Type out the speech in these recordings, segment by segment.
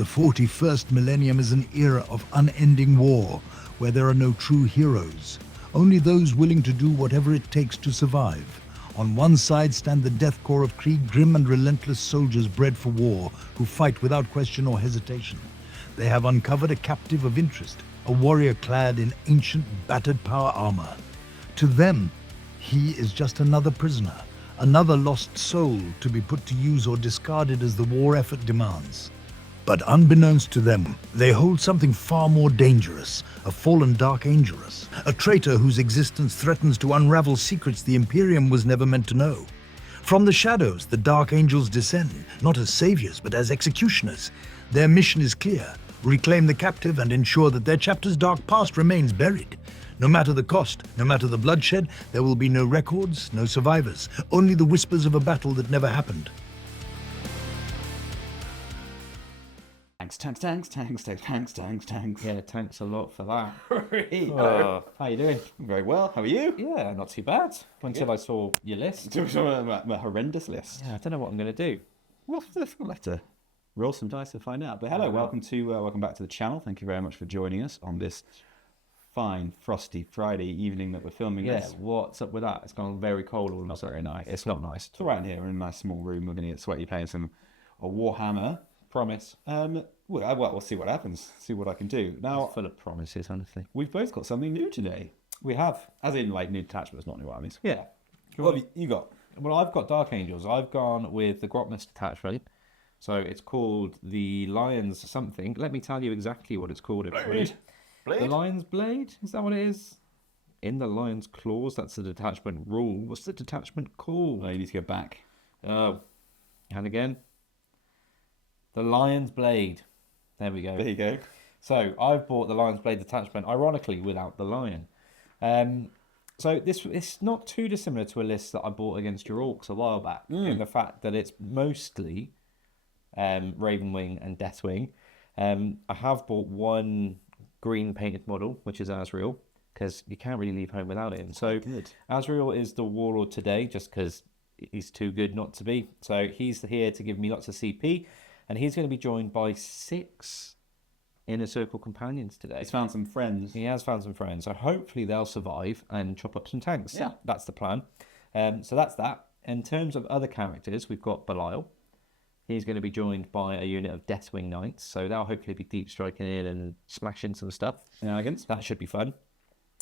The 41st millennium is an era of unending war, where there are no true heroes, only those willing to do whatever it takes to survive. On one side stand the death corps of Krieg, grim and relentless soldiers bred for war, who fight without question or hesitation. They have uncovered a captive of interest, a warrior clad in ancient, battered power armor. To them, he is just another prisoner, another lost soul to be put to use or discarded as the war effort demands. But unbeknownst to them, they hold something far more dangerous, a fallen dark angelus, a traitor whose existence threatens to unravel secrets the Imperium was never meant to know. From the shadows, the dark angels descend, not as saviors, but as executioners. Their mission is clear: reclaim the captive and ensure that their chapter's dark past remains buried. No matter the cost, no matter the bloodshed, there will be no records, no survivors, only the whispers of a battle that never happened. Tanks. Yeah, thanks a lot for that. How you doing? Very well. How are you? Yeah, not too bad. Until I saw your list. A horrendous list. Yeah, I don't know what I'm going to do. Well, we'll have to roll some dice to find out. But hello, welcome back to the channel. Thank you very much for joining us on this fine, frosty Friday evening that we're filming this. What's up with that? It's gone very cold all of a Not sudden. very nice. It's not nice. It's all right in here. We're in a nice small room. We're going to get sweaty playing a Warhammer. Promise. We'll see what happens. See what I can do. Now, Full of promises, honestly. we've both got something new today. We have. As in, like, new detachments, not new armies. Yeah. What have you got? Well, I've got Dark Angels. I've gone with the Grotmas detachment. So it's called the Lion's something. Let me tell you exactly what it's called. The Lion's Blade? Is that what it is? In the Lion's Claws, that's the detachment rule. What's the detachment called? No, you need to go back. Oh. And again. The Lion's Blade. There we go. There you go. So I've bought the Lion's Blade detachment, ironically, without the lion. So it's not too dissimilar to a list that I bought against your Orcs a while back, in the fact that it's mostly Ravenwing and Deathwing. I have bought one green painted model, which is Azrael, because you can't really leave home without him. So Good. Azrael is the Warlord today, just because he's too good not to be. So he's here to give me lots of CP, and he's going to be joined by 6 Inner Circle companions today. He's found some friends. He has found some friends, so hopefully they'll survive and chop up some tanks. Yeah. That's the plan. So that's that. In terms of other characters, we've got Belial. He's going to be joined by a unit of Deathwing Knights, so they'll hopefully be deep striking in and smashing some stuff. Shenanigans. That should be fun.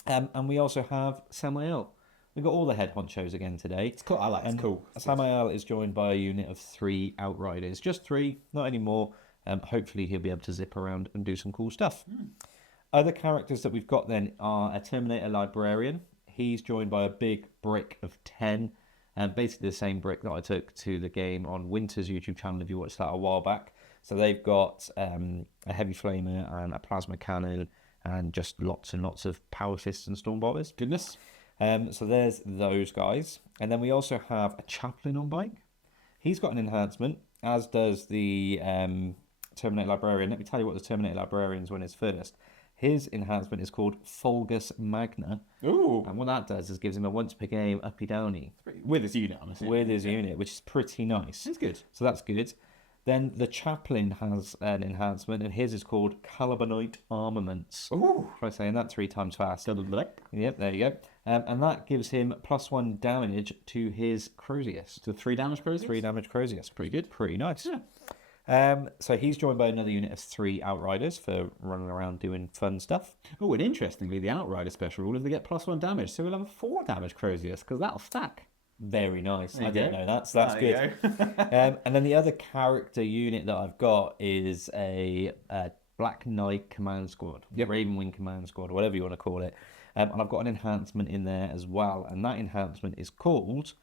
And we also have Samael. We've got all the head honchos again today. It's cool. I like it. It's cool. Samael is joined by a unit of 3 Outriders. Just 3, not anymore. Hopefully he'll be able to zip around and do some cool stuff. Other characters that we've got then are a Terminator Librarian. He's joined by a big brick of 10. And basically the same brick that I took to the game on Winter's YouTube channel, if you watched that a while back. So they've got a heavy flamer and a plasma cannon and just lots and lots of power fists and storm bombers. Goodness. So there's those guys. And then we also have a chaplain on bike. He's got an enhancement, as does the Terminator Librarian. Let me tell you what the Terminator Librarian's one is first. His enhancement is called Fulgus Magna. Ooh. And what that does is gives him a once per game uppy downy With his unit, honestly. with his unit, which is pretty nice. That's good. So that's good. Then the chaplain has an enhancement, and his is called Calibanite Armaments. Ooh. Try saying that 3 times fast. Double black. Yep, there you go. And that gives him +1 damage to his Crozius. So 3 damage crows. 3 damage Crozius. Pretty good. Pretty nice. Yeah. So he's joined by another unit of 3 Outriders for running around doing fun stuff. Oh, and interestingly, the Outrider special rule is they get +1 damage, so we'll have a 4 damage Crozius, because that'll stack. Very nice. There I you didn't go. know that, so that's There you good. And then the other character unit that I've got is a Black Knight Command Squad, Ravenwing Command Squad, whatever you want to call it. And I've got an enhancement in there as well, and that enhancement is called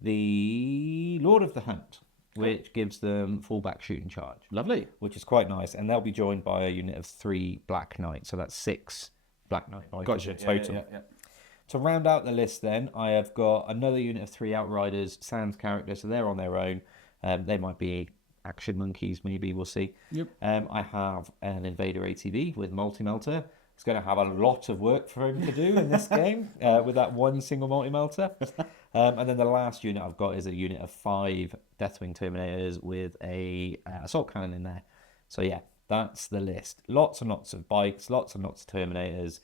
the Lord of the Hunt, which gives them fullback shooting charge. Lovely. Which is quite nice, and they'll be joined by a unit of 3 Black Knights, so that's 6 Black Knight Gotcha. total. Yeah. To round out the list then, I have got another unit of 3 Outriders, Sans characters, so they're on their own. They might be action monkeys, maybe, we'll see. Yep. I have an Invader ATV with multi-melter. It's going to have a lot of work for him to do in this game with that one single multi-melter. And then the last unit I've got is a unit of 5 Deathwing Terminators with a assault cannon in there. So yeah, that's the list. Lots and lots of bikes, lots and lots of Terminators.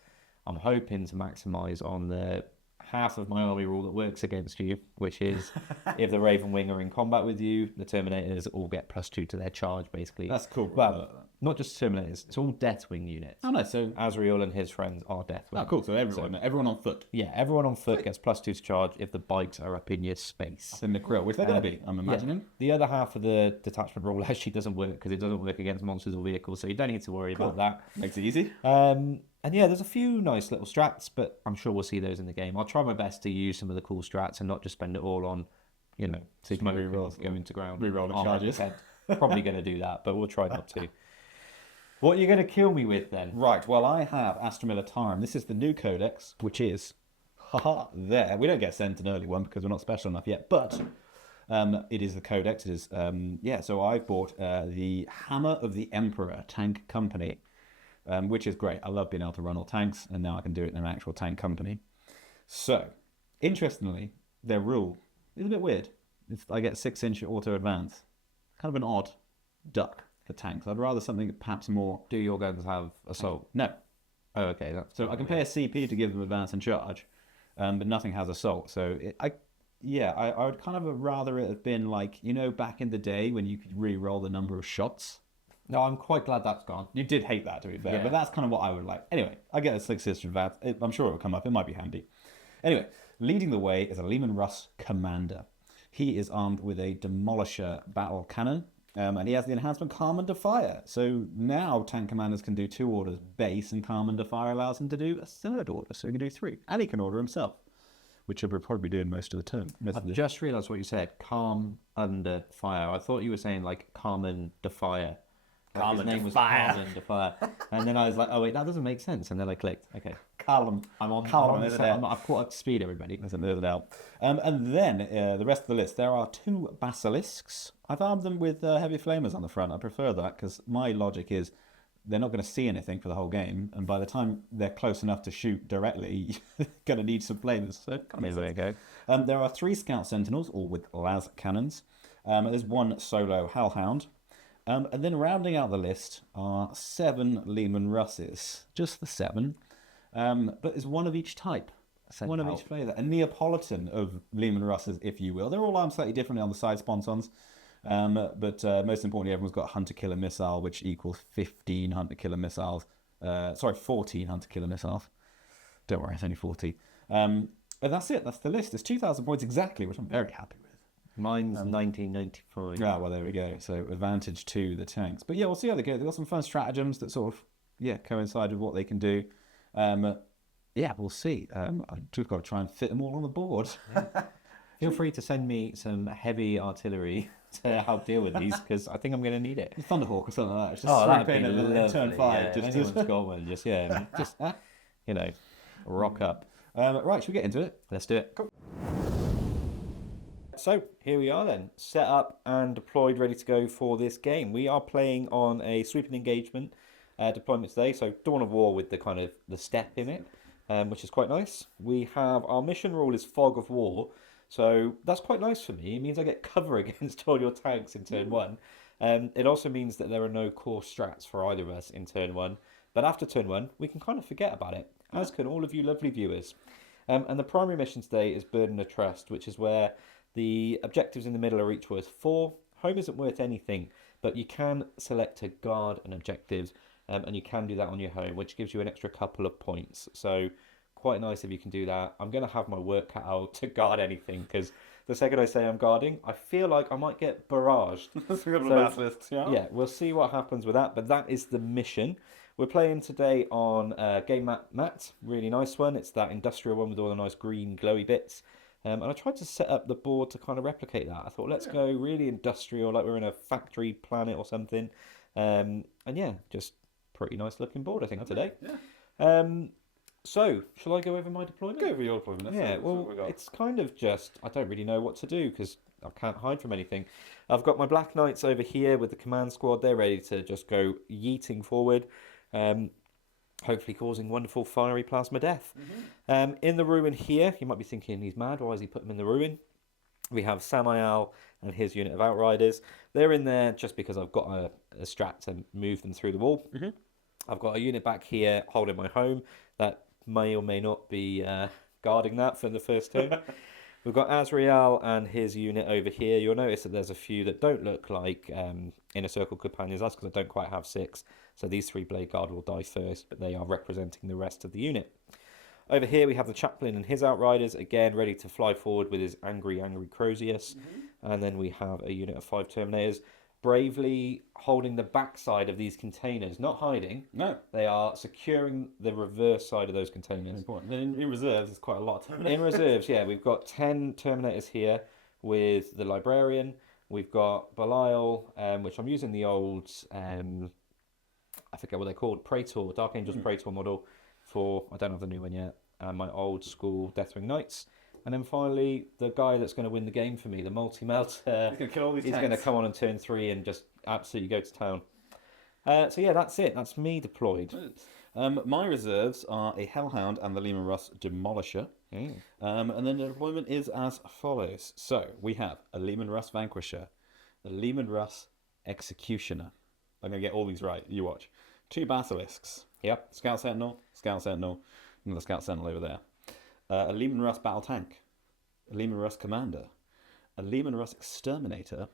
I'm hoping to maximise on the half of my army rule that works against you, which is if the Raven Wing are in combat with you, the Terminators all get +2 to their charge, basically. That's cool. Well, not just Terminators, it's all Deathwing units. Oh, nice. So, Azrael and his friends are Deathwing. oh, cool. So everyone on foot. Yeah, everyone on foot gets +2 to charge if the bikes are up in your space. In the krill, which they're going to be, I'm imagining. Yeah. The other half of the detachment rule actually doesn't work because it doesn't work against monsters or vehicles, so you don't need to worry about that. Makes it easy. And yeah, there's a few nice little strats, but I'm sure we'll see those in the game. I'll try my best to use some of the cool strats and not just spend it all on, smoke rerolls, going to ground. Rerolling charges. Probably going to do that, but we'll try not to. What are you going to kill me with then? Right, well, I have Astra Militarum. This is the new codex, which is, there. We don't get sent an early one because we're not special enough yet, but it is the codex. It is, so I bought the Hammer of the Emperor Tank Company, which is great. I love being able to run all tanks, and now I can do it in an actual tank company. So, interestingly, their rule is a bit weird. I get 6-inch auto advance. Kind of an odd duck for tanks. I'd rather something perhaps more... Do your guns have assault? No. Oh, okay. So I can pay a CP to give them advance and charge, but nothing has assault. So I would kind of rather it have been like, back in the day when you could re-roll the number of shots. No, I'm quite glad that's gone. You did hate that, to be fair, Yeah. but that's kind of what I would like. Anyway, I get a 6-inch advance. I'm sure it will come up. It might be handy. Anyway, leading the way is a Lehman Russ Commander. He is armed with a Demolisher battle cannon, and he has the enhancement Calm and Defire. So now tank commanders can do 2 orders base, and Calm and Defire allows him to do a 3rd order, so he can do 3. And he can order himself, which he'll probably be doing most of the term. I've just realised what you said. Calm under fire. I thought you were saying like Calm and Defire. Calm His and name was Defire. Calm and Defire. And then I was like, oh wait, that doesn't make sense. And then I clicked. Okay. Callum. I'm on Callum, the set. I've caught up to speed, everybody. There's no doubt. And then the rest of the list, there are 2 basilisks. I've armed them with heavy flamers on the front. I prefer that because my logic is they're not going to see anything for the whole game, and by the time they're close enough to shoot directly, you're going to need some flamers. So There you go. there are 3 scout sentinels, all with las cannons. There's 1 solo hellhound. And then rounding out the list are 7 Lehman Russes. Just the 7. But it's 1 of each type. One of each flavour. A Neapolitan of Lehman Russes, if you will. They're all armed slightly differently on the side sponsons. But most importantly, everyone's got a hunter-killer missile, which equals 15 hunter-killer missiles. 14 hunter-killer missiles. Don't worry, it's only 40. And that's it. That's the list. It's 2,000 points exactly, which I'm very happy with. Mine's 1995. Ah, well, there we go. So advantage to the tanks. But yeah, we'll see how they go. They've got some fun stratagems that sort of, coincide with what they can do. We'll see. I've just got to try and fit them all on the board. Feel free to send me some heavy artillery to help deal with these, because I think I'm going to need it. Thunderhawk or something like that. Just that'd swoop be in and turn 5. Yeah, Just anyone's got one. Just rock up. right, should we get into it? Let's do it. Cool. So here we are then, set up and deployed, ready to go for this game. We are playing on a sweeping engagement deployment today, so Dawn of War with the kind of the step in it, which is quite nice. We have our mission rule is Fog of War, so that's quite nice for me. It means I get cover against all your tanks in turn 1. It also means that there are no core strats for either of us in turn 1, but after turn 1 we can kind of forget about it, as can all of you lovely viewers. And the primary mission today is Burden of Trust, which is where the objectives in the middle are each worth 4. Home isn't worth anything, but you can select to guard an objective, and you can do that on your home, which gives you an extra couple of points. So quite nice if you can do that. I'm going to have my work cut out to guard anything, because the second I say I'm guarding, I feel like I might get barraged. Yeah, we'll see what happens with that, but that is the mission. We're playing today on Game Mat, really nice one. It's that industrial one with all the nice green glowy bits. And I tried to set up the board to kind of replicate that. I thought, let's go really industrial, like we're in a factory planet or something. And yeah, just pretty nice looking board, I think, today. Yeah. So, shall I go over my deployment? Go over your deployment. Yeah, well, it's kind of just, I don't really know what to do because I can't hide from anything. I've got my Black Knights over here with the command squad. They're ready to just go yeeting forward. Hopefully causing wonderful fiery plasma death. In the ruin here, you might be thinking he's mad. Why has he put them in the ruin? We have Samael and his unit of Outriders. They're in there just because I've got a strat to move them through the wall. I've got a unit back here holding my home that may or may not be guarding that for the first turn. We've got Azrael and his unit over here. You'll notice that there's a few that don't look like Inner Circle Companions. That's because I don't quite have 6. So these 3 Blade Guard will die first, but they are representing the rest of the unit. Over here we have the Chaplain and his Outriders, again ready to fly forward with his angry Crozius. And then we have a unit of 5 Terminators, bravely holding the backside of these containers, not hiding. No. They are securing the reverse side of those containers. Important. Then in reserves, there's quite a lot of Terminators. In reserves, yeah, we've got 10 Terminators here with the Librarian. We've got Belial, which I'm using the old, I forget what they're called, Praetor, Dark Angels Praetor model for, I don't have the new one yet, my old school Deathwing Knights. And then finally, the guy that's going to win the game for me, the multi-melter. He's going to kill all these He's tanks. going to come on in turn 3 and just absolutely go to town. So yeah, that's it. That's me deployed. My reserves are a Hellhound and the Lehman Russ Demolisher. And then the deployment is as follows. So we have a Lehman Russ Vanquisher, the Lehman Russ Executioner. I'm going to get all these right. You watch. 2 Basilisks. Yep. Scout Sentinel, another Scout Sentinel over there. A Lehman Russ Battle Tank, a Lehman Russ Commander, a Lehman Russ Exterminator.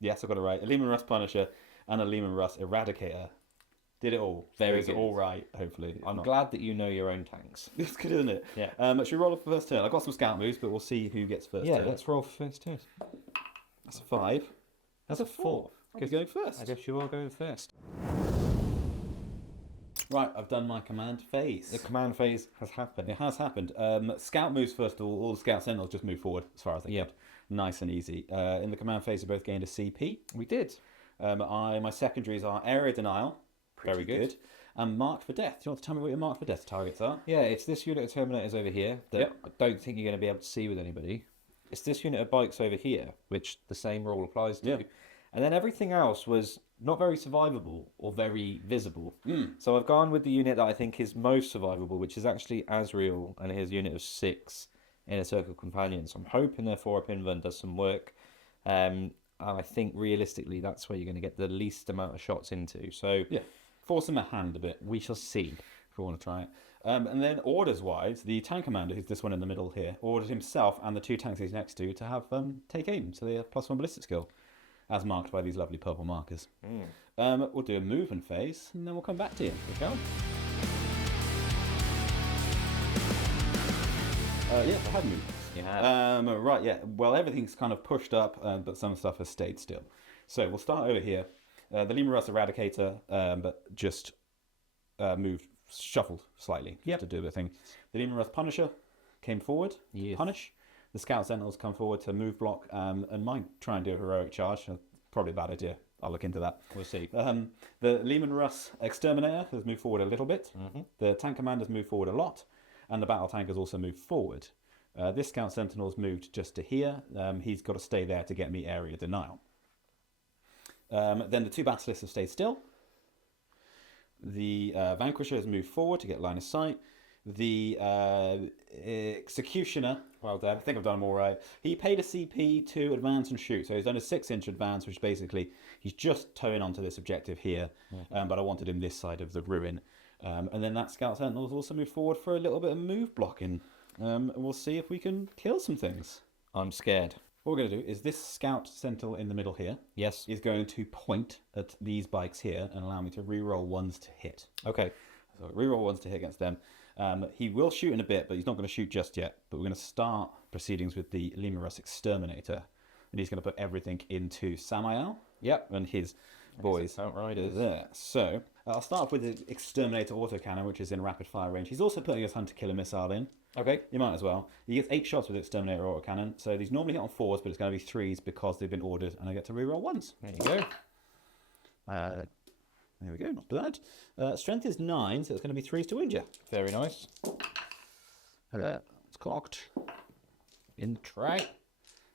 Yes, I got it right. A Lehman Russ Punisher and a Lehman Russ Eradicator. Did it all. Very It was good. all right, hopefully. I'm glad that you know your own tanks. It's good, isn't it? Yeah. Should we roll off the first turn? I've got some scout moves, but we'll see who gets first Yeah, turn. let's roll for first turn. That's a 5. That's a 4. Who's going first? I guess you are going first. Right, I've done my command phase. The command phase has happened. It has happened. Scout moves first of all the Scout Sentinels just move forward as far as they Yep. can. Nice and easy. In the command phase, we both gained a CP. We did. My secondaries are Area Denial. Very good. And Marked for Death. Do you want to tell me what your Marked for Death targets are? Yeah, it's this unit of Terminators over here that Yep. I don't think you're going to be able to see with anybody. It's this unit of bikes over here, which the same rule applies to. Yeah. And then everything else was not very survivable or very visible. So I've gone with the unit that I think is most survivable, which is actually Azrael and his unit of 6 Inner Circle Companions. I'm hoping their 4-up Invan does some work. And I think realistically that's where you're going to get the least amount of shots into. So Yeah. Force them a hand a bit we shall see. if we want to try it. And then orders-wise, the tank commander, who's this one in the middle here, ordered himself and the 2 tanks he's next to have take aim, so they have +1 ballistic skill, as marked by these lovely purple markers. We'll do a movement phase, and then we'll come back to you. Okay. Yeah, I had movements. Yeah. Right, yeah. Well, everything's kind of pushed up, but some stuff has stayed still. So we'll start over here. The Lehman Russ Eradicator, but just shuffled slightly to do the thing. The Lehman Russ Punisher came forward, Yes. punish. The Scout Sentinels come forward to move block, and might try and do a heroic charge. Probably a bad idea. I'll look into that. We'll see. The Lehman Russ Exterminator has moved forward a little bit. The Tank Commander's moved forward a lot. And the Battle Tank has also moved forward. This Scout Sentinel's moved just to here. He's got to stay there to get me area denial. Then the 2 Basilisks have stayed still. The Vanquisher has moved forward to get line of sight. The Executioner, well done, I think I've done them all right. He paid a CP to advance and shoot. So he's done a 6-inch advance, which basically he's just towing onto this objective here. But I wanted him this side of the ruin. And then that Scout Sentinel's also moved forward for a little bit of move blocking. And we'll see if we can kill some things. I'm scared. What we're going to do is this Scout Sentinel in the middle here Yes. is going to point at these bikes here and allow me to reroll 1s to hit. Okay. So reroll 1s to hit against them. He will shoot in a bit, but he's not going to shoot just yet. But we're going to start proceedings with the Lehman Russ Exterminator. And he's going to put everything into Samael. Yep. And his boys Outriders. there. So I'll start off with the Exterminator autocannon, which is in rapid fire range. He's also putting his hunter killer missile in. Okay. You might as well. He gets 8 shots with Exterminator autocannon. So these normally hit on 4s, but it's going to be 3s because they've been ordered, and I get to reroll 1s. There you go. There we go, not bad. Strength is 9, so it's going to be 3s to injure. Very nice. It's cocked. In the tray.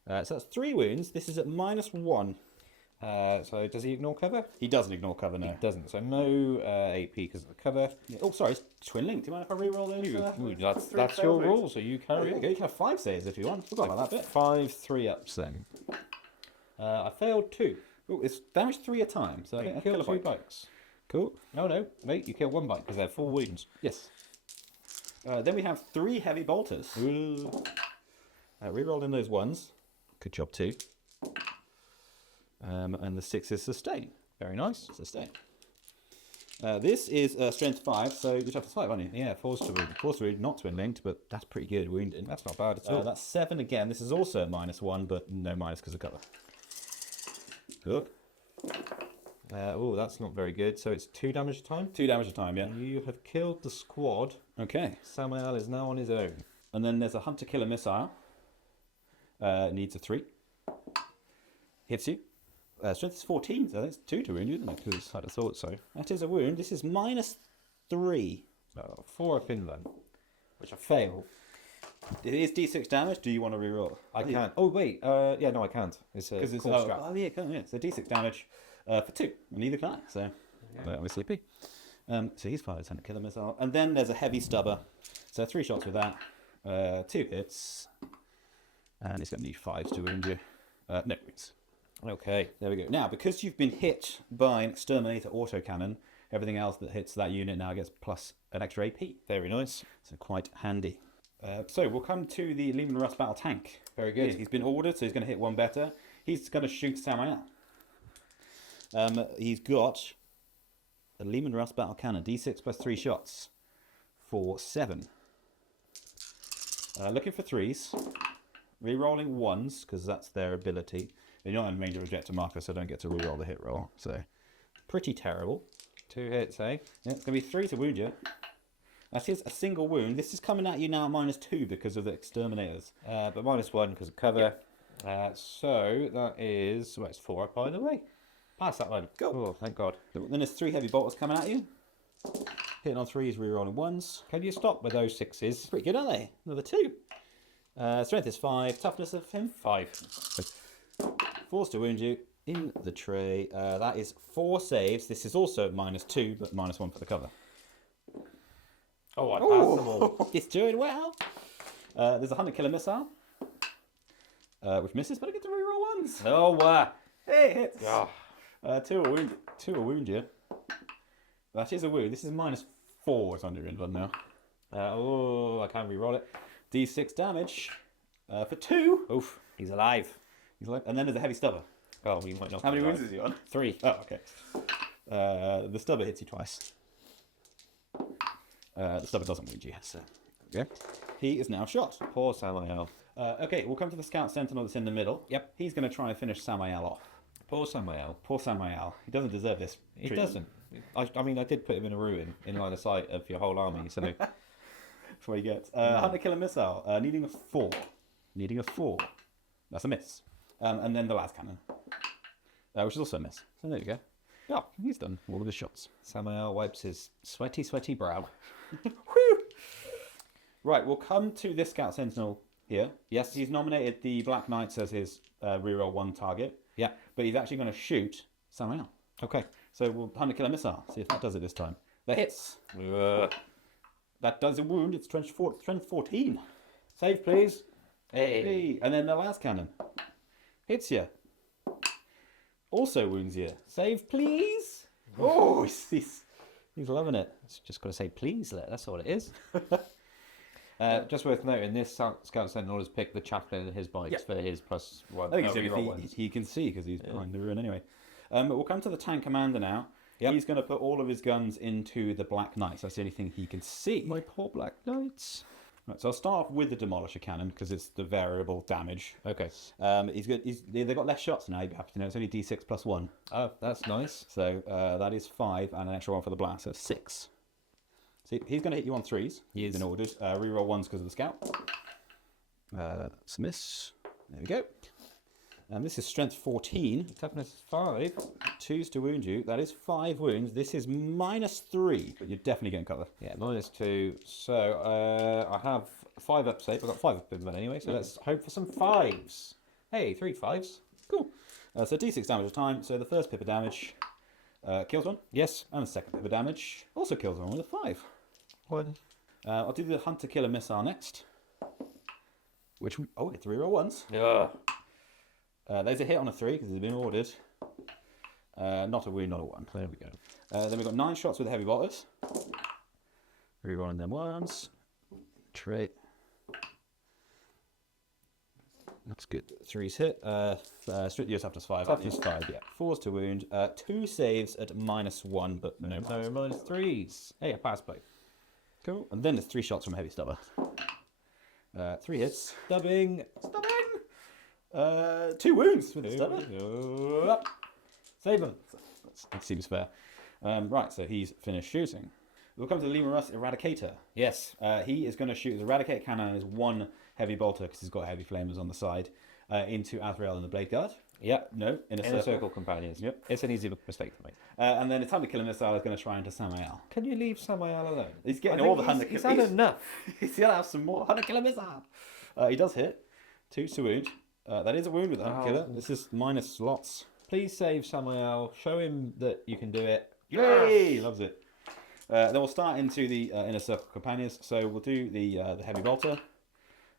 So that's 3 wounds. This is at -1. So does he ignore cover? He doesn't ignore cover, no. He doesn't. So no AP because of the cover. Yeah. Oh, sorry, it's twin linked. Do you mind if I re-roll those? Ooh, that's your rule, so you carry it. You can have 5 saves if you want. Forgot about that bit. 5 3-ups then. I failed 2. Oh, it's damage 3 a time. So I think I Kill kill a 2 bite. bikes. Cool. No, mate, you kill 1 bike because they're 4 wounds. Yes. Then we have 3 heavy bolters. Re-rolled in those 1s. Good job, 2. And the 6 is sustain. Very nice. Sustain. This is strength 5, so you're toughness 5, aren't you? Yeah, force to wound. Force to wound, not twin linked, but that's pretty good wounding. That's not bad at all. That's 7 again. This is also -1, but no minus because of cover. Good. Oh, that's not very good. So it's 2 damage a time. 2 damage a time, yeah. You have killed the squad. Okay. Samael is now on his own. And then there's a hunter killer missile. Needs a 3. Hits you. Strength is 14, so that's 2 to wound you, isn't it? Because I'd have thought so. that is a wound. This is -3. 4 up in then, which I fail. It is d6 damage. Do you want to reroll? I can't. Oh wait, yeah, no, I can't. It's a Because it's core strap. oh yeah, yeah. So d6 damage for 2, and neither can I. So obviously P. So he's fired his hunter killer missile, and then there's a heavy stubber. So 3 shots with that. 2 hits, and he's going to need 5s to wound you. No wounds. Okay. There we go. Now, because you've been hit by an exterminator autocannon, everything else that hits that unit now gets plus an extra AP. Very nice. So quite handy. So we'll come to the Lehman Russ battle tank. Very good. He's been ordered, so he's going to hit 1 better. He's going to shoot Samael. He's got the Lehman Russ battle cannon, d6 plus 3 shots for 7. Looking for 3s. Rerolling 1s, because that's their ability. They're not in range of objective marker, so I don't get to reroll the hit roll. So, pretty terrible. 2 hits, eh? Yeah, it's going to be 3 to wound you. That is a single wound. This is coming at you now at -2 because of the exterminators. But -1 because of cover. So that is, well, it's 4 up by the way. Pass that one. Go. Oh, thank God. Then there's 3 heavy bolters coming at you. Hitting on 3s, rerolling 1s. Can you stop with those 6s? Pretty good, aren't they? Another 2. Strength is 5. Toughness of him 5. Force to wound you in the tray. That is 4 saves. This is also -2, but -1 for the cover. Oh, I passed them all. It's doing well. There's a hunter killer missile, which misses, but I get to reroll 1s. Oh, Hey, it hits. Oh. 2 will wound. 2 will wound you. That is a wound. This is -4. It's under invuln now. I can't re-roll it. D6 damage for 2. Oof, he's alive. He's like, and then there's a heavy stubber. Oh, we might not. How many wounds is he on? 3. Oh, okay. The stubber hits you twice. The stubber doesn't wound you, so. Okay. He is now shot. Poor Samael. Okay, we'll come to the scout sentinel that's in the middle. Yep. He's going to try and finish Samael off. Poor Samael. Poor Samael. He doesn't deserve this. He treatment. doesn't. I mean, I did put him in a ruin in line of sight of your whole army, so That's what he gets. Hunter killer missile, needing a 4. Needing a 4. That's a miss. And then the last cannon, which is also a miss. So there you go. Yeah, he's done all of his shots. Samael wipes his sweaty, sweaty brow. Whew. Right, we'll come to this scout sentinel here. Yes. He's nominated the Black Knights as his reroll 1 target. Yeah. But he's actually going to shoot Samael. Okay. So we'll hunter killer missile. See if that does it this time. That hits. That does a wound. It's strength 14. Save, please. Hey. And then the last cannon hits you. Also wounds you. Save, please. Oh, he's loving it. It's just got to say please, that's all it is. Just worth noting, this Scout Sentinel has picked the chaplain and his bikes for his +1. I think he can see because he's behind the ruin anyway. But we'll come to the tank commander now. Yep. He's going to put all of his guns into the Black Knights. That's the only thing he can see. My poor Black Knights. Right, so I'll start off with the Demolisher Cannon because it's the variable damage. Okay. They've got less shots now, you'd be happy to know. It's only D6 +1. Oh, that's nice. So that is 5 and an extra 1 for the blast. So 6. See, he's going to hit you on 3s. He is. In orders. Reroll 1s because of the scout. That's a miss. There we go. This is strength 14. Toughness is 5. 2s to wound you. That is 5 wounds. This is -3, but you're definitely getting cover. Yeah, -2. So I have 5 up safe. I've got 5 up in anyway, so let's hope for some 5s. Hey, 3 5s. Cool. So D6 damage at a time. So the first pip of damage kills one. Yes. And the second pip of damage also kills one with a 5. 1. I'll do the hunter-killer missile next. Which, it's 3 roll ones. Yeah. There's a hit on a 3 because it's been ordered. Not a wound, not a 1. There we go. Then we've got 9 shots with the heavy bolters. Rerolling them ones. Trait. That's good. 3's hit. Strict US after 5. Toughness 5, yeah. 4's to wound. 2 saves at -1, but no. No, -3s. Hey, I passed both. Cool. And then there's 3 shots from heavy stubber. 3 hits. Stubbing. 2 wounds with the stubber. Save him. That seems fair. Right, so he's finished shooting. We'll come to the Lima Russ Eradicator. Yes. He is going to shoot his Eradicate cannon and his 1 heavy bolter, because he's got heavy flamers on the side, into Azrael and the Blade Guard. Yep. No, in a circle companions. Yep. It's an easy mistake to make. And then the time to kill him missile is going to try into Samael. Can you leave Samael alone? He's getting all the He's had enough. He's going to have some more Hunter Killer missile. He does hit. 2 to wound. That is a wound with the Hunter Killer. This is minus slots. Please save Samael. Show him that you can do it. Yay! He loves it. Then we'll start into the inner circle companions. So we'll do the heavy bolter.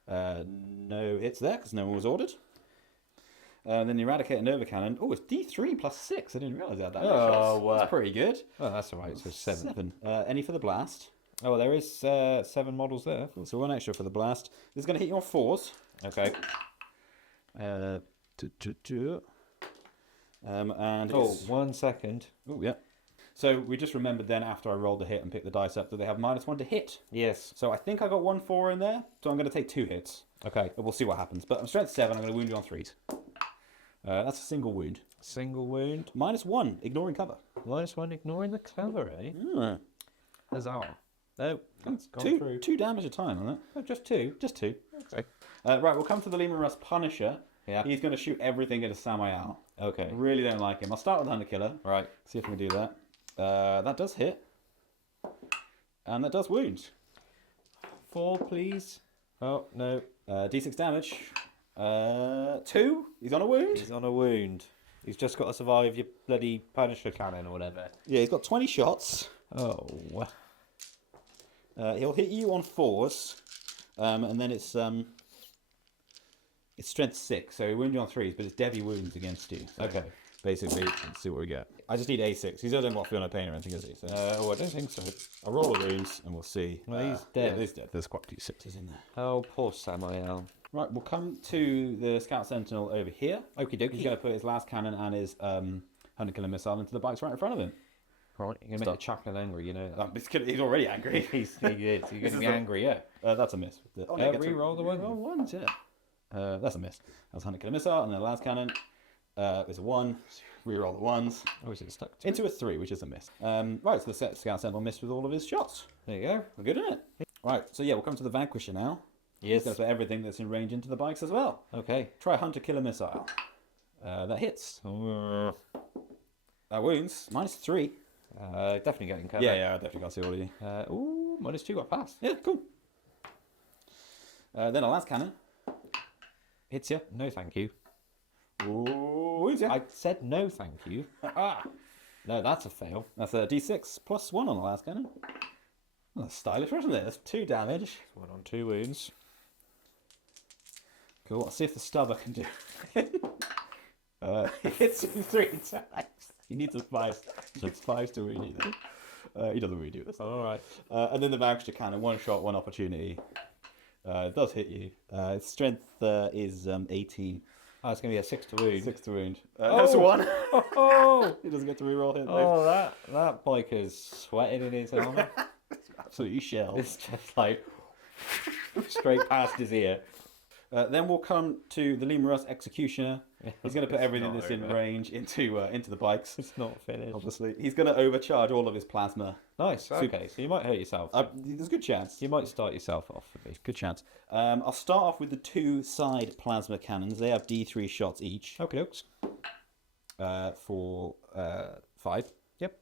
No hits there because no one was ordered. Then the Eradicate and Nova Cannon. Oh, it's D3 plus 6. I didn't realise I had that. That's pretty good. Oh, that's all right. So 7. Any for the blast. Oh, there is 7 models there. So 1 extra for the blast. This is going to hit you on 4s. Okay. And 1 second. Oh, yeah. So we just remembered then after I rolled the hit and picked the dice up that they have -1 to hit. Yes. So I think I got 1 4 in there. So I'm going to take 2 hits. Okay. But we'll see what happens. But I'm strength 7. I'm going to wound you on 3s. That's a single wound. Single wound. -1, ignoring cover. -1, ignoring the cover, eh? Huzzah. No, that's gone through. 2 damage a time on that. Oh, just 2. Just 2. Okay. Right, we'll come to the Lima Russ Punisher. Yeah. He's going to shoot everything into Samael. Okay. Really don't like him. I'll start with Hunter Killer. Right. See if we can do that. That does hit. And that does wound. 4, please. Oh, no. D6 damage. 2. He's on a wound. He's on a wound. He's just got to survive your bloody Punisher cannon or whatever. Yeah, he's got 20 shots. Oh. He'll hit you on 4s. And then it's strength 6, so he wound you on 3s, but it's Debbie wounds against you. So Okay. basically, let's see what we get. I just need A6. He doesn't got feel no pain or anything, does he? So I don't think so. I'll roll the wounds and we'll see. Well, he's dead. Yeah, he's dead. There's quite a few 6s in there. Oh, poor Samael. Right, we'll come to the Scout Sentinel over here. Okie dokie. He's going to put his last cannon and his Hunter Killer missile into the bikes right in front of him. Right, you're going to make the chaplain angry, you know. He's already angry. He is. You're going to be angry, yeah. That's a miss. Re-roll the one. Roll ones, yeah. That's a miss. That's Hunter Killer missile, and then the last cannon is a 1. Reroll the 1s. Oh, is it stuck? Into a 3, which is a miss. Right, so the Scout Sentinel missed with all of his shots. There you go. We're good, isn't it? Right, so yeah, we'll come to the Vanquisher now. Yes. He's going to put everything that's in range into the bikes as well. Okay. Try Hunter Killer missile. That hits. Uh, That wounds. -3. Definitely getting covered. Yeah, I definitely got to see already. Ooh, -2 got past. Yeah, cool. Then a last cannon. Hits you. No, thank you. Ooh, wounds ya. I said no, thank you. No, that's a fail. That's a D6 plus 1 on the last cannon. Oh, that's stylish, wasn't it? That's 2 damage. 1 on 2 wounds. Cool. I'll see if the stubber can do it. It hits you 3 times. He needs a 5. So it's 5 to wound either. He doesn't really do this. All right. And then the Vanquisher cannon. 1 shot, 1 opportunity. It does hit you. Its strength is 18. Oh, it's going to be a 6 to wound. 6 to wound. That's a 1. Oh, He doesn't get to reroll hit. oh, that biker's sweating in his armor. Absolutely shelled. It's just like straight past his ear. Then we'll come to the Lima Russ Executioner. He's going to put everything not that's in over. range into the bikes. It's not finished. Obviously, he's going to overcharge all of his plasma. Nice. Okay, so you might hurt yourself. There's a good chance. You might start yourself off a bit. Good chance. I'll start off with the 2 side plasma cannons. They have D3 shots each. Okay, dokes. For 5. Yep.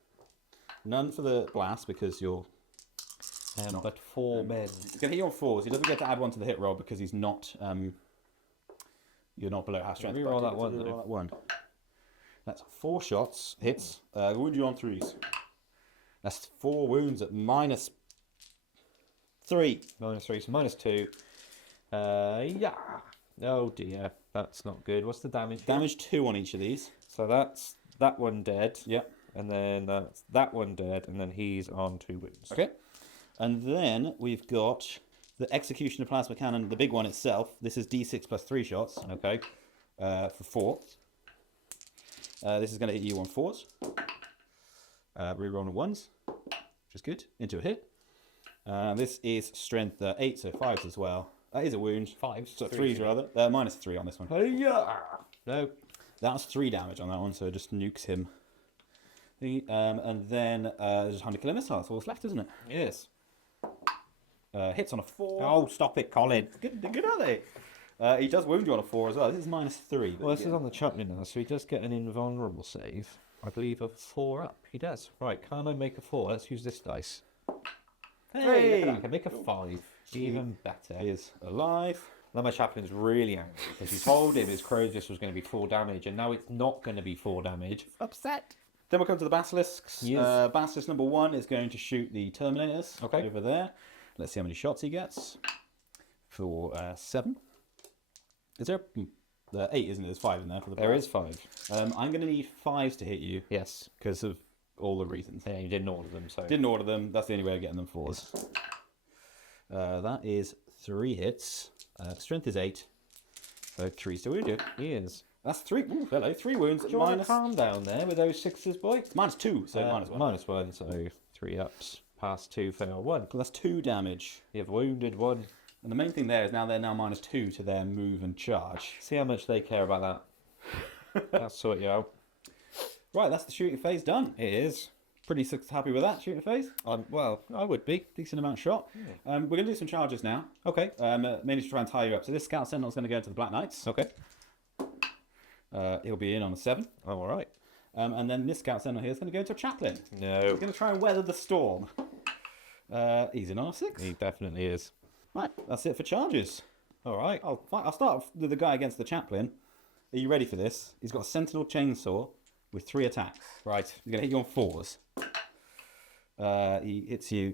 None for the blast because you're. But 4 men. He's going to hit you on 4s. He doesn't get to add 1 to the hit roll because he's not. You're not below half strength. Reroll but that you one, get to though. reroll that 1. That's 4 shots, hits. Wound you on 3s. That's 4 wounds at -3. -3, so -2. Yeah. Oh dear, that's not good. What's the damage? Damage 2 on each of these. So that's that one dead. Yep. And then that's that one dead, and then he's on 2 wounds. Okay. And then we've got the Executioner Plasma Cannon, the big one itself. This is D6 plus 3 shots. Okay. For 4. This is going to hit you on 4s. Reroll on 1s, which is good. Into a hit. This is strength 8, so 5s as well. That is a wound. 5s. So 3s rather. -3 on this one. Yeah. No. That's 3 damage on that one, so it just nukes him. And then there's 100 killer missiles. That's all that's left, isn't it? Yes. Hits on a 4. Oh, stop it, Colin. Good, are they? He does wound you on a 4 as well. This is -3. Well, this is on the chaplain now, so he does get an invulnerable save. I believe a 4 up. He does. Right, can I make a 4? Let's use this dice. Hey, look at that. I can make a 5. Even better. He is alive. Now my chaplain's really angry because he told him his Crozius was going to be 4 damage, and now it's not going to be 4 damage. Upset. Then we'll come to the basilisks. Yes. Basilisk number 1 is going to shoot the Terminators over there. Let's see how many shots he gets. For 7. Is there 8, isn't it? There's 5 in there for the There is 5. I'm going to need 5s to hit you. Yes. Because of all the reasons. Yeah, you didn't order them, so... Didn't order them. That's the only way of getting them 4s. That is 3 hits. Strength is 8. So 3s to wound you. He is. That's 3. Ooh, hello. 3 wounds. Do you want to calm down there with those 6s, boy? -2, so -1. -1, so 3 ups. Pass 2, fail 1. So that's 2 damage. You've wounded 1. And the main thing there is now they're now -2 to their move and charge. See how much they care about that. That'll sort you out. Right, that's the shooting phase done. It is. Pretty happy with that shooting phase. Well, I would be. Decent amount shot. Yeah. We're going to do some charges now. Okay. Mainly to try and tie you up. So this Scout Sentinel is going to go into the Black Knights. Okay. He'll be in on a 7. Oh, all right. And then this Scout Sentinel here is going to go into a Chaplain. No. He's going to try and weather the storm. He's in on a 6. He definitely is. Right, that's it for charges. All right. I'll start with the guy against the Chaplain. Are you ready for this? He's got a Sentinel Chainsaw with 3 attacks. Right. He's going to hit you on 4s. He hits you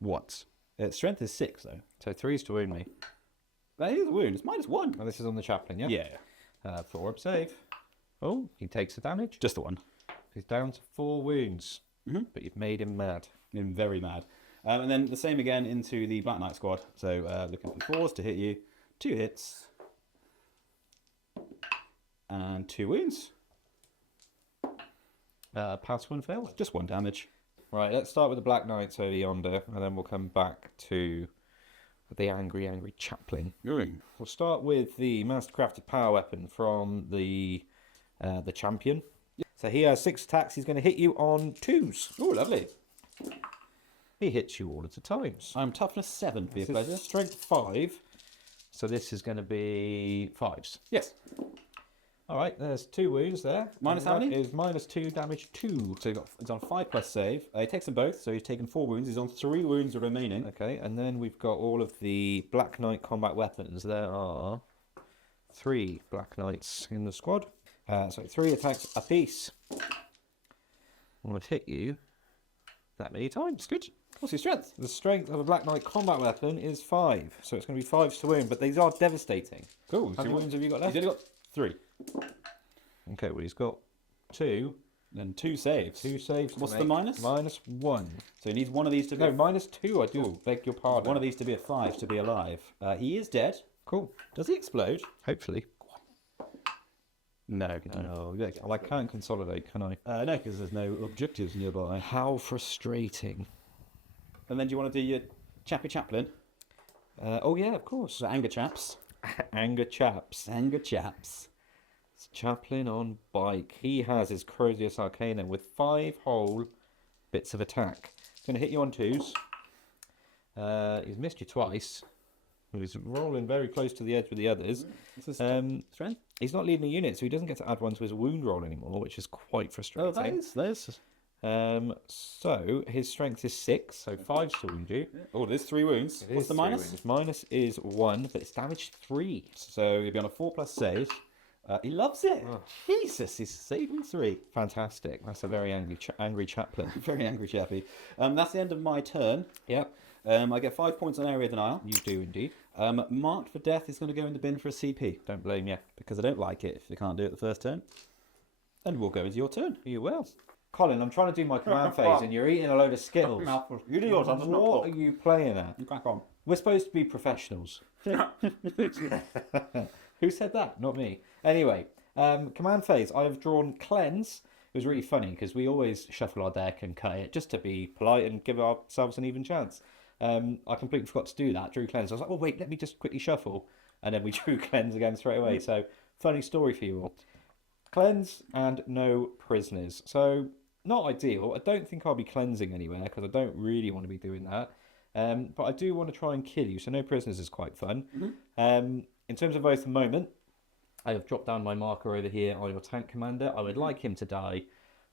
once. Strength is 6, though. So 3s to wound me. That is a wound. It's -1. Oh, this is on the chaplain, yeah? Yeah. 4 up save. Oh, he takes the damage. Just the 1. He's down to 4 wounds. Mm-hmm. But you've made him mad. I'm very mad. And then the same again into the Black Knight squad. So looking for 4s to hit you. 2 hits. And 2 wounds. Pass 1, fail 1. Just 1 damage. Right, let's start with the Black Knights over yonder, and then we'll come back to the angry, angry chaplain. We'll start with the mastercrafted power weapon from the champion. So he has 6 attacks. He's going to hit you on 2s. Oh, lovely. He hits you all at a times. I'm toughness 7, be a pleasure. Strength 5. So this is going to be 5s. Yes. All right, there's 2 wounds there. Minus how many? Is -2 damage 2. So he's on 5 plus save. He takes them both, so he's taken 4 wounds. He's on 3 wounds remaining. Okay, and then we've got all of the Black Knight combat weapons. There are 3 Black Knights in the squad. So 3 attacks apiece. I'm going to hit you that many times. Good. What's your strength? The strength of a Black Knight combat weapon is 5. So it's going to be 5s to wound, but these are devastating. Cool. How many wounds have you got left? He's only got 3. Okay, well, he's got 2. Then 2 saves. 2 saves. What's the minus? -1. So he needs one of these to be... No, -2. I do beg your pardon. One of these to be a 5 to be alive. He is dead. Cool. Does he explode? Hopefully. No. No, well, I can't consolidate, can I? No, because there's no objectives nearby. How frustrating. And then do you want to do your Chappy Chaplain? Oh, yeah, of course. So anger chaps. Anger chaps. Anger chaps. It's Chaplain on bike. He has his Crozius Arcana with 5 whole bits of attack. He's going to hit you on 2s. He's missed you twice. He's rolling very close to the edge with the others. Strength? He's not leading a unit, so he doesn't get to add 1 to his wound roll anymore, which is quite frustrating. that is. So his strength is 6, so 5s to wound you. Oh, there's 3 wounds. What's the minus? Minus is 1, but it's damage 3. So you'll be on a 4 plus save. He loves it. Jesus, he's saving 3. Fantastic. That's a very angry chaplain. Very angry chappy. That's the end of my turn. Yep. I get 5 points on area denial. You do indeed. Marked for death is going to go in the bin for a CP. Don't blame you. Because I don't like it if you can't do it the first turn. And we'll go into your turn. You will. Colin, I'm trying to do my command phase and you're eating a load of Skittles. You do yours, I'm just not What are you playing at? You crack on. We're supposed to be professionals. Who said that? Not me. Anyway, command phase. I have drawn Cleanse. It was really funny because we always shuffle our deck and cut it just to be polite and give ourselves an even chance. I completely forgot to do that. Drew Cleanse. I was like, well, wait, let me just quickly shuffle. And then we drew Cleanse again straight away. So, funny story for you all. Cleanse and no prisoners. So, not ideal. I don't think I'll be cleansing anywhere because I don't really want to be doing that. But I do want to try and kill you. So, no prisoners is quite fun. In terms of both the moment, I have dropped down my marker over here on your tank commander. I would like him to die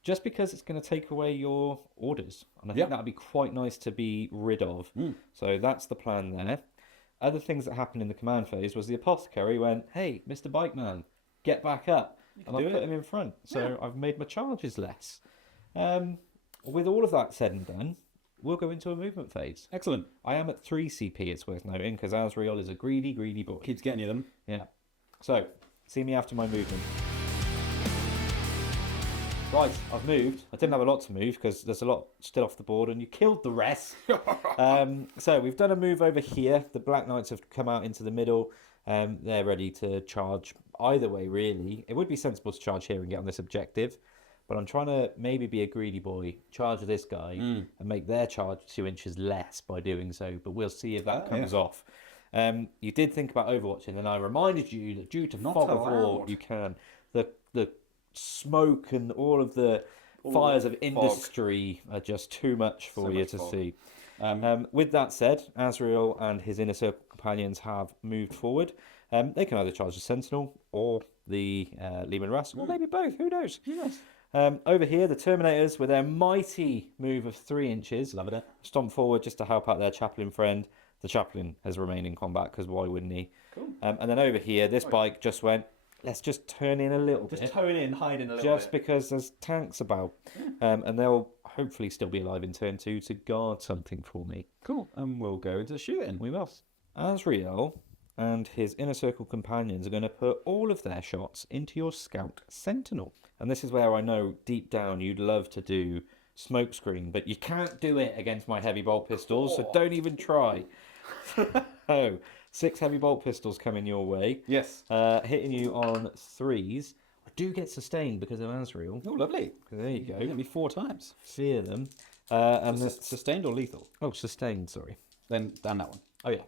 just because it's going to take away your orders. And I think that would be quite nice to be rid of. So that's the plan there. Other things that happened in the command phase was the apothecary went, hey, Mr. Bike Man, get back up. And I put him in front. So I've made my charges less. With all of that said and done, we'll go into a movement phase. Excellent. I am at 3 CP, it's worth noting, because Azrael is a greedy, greedy boy. Keeps getting you them. Yeah. So, see me after my movement. Right, I've moved. I didn't have a lot to move because there's a lot still off the board and you killed the rest. So we've done a move over here. The Black Knights have come out into the middle. They're ready to charge either way, really. It would be sensible to charge here and get on this objective. But I'm trying to maybe be a greedy boy, charge this guy and make their charge 2 inches less by doing so. But we'll see if that comes off. You did think about overwatching, and I reminded you that due to fog of war, you can. The smoke and all of the fires of industry are just too much for you to see. With that said, Azrael and his inner circle companions have moved forward. They can either charge the Sentinel or the Lehman Russ, or maybe both, who knows? Yes. Over here, the Terminators, with their mighty move of 3 inches, Love it. stomp forward just to help out their chaplain friend. The chaplain has remained in combat, because why wouldn't he? Cool. And then over here, this bike just went, let's just turn in a little bit. Just tone in, hide in a little Just because there's tanks about. And they'll hopefully still be alive in turn 2 to guard something for me. Cool. And we'll go into shooting. We will. Azrael and his inner circle companions are going to put all of their shots into your scout sentinel. And this is where I know deep down you'd love to do smokescreen, but you can't do it against my heavy bolt pistols, so don't even try. Oh, 6 heavy bolt pistols coming your way. Yes. Hitting you on 3s. I do get sustained because of Azrael. Oh, lovely. There you go. Hit me 4 times. Fear them. And Sustained or lethal? oh, sustained, sorry. Then down that one. Oh, yeah.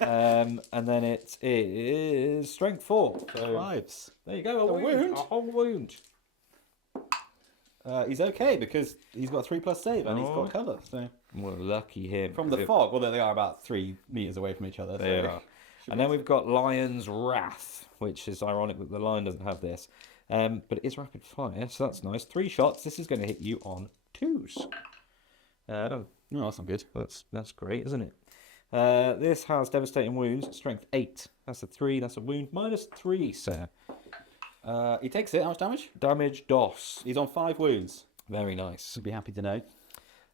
And then it is strength 4. So 5s. there you go. A wound. A whole wound. He's okay because he's got a 3+ save and he's got cover. So Well, lucky him. from the fog, although they are about 3 meters away from each other. They so are. And then we've got Lion's Wrath, which is ironic that the Lion doesn't have this. But it is rapid fire, so that's nice. 3 shots. This is going to hit you on 2s. Oh, that's not good. That's great, isn't it? This has devastating wounds. Strength 8. That's a 3. That's a wound. -3, sir. He takes it. How much damage? Damage DOS. He's on 5 wounds. Very nice. I'd be happy to know.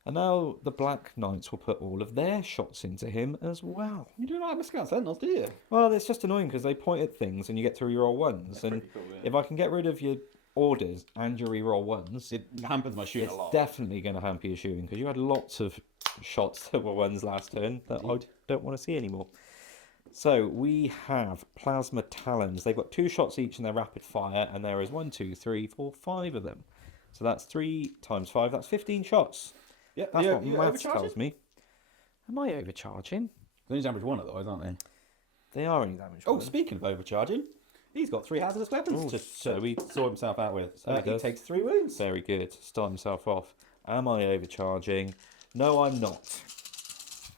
And now the Black Knights will put all of their shots into him as well. You don't like the Scout Sentinels, do you? Well, it's just annoying because they point at things and you get to reroll 1s. And cool, yeah. if I can get rid of your orders and your reroll 1s, It hampers my shooting it's a lot. definitely going to hamper your shooting because you had lots of shots that were 1s last turn that I don't want to see anymore. So we have Plasma Talons. They've got 2 shots each in their rapid fire, and there is 1, 2, 3, 4, 5 of them. So that's 3 times 5. That's 15 shots. Yeah, That's what you maths overcharging? tells me. Am I overcharging? They only damage 1 otherwise, aren't they? They are only damage. Oh, one. speaking of overcharging, he's got 3 hazardous weapons Oh, to so he- sort himself out with. So he he does. takes 3 wounds. Very good. Start himself off. Am I overcharging? No, I'm not.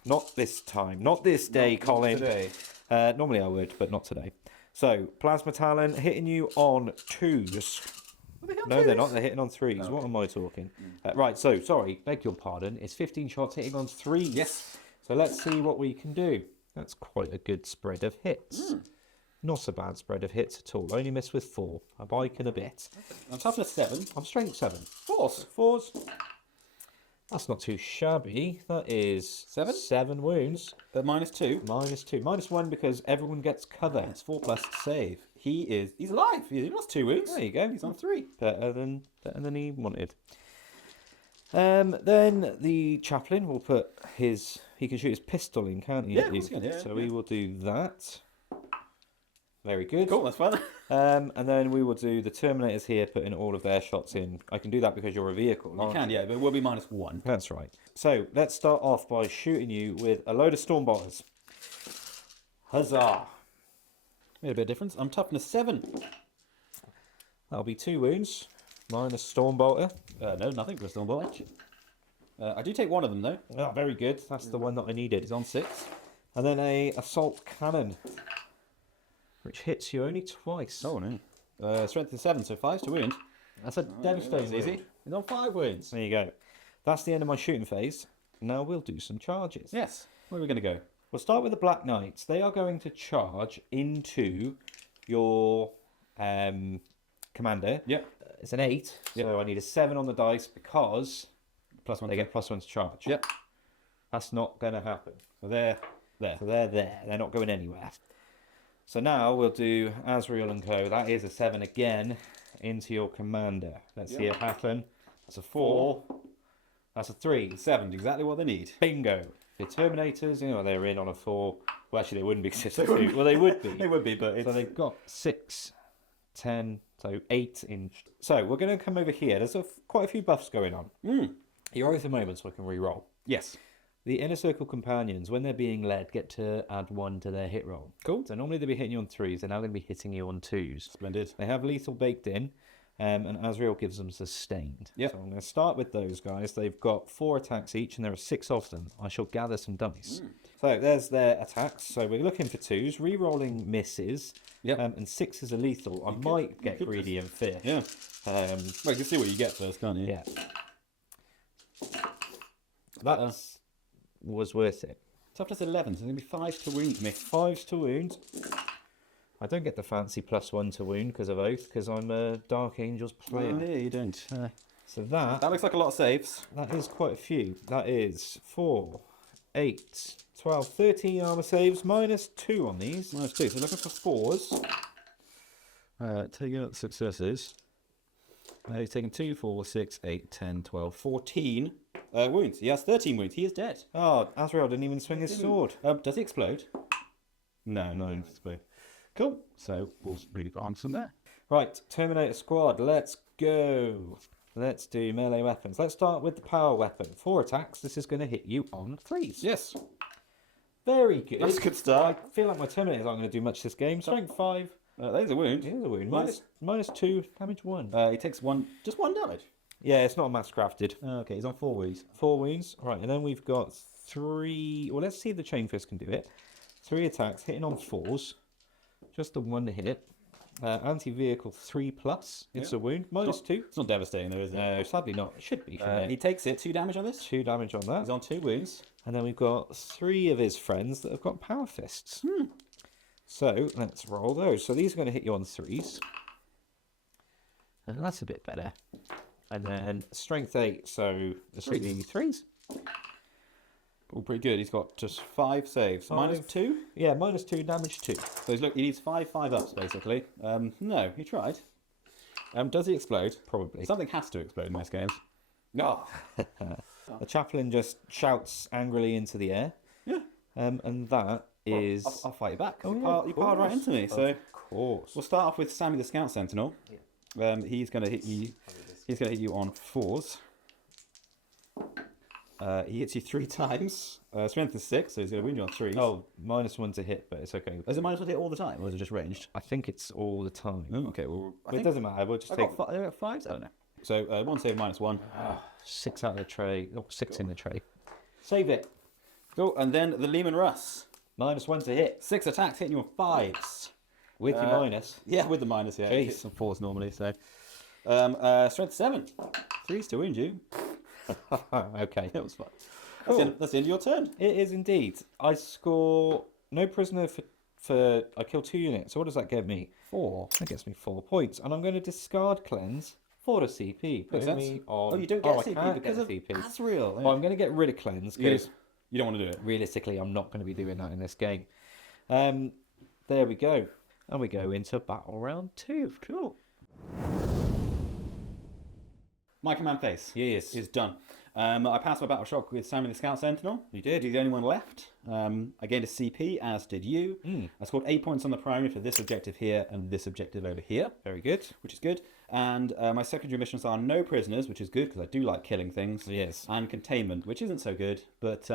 Not this time. Not this day, Colin. Today. Normally I would, but not today. So, Plasma Talon hitting you on 2s. No, they're not. They're hitting on 3s. What am I talking? Right, so, sorry. Beg your pardon. It's 15 shots hitting on 3s. Yes. So let's see what we can do. That's quite a good spread of hits. Not a bad spread of hits at all. Only missed with 4. A bike and a bit. I'm toughness 7. I'm strength 7. Force. 4s. That's not too shabby. That is 7? 7 wounds. Minus 2. Minus 2. Minus 1 because everyone gets cover. It's 4 plus save. He's alive. He lost 2 wounds. There you go. He's on 3. Better than he wanted. Then the chaplain will put his... He can shoot his pistol in, can't he? Yeah, of course he can, yeah, So we will do that. Very good. Cool, that's fun. And then we will do the Terminators here, putting all of their shots in. I can do that because you're a vehicle. You can, yeah, but it will be minus 1. That's right. So let's start off by shooting you with a load of Stormbolters. Huzzah! Made a bit of difference. I'm toughness 7. That'll be 2 wounds. Minus Stormbolter. No, nothing for a Stormbolt. I do take one of them, though. Oh, very good. That's the one that I needed. He's on 6. And then a Assault Cannon, which hits you only twice. Oh, no. Strength is 7, so 5's to wound. That's a devastating That's easy. wound. He's on 5 wounds. There you go. That's the end of my shooting phase. Now we'll do some charges. Yes. Where are we going to go? We'll start with the Black Knights. They are going to charge into your commander. Yep. It's an 8, Yep. so I need a 7 on the dice because +1. they get +1 to charge. Yep. That's not going to happen. So they're there. So they're there. They're not going anywhere. So now we'll do Azrael and Co. That is a 7 again into your commander. Let's see it happen. That's a 4. That's a 3. 7, exactly what they need. Bingo. The Terminators, they're in on a 4. Well, actually, they wouldn't be 6 or 2. Well, they would be. They would be, but it's... So they've got 6, 10, so 8 inch. So we're going to come over here. There's quite a few buffs going on. You're over the moment, so I can re-roll. Yes. The Inner Circle companions, when they're being led, get to add 1 to their hit roll. Cool. So normally they'll be hitting you on 3s. They're now going to be hitting you on 2s. Splendid. They have lethal baked in, and Azrael gives them sustained. Yep. So I'm going to start with those guys. They've got 4 attacks each, and there are 6 of them. I shall gather some dummies. So there's their attacks. So we're looking for 2s, re-rolling misses, Yep. And 6 is a lethal. I might get greedy and fish. Yeah. Well, you can see what you get first, can't you? Yeah. That was worth it. Toughness 11, so it's going to be 5 to wound me. 5 to wound. I don't get the fancy +1 to wound because of Oath, because I'm a Dark Angels player. Oh, yeah, you don't. So that That looks like a lot of saves. that is quite a few. That is 4, 8, 12, 13 armor saves, -2 on these. -2, so looking for 4s. Taking out the successes. He's taken 2, 4, 6, 8, 10, 12, 14 wounds. He has 13 wounds. He is dead. Oh, Azrael didn't even swing his sword. Does he explode? No, no, he doesn't explode. Cool. So we'll move on from there. Right, Terminator Squad, let's go. Let's do melee weapons. Let's start with the power weapon. 4 attacks. This is going to hit you on 3s. Yes. Very good. That's a good start. I feel like my Terminators aren't going to do much this game. Strength 5. There's a wound. Here's a wound. Minus- -2, damage 1. He takes just one damage. Yeah, it's not mass crafted. Okay, he's on 4 wounds. 4 wounds. Right, and then we've got 3... Well, let's see if the Chain Fist can do it. 3 attacks, hitting on 4s. Just the 1 hit. Anti-vehicle 3+. It's a wound. -2. It's not devastating though, is it? No, sadly not. It should be. shouldn't He it? takes it. 2 damage on this. 2 damage on that. He's on 2 wounds. And then we've got 3 of his friends that have got power fists. So let's roll those. So these are going to hit you on 3s. And that's a bit better. And then strength 8. So this will be 3s. All pretty good. He's got just 5 saves. -2. Yeah, -2, damage 2. So he's he needs 5 ups basically. No, he tried. Does he explode? Probably. Something has to explode in most games. No. The chaplain just shouts angrily into the air. Yeah. And that is... I'll fight you back. Oh, you yeah, you parred right into me. So Of course. we'll start off with Sammy the Scout Sentinel. He's going to hit you. He's going to hit you on 4s. He hits you 3 times. Strength is 6, so he's going to wound you on 3s. Oh, -1 to hit, but it's okay. Is it -1 hit all the time, or is it just ranged? I think it's all the time. Oh, okay, well, But it doesn't matter. We'll just I take got 5s? Oh, no. So 1 save -1. 6 out of the tray. Oh, 6 in the tray. Save it. Cool, and then the Lehman Russ. -1 to hit. 6 attacks, hitting you on 5s. With your minus. Yeah, with the minus, yeah. Jeez. Hits some 4s normally, so. Strength 7. 3s to wound you. Okay. That was fun. Cool. That's the end of your turn. It is indeed. I score no prisoner for I killed 2 units. So what does that get me? 4. That gets me 4 points. And I'm going to discard cleanse for the CP. Makes Putting sense. me on... Oh, you don't get I CP can't because get of CP. Azrael. Well, I'm going to get rid of cleanse because You don't want to do it. realistically, I'm not going to be doing that in this game. There we go. And we go into battle round 2. Cool. My command phase Yes. is done. I passed my battle shock with Sammy the Scout Sentinel. You did. He's the only one left. I gained a CP, as did you. I scored 8 points on the primary for this objective here and this objective over here. Very good. Which is good. And my secondary missions are no prisoners, which is good because I do like killing things. Yes. And containment, which isn't so good, but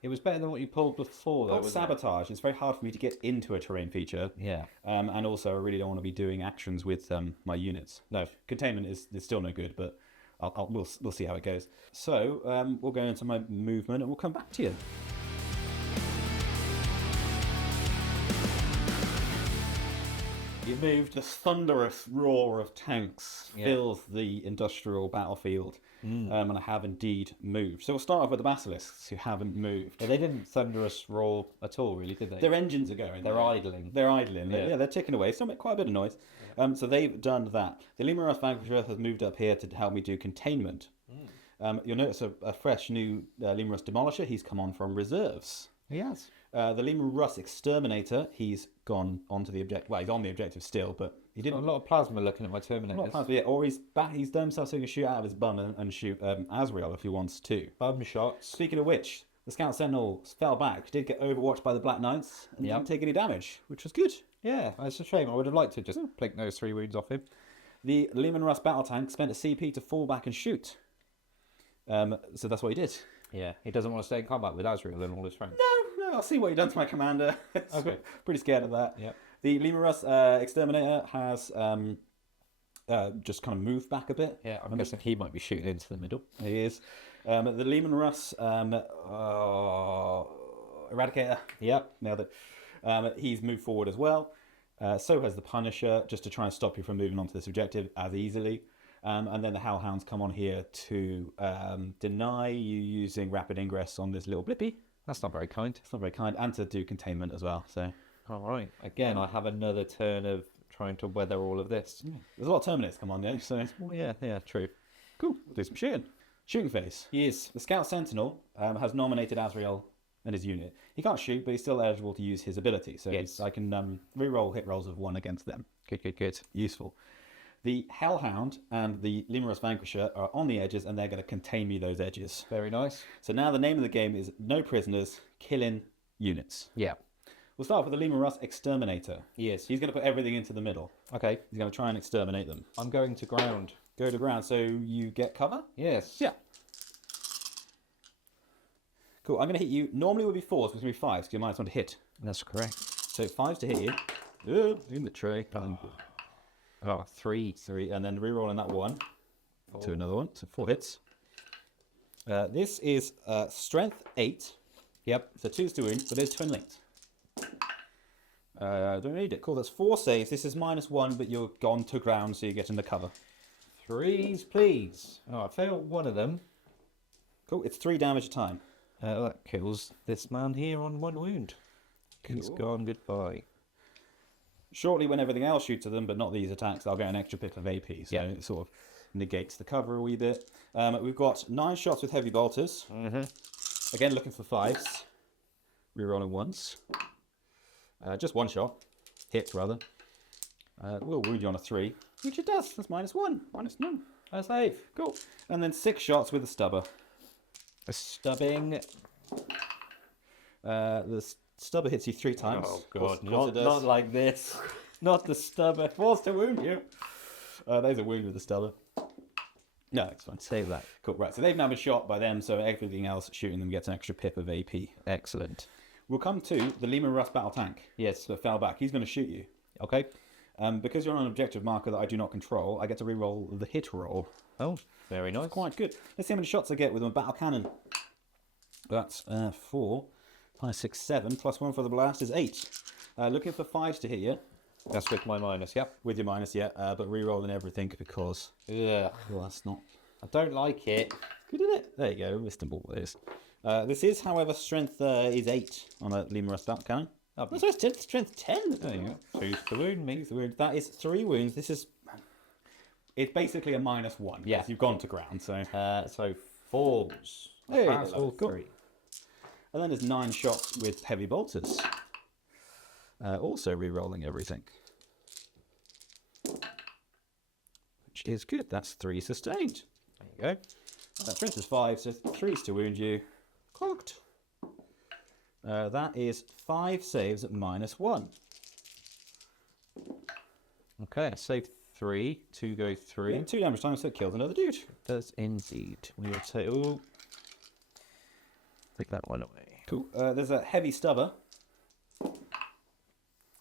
It was better than what you pulled before, though, wasn't it? sabotage. It's very hard for me to get into a terrain feature. Yeah. And also, I really don't want to be doing actions with my units. No. Containment is still no good, but we'll see how it goes. So we'll go into my movement and we'll come back to you. You moved. The thunderous roar of tanks fills the industrial battlefield, and I have indeed moved. So we'll start off with the basilisks who haven't moved. But they didn't thunderous roar at all, really, did they? Their engines are going. They're idling. They're idling. Yeah. They're ticking away. Still make quite a bit of noise. So they've done that. The Lemurus Vanquisher has moved up here to help me do containment. You'll notice a fresh new Lemurus Demolisher. He's come on from reserves. Yes. The Lemurus Exterminator, he's gone onto the objective. Well, he's on the objective still, but he A didn't. lot of plasma looking at my Terminators. Not plans, but yeah, or he's back. He's done himself so he can shoot out of his bum and shoot Azrael if he wants to. Bum shots. Speaking of which, the Scout Sentinel fell back. Did get overwatched by the Black Knights and didn't take any damage, which was good. Yeah, it's a shame. I would have liked to just blink those 3 wounds off him. The Lemurus Battle Tank spent a CP to fall back and shoot. So that's what he did. Yeah, he doesn't want to stay in combat with Azrael and all his friends. No, I'll see what he done to my commander. Okay. Pretty scared of that. Yep. The Lemurus Exterminator has just kind of moved back a bit. Yeah, I'm guessing he might be shooting into the middle. He is. The Lemurus Eradicator. Yep, nailed it. He's moved forward as well. So has the Punisher, just to try and stop you from moving on to this objective as easily. And then the Hellhounds come on here to deny you using rapid ingress on this little blippy. That's not very kind. It's not very kind. And to do containment as well. So All right. Again, I have another turn of trying to weather all of this. there's a lot of Terminators come on there. So Well, yeah, true. cool. We'll do some shooting. Shooting phase. Yes. The Scout Sentinel has nominated Azrael and his unit. He can't shoot, but he's still eligible to use his ability. So Yes. I can re-roll hit rolls of 1 against them. Good. Useful. The Hellhound and the Lemurus Vanquisher are on the edges, and they're going to contain me those edges. Very nice. So now the name of the game is No Prisoners, Killing Units. Yeah. We'll start with the Lemurus Exterminator. Yes. He's going to put everything into the middle. Okay. He's going to try and exterminate them. I'm going to ground. Go to ground, so you get cover? Yes. Yeah. Cool, I'm going to hit you. Normally it would be 4s, but it's going to be 5s, because you might want to hit. That's correct. So 5s to hit you. In the tray. Oh, 3. 3, and then re-rolling that 1 to another one, so 4 hits. This is strength 8. Yep. So 2's to wound, but it's twin linked. Don't need it. Cool, that's 4 saves. This is -1, but you're gone to ground, so you get in the cover. 3s, please. Oh, I failed one of them. Cool, it's 3 damage a time. That kills this man here on 1 wound. He's gone, goodbye. Shortly, when everything else shoots at them, but not these attacks, I'll get an extra pip of AP, so it sort of negates the cover a wee bit. We've got 9 shots with heavy bolters. Again, looking for 5s. Rerolling once. Just 1 shot. Hit, rather. We'll wound you on a 3, which it does. That's -1. -1. A save. Cool. And then 6 shots with a stubber. A stubbing. The stubber hits you 3 times. Oh, Of course God. it does. Not like this. Not the stubber. Forced to wound you. There's a wound with the stubber. No, it's fine. Save that. Cool, right. So they've now been shot by them, so everything else shooting them gets an extra pip of AP. Excellent. We'll come to the Lemurus Battle Tank. Yes. So fell back. He's going to shoot you. Okay. Because you're on an objective marker that I do not control, I get to re-roll the hit roll. Oh, very nice. Quite good. Let's see how many shots I get with my battle cannon. That's 4, 5, 6, 7, plus 1 for the blast is 8. Looking for 5s to hit you. That's with my minus, yep. With your minus, yeah, but re-rolling everything because... Ugh. Well, that's not... I don't like it. Good, isn't it? There you go, Istanbul it is. This is, however, strength is 8 on a Lemurus battle cannon. Oh, That's right, strength 10. there you go. Two's to wound me. Two's the wound. That is 3 wounds. It's basically a -1. Yeah. You've gone to ground, so. So 4s. There you Pass go. all Cool. 3. And then there's 9 shots with heavy bolters. Also re-rolling everything. Which is good. That's 3 sustained. There you go. Prince is 5, so 3's to wound you. Clocked. That is 5 saves at -1. Okay, I saved 3. 2 go 3. Yeah, 2 damage time, so it kills another dude. Does indeed. We will take. Oh, take that one away. Cool. There's a heavy stubber.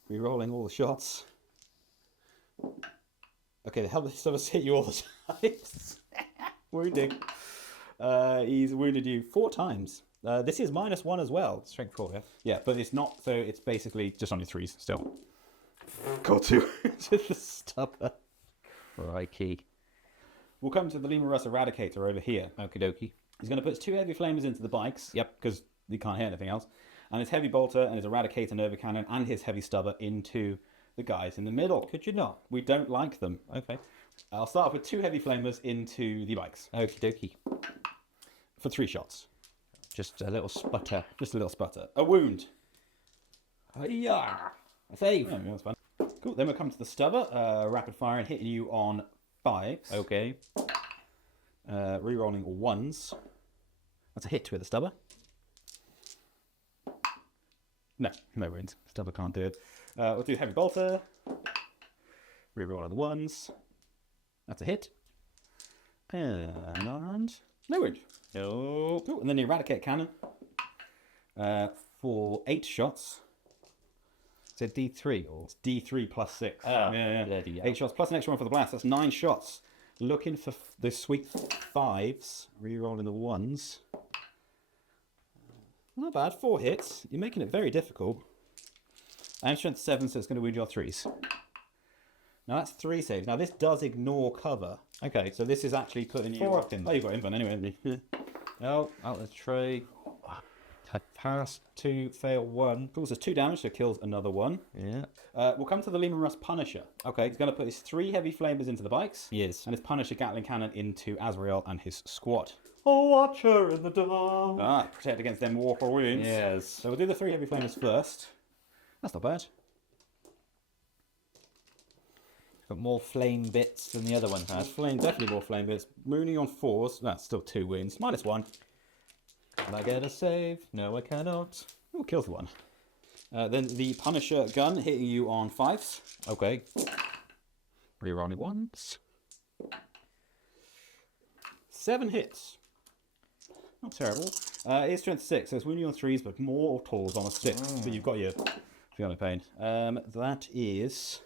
Re-rolling all the shots. Okay, the heavy stubbers hit you all the times. Wounding. He's wounded you 4 times. This is -1 as well. Strength 4, yeah. Yeah, but it's not, so it's basically just on your 3s still. Got 2. Just the stubber. Crikey. We'll come to the Lima Russ Eradicator over here. Okie dokie. He's going to put 2 heavy flamers into the bikes. Yep, because he can't hit anything else. And his heavy bolter and his Eradicator Nova Cannon and his heavy stubber into the guys in the middle. Could you not? We don't like them. Okay. I'll start off with 2 heavy flamers into the bikes Okie dokie. for 3 shots. Just a little sputter. Just a little sputter. A wound. Yeah. A save. Yeah, that's fine. Cool. Then we'll come to the stubber. Rapid fire and hitting you on 5s. Okay. Rerolling 1s. That's a hit with the stubber. No wounds. Stubber can't do it. We'll do heavy bolter. Reroll on the 1s. That's a hit. And no wound. No. Cool. And then the Eradicate Cannon for 8 shots. Is it D3 or? It's D3 plus 6. yeah. Bloody hell. 8 shots plus an extra 1 for the blast. That's 9 shots. Looking for the sweet 5s. Rerolling the 1s. Not bad. 4 hits. You're making it very difficult. And strength 7, so it's going to wound your 3s. Now that's 3 saves. Now this does ignore cover. Okay. So this is actually putting you... 4 up in. Oh, you've got invuln anyway, haven't you? Oh, out of the tray. I passed 2, fail 1. Cool, so 2 damage, so kills another 1. Yeah. We'll come to the Lehman Russ Punisher. Okay, he's going to put his 3 heavy flamers into the bikes. Yes. And his Punisher Gatling Cannon into Azrael and his squad. Oh, watcher in the dark. Ah, protect against them warful wounds. Yes. So we'll do the 3 heavy flamers first. That's not bad. Got more flame bits than the other one That's has. flame, definitely more flame bits. Mooning on 4s. That's still 2 wounds. -1. Can I get a save? No, I cannot. Oh, kills the 1. Then the Punisher gun hitting you on 5s. Okay. Rerolling it once. 7 hits. Not terrible. It is strength 6, so it's wounding on 3s, but more tools on a 6. So you've got your feeling of pain. That is...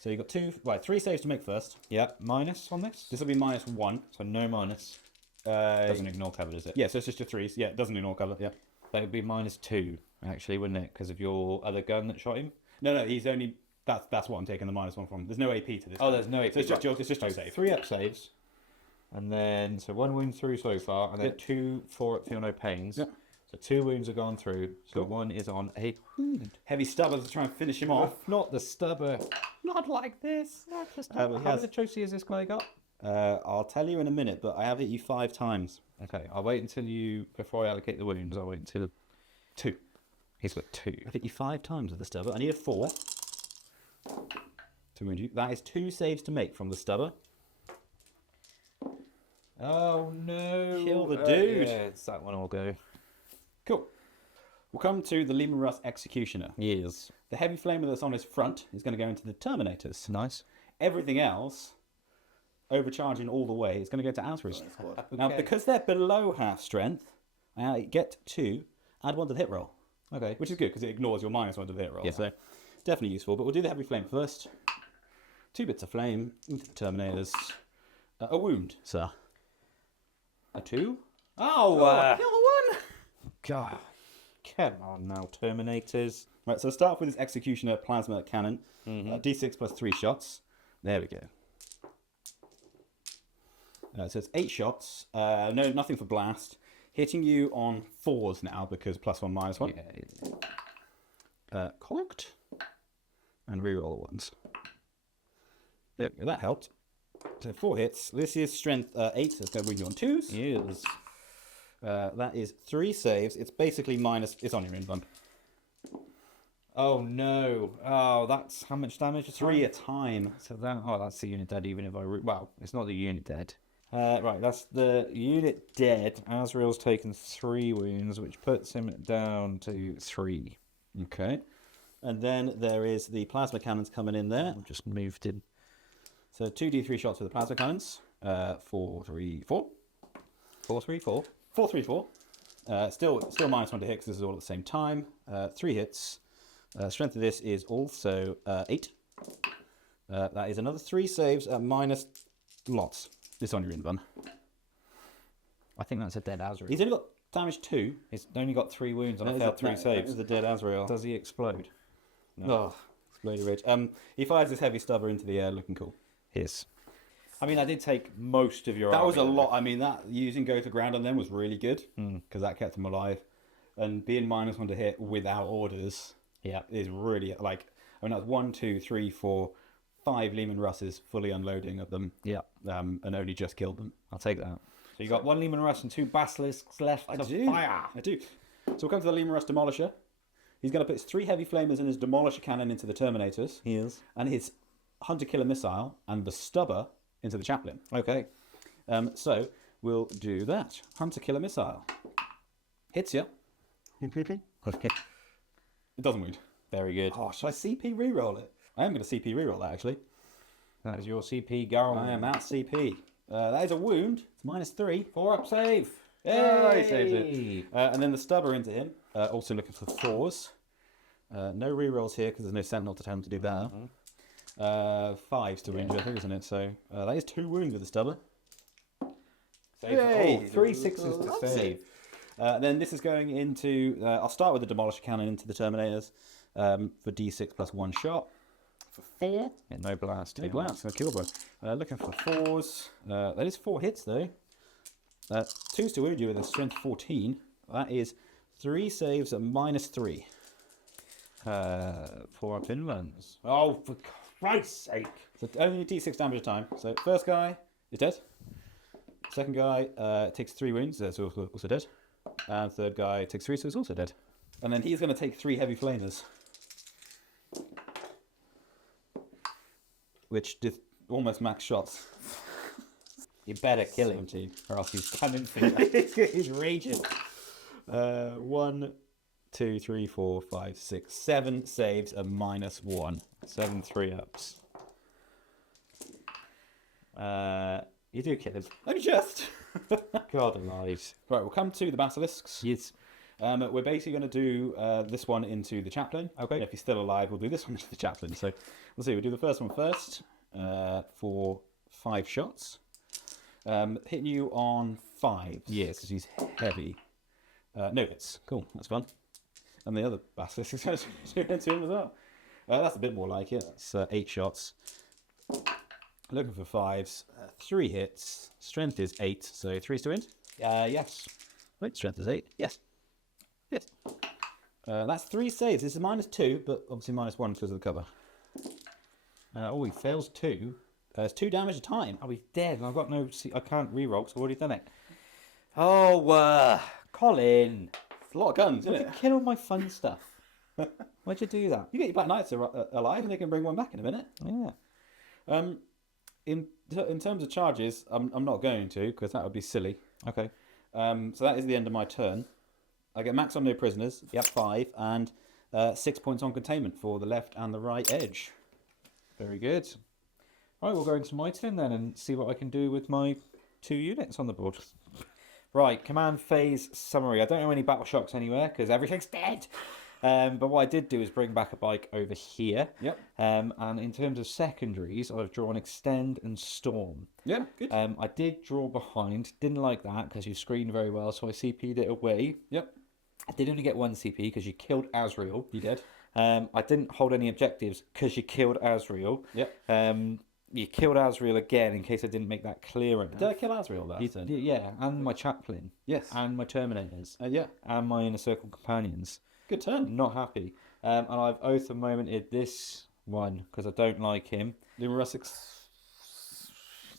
So you've got 3 saves to make first. Yeah, minus on this? This will be -1. So no minus. Doesn't Doesn't ignore cover, does it? Yeah, so it's just your 3s. Yeah, it doesn't ignore cover. Yeah. That would be -2, actually, wouldn't it? Because of your other gun that shot him? No, he's only... That's what I'm taking the -1 from. There's no AP to this. Oh, there's no AP. So it's just your save. 3 up saves. And then, so 1 wound through so far, and then 2 4 feel no pains. Yeah. So 2 wounds have gone through, so 1 is on a wound. Heavy stubber to try and finish him off. Not the stubber. Not like this. Not the stubber. Well, he How has- many trophy has this guy got? I'll tell you in a minute, but I have hit you 5 times. Okay, I'll wait until before I allocate the wounds, I'll wait until 2. he's got 2. I've hit you 5 times with the stubber. I need a 4 to wound you. That is 2 saves to make from the stubber. Oh no! Kill the dude. Yeah, it's that one. I'll go. Cool. We'll come to the Lehman Russ Executioner. Yes. The heavy flamer that's on his front is going to go into the Terminators. Nice. Everything else, overcharging all the way, is going to go to Azrael's squad. Now, Okay. because they're below half strength, I get 2, add 1 to the hit roll. Okay. Which is good because it ignores your -1 to the hit roll. Yeah. So definitely useful. But we'll do the heavy flame first. 2 bits of flame into the Terminators. A wound, sir. A 2. Oh, Kill the 1! God. Come on now, Terminators. Right, so start with his Executioner Plasma Cannon. D6 plus 3 shots. There we go. So it's 8 shots. No, nothing for blast. Hitting you on 4s now because +1, -1. Yeah. cocked and reroll ones. There, that helped. So 4 hits. This is strength 8, so it's going to bring you on 2s. Yes. That is 3 saves. It's basically minus. It's on your invuln. Oh no. Oh, that's how much damage? 3 a time. So that's the unit dead. Even if well, it's not the unit dead. Right, that's the unit dead. Azrael's taken 3 wounds, which puts him down to 3. Okay. And then there is the plasma cannons coming in there. I've just moved him. So 2d3 shots with the plasma cannons. 4, 3, 4. 4, 3, 4. 4, 3, 4. Still minus 1 to hit because this is all at the same time. 3 hits. Strength of this is also 8. That is another 3 saves at minus lots. This on your invuln. I think that's a dead Azrael. He's only got damage 2. He's only got 3 wounds and I failed 3 That saves. is the dead Azrael. Does he explode? No. Oh, exploded rage. He fires his heavy stubber into the air, looking cool. His. I mean, I did take most of your That was a army. lot. I mean, that using go to ground on them was really good because that kept them alive. And being minus 1 to hit without orders is really like. I mean, that's 1, 2, 3, 4, 5 Lehman Russes fully unloading of them. Yeah. And only just killed them. I'll take that. So you got 1 Lehman Russ and 2 Basilisks left to fire. I do. So we'll come to the Lehman Russ Demolisher. He's going to put his 3 heavy flamers and his Demolisher cannon into the Terminators. He is. And his Hunter Killer Missile and the Stubber into the Chaplain. Okay. So we'll do that. Hunter Killer Missile. Hits you. Okay. It doesn't wound. Very good. Oh, should I CP reroll it? I am going to CP reroll that actually. That is your CP gone. I am at CP. That is a wound. It's minus 3. 4 up save. Yay! He saves it. And then the Stubber into him. Also looking for 4s. No rerolls here because there's no Sentinel to tell him to do that. 5s to wound you, I think, isn't it? So that is 2 wounds with the Stubber. Save. Yay! Oh, 3 6s to Loves save. Then this is going into. I'll start with the Demolisher Cannon into the Terminators for D6 plus 1 shot. For 4. Yeah, no blast. No blast, no kill blow. Looking for 4s. That is 4 hits though. 2s to wound you with a strength 14. That is 3 saves at minus 3. 4 up inlands. Oh, for Christ's sake. So only D6 damage a time. So first guy is dead. Second guy takes 3 wounds, so also dead. And third guy takes 3, so he's also dead. And then he's going to take 3 heavy flamers. Which did almost max shots. You better kill him, 17. or else he's coming for you. He's raging. 1, 2, 3, 4, 5, 6, 7 saves at minus 1. 7 3 ups. You do kill him. Only just. God alive. Right, we'll come to the Basilisks. Yes. We're basically going to do this one into the Chaplain. Okay. And if he's still alive, we'll do this one into the Chaplain. So we'll see. We'll do the first one first for 5 shots. Hitting you on 5. Yes. Because he's heavy. No hits. Cool. That's fun. And the other Basilisk is going to shoot into him as well. That's a bit more like it. That's 8 shots. Looking for 5s. 3 hits. Strength is 8. So 3s to win. Yes. Wait, strength is 8. Yes. Yes. That's 3 saves. This is minus 2, but obviously minus 1 because of the cover. Oh, he fails 2. It's 2 damage a time. Oh, he's dead. And I've got no. I can't reroll because I've already done it. Oh, Colin. It's a lot of guns, isn't Why'd it? you kill all my fun stuff? Why'd you do that? You get your Black Knights alive, and they can bring one back in a minute. Yeah. In terms of charges, I'm not going to because that would be silly. Okay. So that is the end of my turn. I get max on no prisoners. Yep, 5 and 6 points on containment for the left and the right edge. Very good. Right, we'll go into my turn then and see what I can do with my 2 units on the board. Right, command phase summary. I don't know any battle shocks anywhere because everything's dead. But what I did do is bring back a bike over here. Yep. And in terms of secondaries, I've drawn extend and storm. Yeah, good. I did draw behind. Didn't like that because you screened very well, so I CP'd it away. Yep. I did only get 1 CP because you killed Azrael. You did. I didn't hold any objectives because you killed Azrael. Yep. You killed Azrael again in case I didn't make that clear enough. Did I kill Azrael that turn? Yeah, and my chaplain. Yes. And my Terminators. Yeah. And my Inner Circle companions. Good turn. Not happy. And I've oath and momented this one because I don't like him. Leman Russ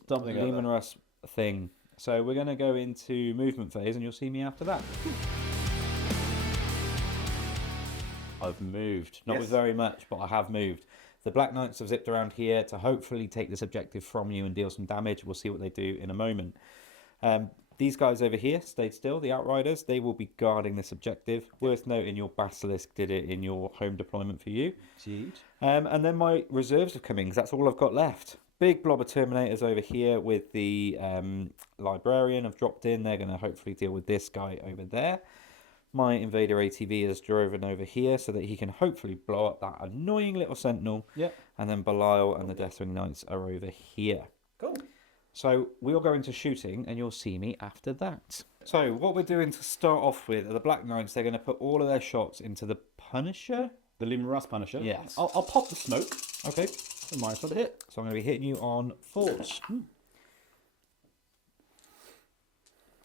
something like Leman that. Russ thing. So we're going to go into movement phase and you'll see me after that. I've moved. Not with very much, but I have moved. The Black Knights have zipped around here to hopefully take this objective from you and deal some damage. We'll see what they do in a moment. These guys over here stayed still, the Outriders. They will be guarding this objective. Worth noting, your Basilisk did it in your home deployment for you. Indeed. And then my reserves have come in because that's all I've got left. Big blob of Terminators over here with the Librarian have dropped in. They're going to hopefully deal with this guy over there. My Invader ATV has driven over here so that he can hopefully blow up that annoying little Sentinel. Yep. And then Belial and the Deathwing Knights are over here. Cool. So we'll go into shooting and you'll see me after that. So what we're doing to start off with are the Black Knights. They're going to put all of their shots into the Punisher. The Leman Russ Punisher. Yes. I'll pop the smoke. Okay. Minus for the hit. So I'm going to be hitting you on 4s.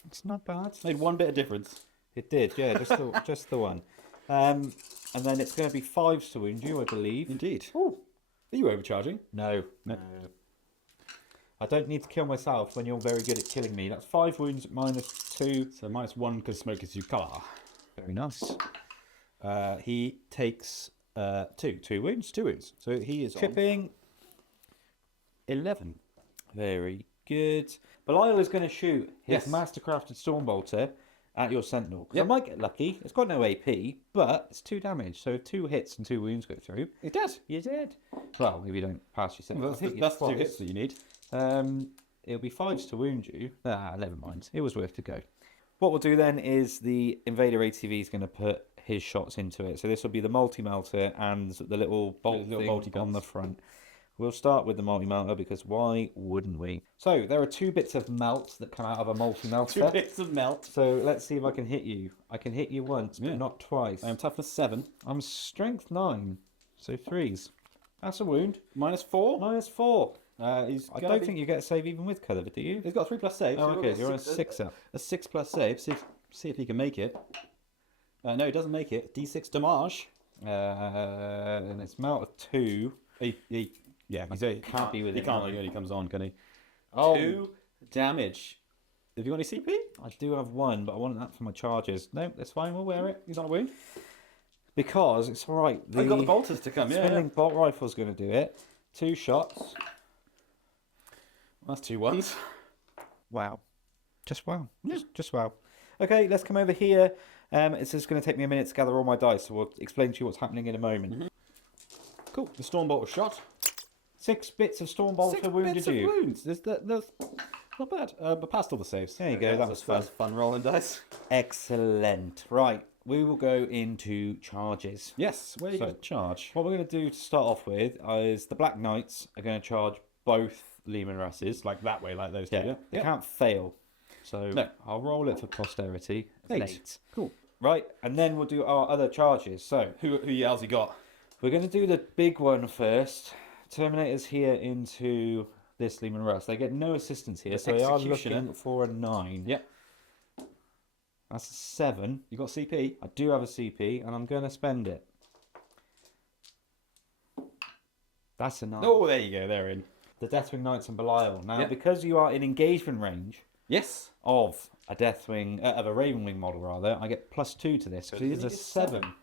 It's not bad. Made one bit of difference. It did, yeah, just the one. And then it's going to be 5s to wound you, I believe. Indeed. Ooh. Are you overcharging? No. I don't need to kill myself when you're very good at killing me. That's 5 wounds minus 2. So -1 because smoke is your colour. Very nice. He takes 2 wounds. 2 wounds. So he is Chipping. 11. Very good. Belial is going to shoot his Yes. mastercrafted Stormbolter at your Sentinel. Yep. I might get lucky. It's got no AP, but it's 2 damage. So if 2 hits and 2 wounds go through, It does. you're dead. Well, if you don't pass your Sentinel. Well, I'll hit you that's the 2 twice. hits that you need. It'll be 5s to wound you. Never mind. It was worth to go. What we'll do then is the Invader ATV is going to put his shots into it. So this will be the multi-melter and the little bolt little thing bolty on guns. the front. We'll start with the multi-melter because why wouldn't we? So there are 2 bits of melt that come out of a multi-melter. 2 bits of melt. So let's see if I can hit you. I can hit you once, Yeah. but not twice. I am toughness 7. I'm strength 9, so 3s. That's a wound. -4. Minus 4. He's I don't think you get a save even with cover, do you? He's got a 3+ save. Oh, so okay, we'll you're on a get 6 up. A 6+ save. See if he can make it. No, he doesn't make it. D6 damage. And it's melt of 2. Yeah, he's can't be with He it can't. now. He only comes on, can he? Oh. 2 damage. Have you got any CP? I do have 1, but I want that for my charges. No, that's fine, we'll wear it. He's on a wound. Because it's alright. I've got the bolters to come. Yeah. Spindling bolt rifle's going to do it. 2 shots. That's 2 ones. Wow. Just wow. Just wow. Okay, let's come over here. It's just going to take me a minute to gather all my dice, so we'll explain to you what's happening in a moment. Cool. The Stormbolt shot. 6 bits of Stormbolter wounded bits you. Of wounds. That's not bad. But passed all the saves. There you go, that was fun. fun rolling dice. Excellent. Right, we will go into charges. Yes. Where are you So- going to charge? What we're going to do to start off with is the Black Knights are going to charge both Leman Russes. Like that way, like those two. Yeah, they can't fail. So No. I'll roll it for posterity. It's 8. Cool. Right, and then we'll do our other charges. So Who else you got? we're going to do the big one first. Terminators here into this Leman Russ. They get no assistance here, The so they are Executioner. looking for a 9. Yep. That's a 7. You got CP? I do have a CP, and I'm going to spend it. That's a 9. Oh, there you go. They're in. The Deathwing Knights and Belial. Now, Yep. because you are in engagement range Yes. of a Deathwing, of a Ravenwing model rather, I get +2 to this. So you this is a need a 7. 7.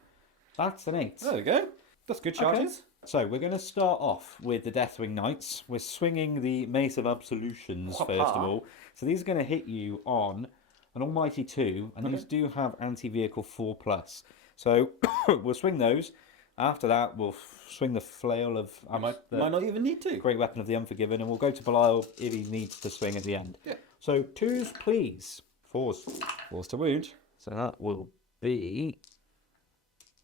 That's an 8. There we go. That's good charges. So we're going to start off with the Deathwing Knights. We're swinging the Mace of Absolutions first of all. So these are going to hit you on an Almighty 2, and these do have anti-vehicle 4+. So we'll swing those. After that, we'll swing the Flail of Might the not even need to. Great Weapon of the Unforgiven, and we'll go to Belial if he needs to swing at the end. Yeah. So 2s, please. 4s. 4s to wound. So that will be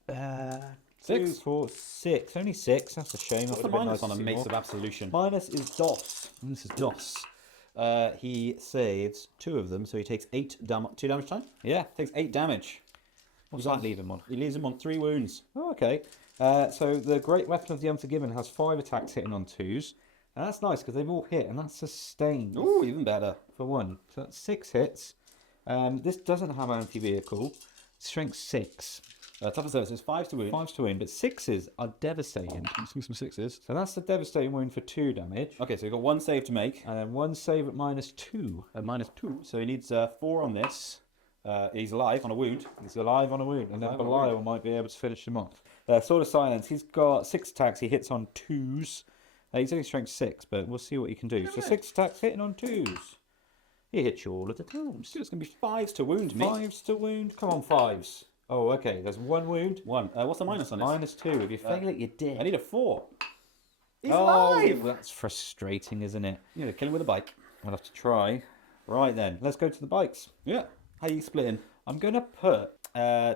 6. 2, 4, 6. Only 6. That's a shame. What's That's the a bit minus nice on a to see Mace more. of Absolution? Minus is DOS. This is DOS. He saves 2 of them, so he takes 2 damage time. Yeah. Takes 8 damage. What does that leave him on? He leaves him on 3 wounds. Oh, okay. So the Great Weapon of the Unforgiven has 5 attacks hitting on 2s. And that's nice because they've all hit, and that's sustained Oh, even better. for 1. So that's 6 hits. This doesn't have anti-vehicle. Strength 6. Tougher service is 5 to wound. 5 to wound, but 6s are devastating. Let's do some 6s. So that's the devastating wound for 2 damage. Okay, so you've got 1 save to make. And then 1 save at -2. At -2. So he needs 4 on this. He's alive on a wound. He's alive on a wound, and then Alive on a Belial might be able to finish him off. Sword of Silence, he's got 6 attacks, he hits on 2s. He's only strength 6, but we'll see what he can do. So 6 attacks hitting on 2s. He hits you all at the times. It's going to be 5s to wound me. 5s to wound. Come on, 5s. Oh, okay. There's 1 wound. 1. What's the minus on this? -2. If you fail it, you're dead. I need a 4. He's oh, alive! that's frustrating, isn't it? You know, kill him with a bike. I'll have to try. Right then, let's go to the bikes. Yeah. How are you splitting? I'm going to put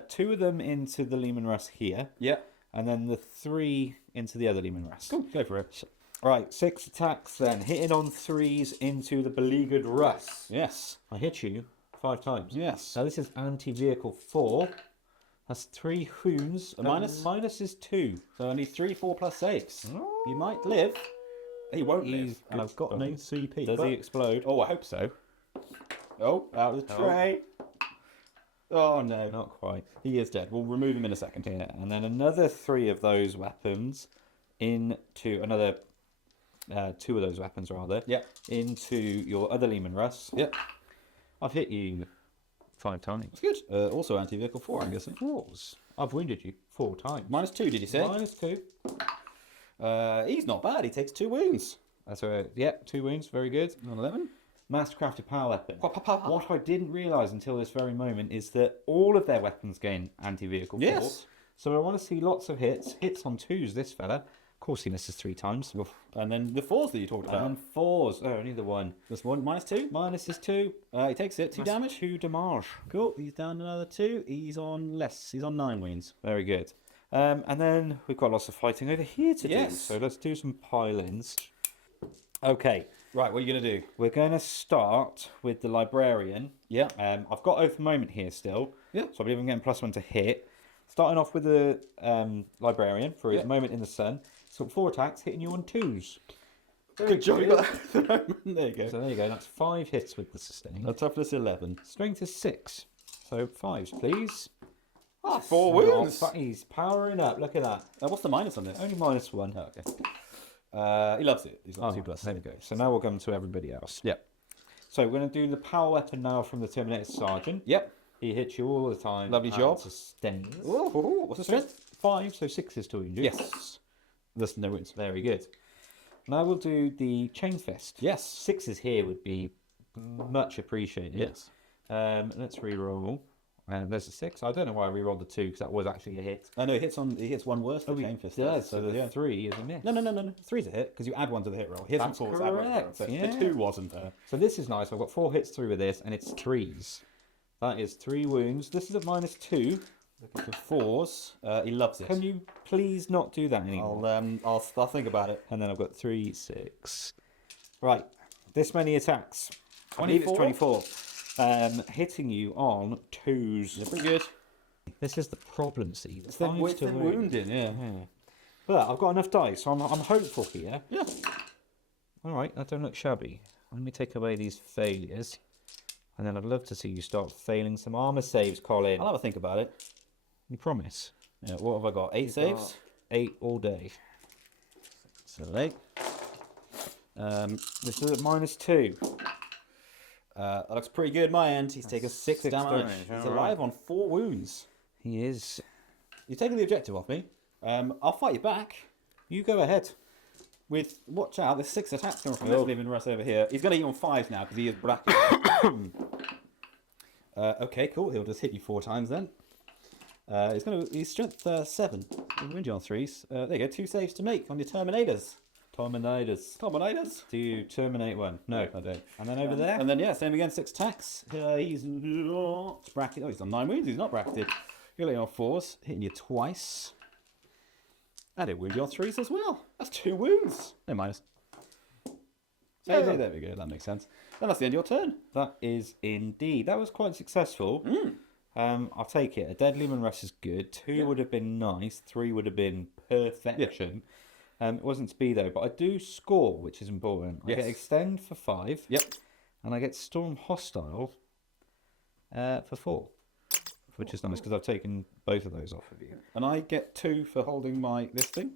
2 of them into the Lehman Russ here. Yeah. And then the 3 into the other Lehman Russ. Cool. Go for it. Right, 6 attacks then. Hitting on 3s into the beleaguered Russ. Yes. I hit you 5 times. Yes. Now this is anti-vehicle 4. That's 3 wounds. A minus? Minus is 2. So I need 3, 4 plus saves. You might live. He won't live. And I've got no CP. Does he explode? Oh, I hope so. Oh, out of the Oh. tray. Oh, no. Not quite. He is dead. We'll remove him in a second. Yeah, and then another 3 of those weapons into another 2 of those weapons rather. Yep. Into your other Lehman Russ. Yep. I've hit you 5 times. That's good. Also anti-vehicle 4, I'm guessing. 4s. I've wounded you 4 times. -2, did you say? -2. He's not bad. He takes 2 wounds. That's right. Yep, 2 wounds. Very good. On 11. Mastercrafted power weapon. What? What I didn't realise until this very moment is that all of their weapons gain anti-vehicle Yes. force. So I want to see lots of hits. Hits on 2s, this fella. Of course he misses 3 times. And then the 4s that you talked about. And 4s. Oh, only the 1. This one, -2. Minus is 2. He takes it. 2 damage. 2 damage. Cool. He's down another 2. He's on less. He's on 9 wounds. Very good. And then we've got lots of fighting over here to do. Yes. So let's do some pile-ins. Okay. Right, what are you going to do? We're going to start with the librarian. Yeah. I've got Oath Moment here still. Yeah. So I believe I'm getting +1 to hit. Starting off with the librarian for his Yeah. moment in the sun. So 4 attacks, hitting you on 2s. Good job. You got that. There you go. So there you go. That's 5 hits with the sustain. Toughness 11. Strength is 6. So 5s, please. Ah, 4 wounds. He's powering up. Look at that. What's the minus on this? Only -1. Oh, okay. He loves it. He's got 2 plus. There we go. So now we'll come to everybody else. Yep. So we're going to do the power weapon now from the Terminator Sergeant. Yep. He hits you all the time. Lovely and job. Sustains. Ooh, what's the strength? 5, so 6s to wound you. Yes. There's no wounds. Very good. Now we'll do the Chain Fist. Yes. 6s here would be much appreciated. Yes. Let's re-roll. There's a 6. I don't know why I re-rolled the 2 because that was actually a hit. I know he hits 1 worse for Chain Fist. So the 3 is a miss. No. 3's a hit because you add 1 to the hit roll. He That's falls, add 1 to the roll. correct, So yeah. The 2 wasn't there. So this is nice. I've got 4 hits through with this, and it's 3s. That is 3 wounds. This is at -2. Looking for 4s. He loves it. Can you please not do that anymore? I'll think about it. And then I've got 3, 6. Right. This many attacks. I believe it's 24? 24. Hitting you on 2s. They're pretty good. This is the problem, see. It's the Fives to wound. wounding, yeah. But I've got enough dice, so I'm hopeful here. Yeah. All right, that don't look shabby. Let me take away these failures. And then I'd love to see you start failing some armor saves, Colin. I'll have a think about it. You promise? Yeah, what have I got? 8 saves? 8 all day. So 8. This is at -2. That looks pretty good my end. He's taken 6 damage. damage, He's all alive on 4 wounds. He is. You're taking the objective off me. I'll fight you back. You go ahead. With, watch out, there's 6 attacks coming from this living Russ over here. He's going to eat on 5 now because he is bracketed. Okay, cool. He'll just hit you 4 times then. He's strength 7. He'll wound you on 3s. There you go, 2 saves to make on your Terminators. Terminators? Do you terminate one? No. I don't. And then over there? And then, yeah, same again, 6 attacks. He's not bracketed. Oh, he's on 9 wounds. He's not bracketed. You're laying on 4s, hitting you twice. And it wound you on 3s as well. That's 2 wounds. No minus. There we go. That makes sense. And that's the end of your turn. That is indeed. That was quite successful. I'll take it. A dead Lehman Russ is good. 2 would have been nice. 3 would have been perfection. It wasn't to be though, but I do score, which is important. I get extend for 5. Yep. And I get storm hostile for 4. which is nice because I've taken both of those off of you. And I get 2 for holding this thing.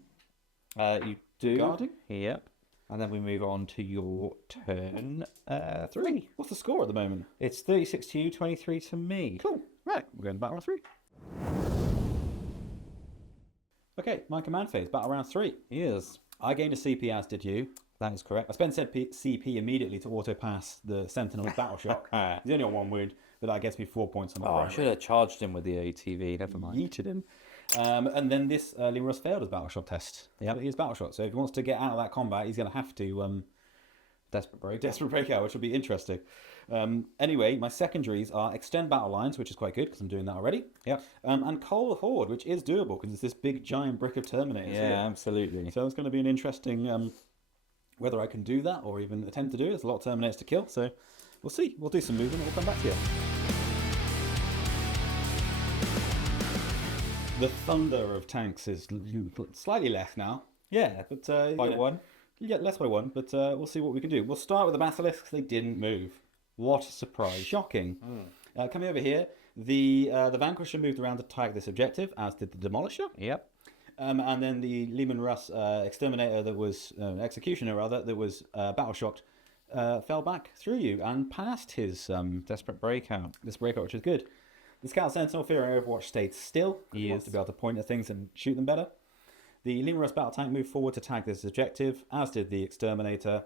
You do. Guarding? Yep. And then we move on to your turn 3. What's the score at the moment? It's 36 to you, 23 to me. Cool. Right, we're going to battle round 3. Okay, my command phase, battle round 3. Yes, I gained a CP, as did you. that is correct. I spent said CP immediately to auto-pass the Sentinel's battle shock. He's only on 1 wound, but that gets me 4 points on the Oh, I primary. should have charged him with the ATV. Never mind. Yeeted him. And then this Lemurus failed his battle shot test. Yeah, but he's battle shot. So if he wants to get out of that combat, he's going to have to desperate breakout, which will be interesting. Anyway, my secondaries are extend battle lines, which is quite good because I'm doing that already. Yeah. And coal horde, which is doable because it's this big giant brick of Terminators. Yeah, here. absolutely. So it's going to be an interesting whether I can do that or even attempt to do it. There's a lot of Terminators to kill, so we'll see. We'll do some movement and we'll come back to you. The thunder of tanks is slightly less now. Yeah, But by 1. You get less by 1, but we'll see what we can do. We'll start with the Basilisks. They didn't move. What a surprise. Shocking. Coming over here, the Vanquisher moved around to target this objective, as did the Demolisher. Yep. And then the Lehman Russ Exterminator, that was Executioner rather, that was battle shocked, fell back through you and passed his Desperate breakout. this breakout, which is good. The Scout Sentinel fearing Overwatch stayed still. He wants to be able to point at things and shoot them better. The Lehman Russ battle tank moved forward to tag this objective, as did the Exterminator,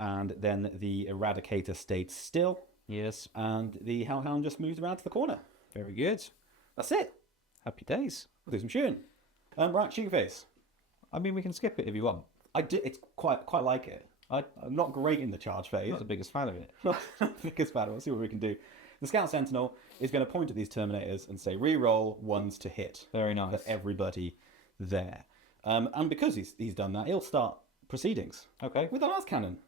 and then the Eradicator stayed still, Yes. and the Hellhound just moved around to the corner. Very good. That's it. Happy days. We'll do some shooting. Right, shooting phase. I mean, we can skip it if you want. I did. It's quite like it. I'm not great in the charge phase. I'm not the biggest fan of it. Not the biggest fan. We'll see what we can do. The Scout Sentinel is going to point at these Terminators and say, re-roll 1s to hit. Very nice. For everybody there. And because he's done that, he'll start proceedings. Okay. With the last cannon.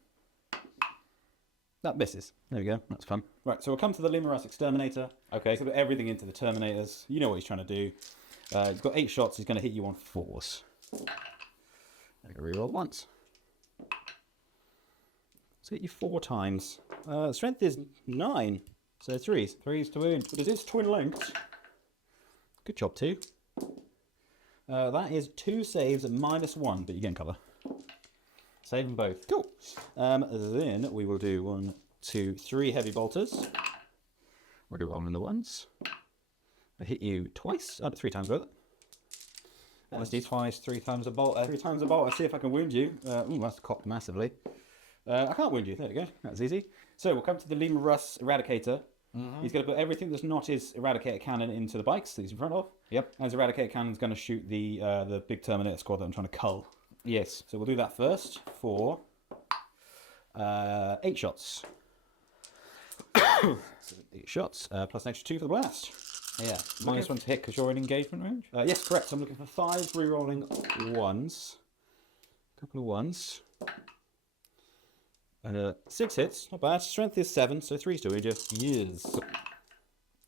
That misses. There we go. That's fun. Right, so we'll come to the Lehman Russ Exterminator. Okay. He's got everything into the Terminators. You know what he's trying to do. He's got 8 shots. He's going to hit you on 4s. I'm going to reroll once. Let's hit you 4 times. Strength is 9. So 3s. 3s to wound. But it is twin linked. Good job, 2. That is 2 saves at -1, but you get in cover. Save them both. Cool. Then we will do 1, 2, 3 heavy bolters. We'll do rolling the ones. I hit you twice. 3 times rather. Honesty twice, 3 times a bolt. 3 times a bolt. I'll see if I can wound you. Ooh, that's cocked massively. I can't wound you. There we go. That's easy. So we'll come to the Lehman Russ Eradicator. He's going to put everything that's not his Eradicator cannon into the bikes that he's in front of. Yep. And his Eradicator cannon's going to shoot the big Terminator squad that I'm trying to cull. Yes. So we'll do that first for 8 shots. 8 shots, plus an extra 2 for the blast. Yeah. -1 to hit because you're in engagement range. Yes, correct. So I'm looking for 5 re-rolling 1s. A couple of 1s. And 6 hits. Not bad. Strength is 7, so 3's to wound you. Yes.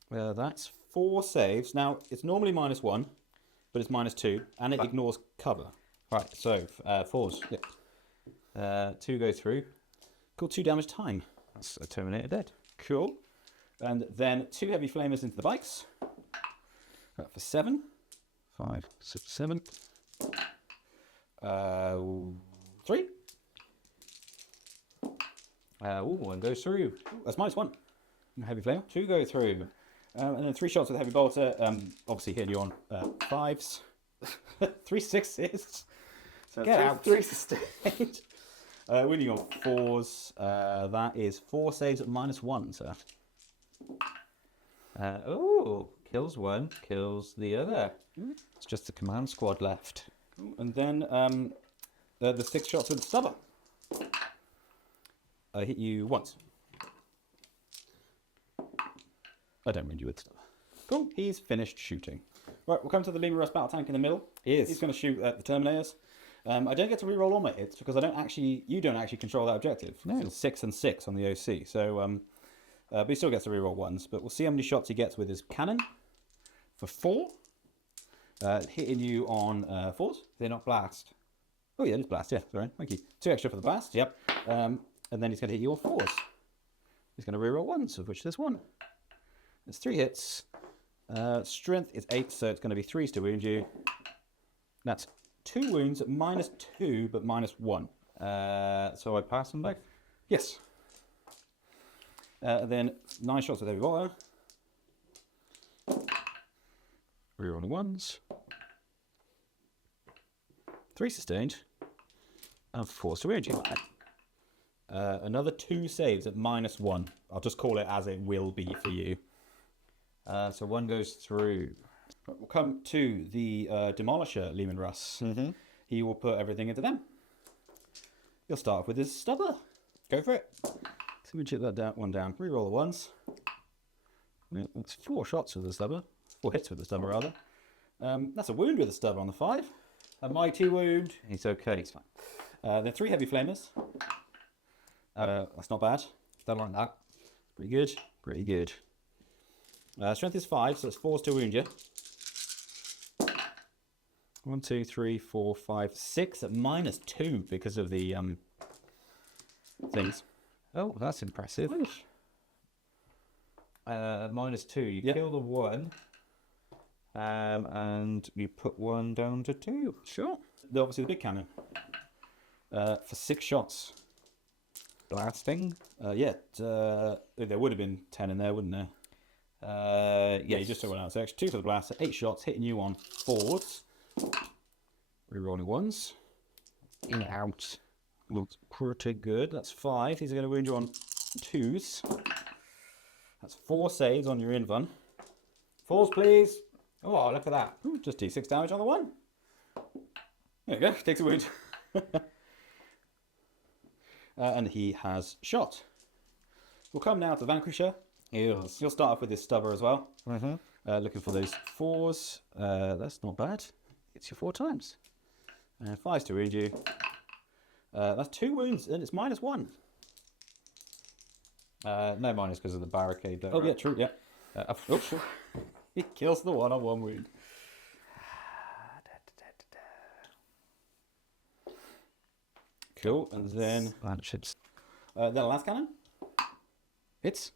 That's 4 saves. Now, it's normally -1, but it's -2, and it ignores cover. Right, so 4s. Yeah. 2 go through. Cool, 2 damage time. That's a Terminator dead. Cool. And then 2 heavy flamers into the bikes. For 7. 5, 6, 7. 3. One goes through. That's -1. Heavy flamer. 2 go through. And then 3 shots with heavy bolter. Obviously hitting you on 5s. 3 6s. So Get out. 3 sustained. Winning on 4s. That is 4 saves at -1, sir. Kills one, kills the other. It's just the command squad left. And then the 6 shots with the stubber. I hit you once. I don't wound you with the stubber. Cool. He's finished shooting. Right, we'll come to the Lehman Russ battle tank in the middle. He's going to shoot at the Terminators. I don't get to reroll all my hits because you don't actually control that objective. No. It's 6 and 6 on the OC. So, but he still gets to reroll 1s. But we'll see how many shots he gets with his cannon. For 4. Hitting you on 4s. They're not blast. Oh yeah, it is blast. Yeah, sorry. Thank you. 2 extra for the blast. Yep. And then he's going to hit you on 4s. He's going to reroll 1s, of which there's 1. There's 3 hits. Strength is 8, so it's going to be 3s to wound you. That's 2 wounds, -2, but -1. So I pass them back. Yes. Then 9 shots with heavy water. Reroll the 1s. 3 sustained. And 4 to wound you. Another 2 saves at -1. I'll just call it as it will be for you. So 1 goes through. We'll come to the Demolisher, Lehman Russ. Mm-hmm. He will put everything into them. He'll start off with his stubber. Go for it. So we chip that one down. Reroll the 1s. Yeah, that's 4 shots with the stubber. 4 hits with the stubber, rather. That's a wound with the stubber on the 5. A mighty wound. He's okay. It's fine. Then 3 heavy flamers. That's not bad. Don't like that. Pretty good. Pretty good. Strength is 5, so it's 4s to wound you. 1, 2, 3, 4, 5, 6 at -2 because of the things. Oh, that's impressive. -2. You Yep. kill the 1. And you put 1 down to 2. Sure. Obviously the big cannon. For 6 shots. Blasting. There would have been 10 in there, wouldn't there? Yes. Yeah, you just took one out. So extra 2 for the blast. 8 shots, hitting you on 4s. Rerolling 1s. In out. Looks pretty good. That's 5. These are going to wound you on 2s. That's 4 saves on your invuln. 4s, please. Oh, look at that. Ooh, just D6 damage on the 1. There you go. Takes a wound. And he has shot. We'll come now to Vanquisher. You'll start off with his stubber as well. Mm-hmm. Looking for those 4s. That's not bad. It's your 4 times. 5s to wound you. That's 2 wounds, and it's -1. No minus because of the barricade. Though, Oh, right? yeah, true, yeah. He kills the 1 on 1 wound. Cool, and then the last cannon. Hits.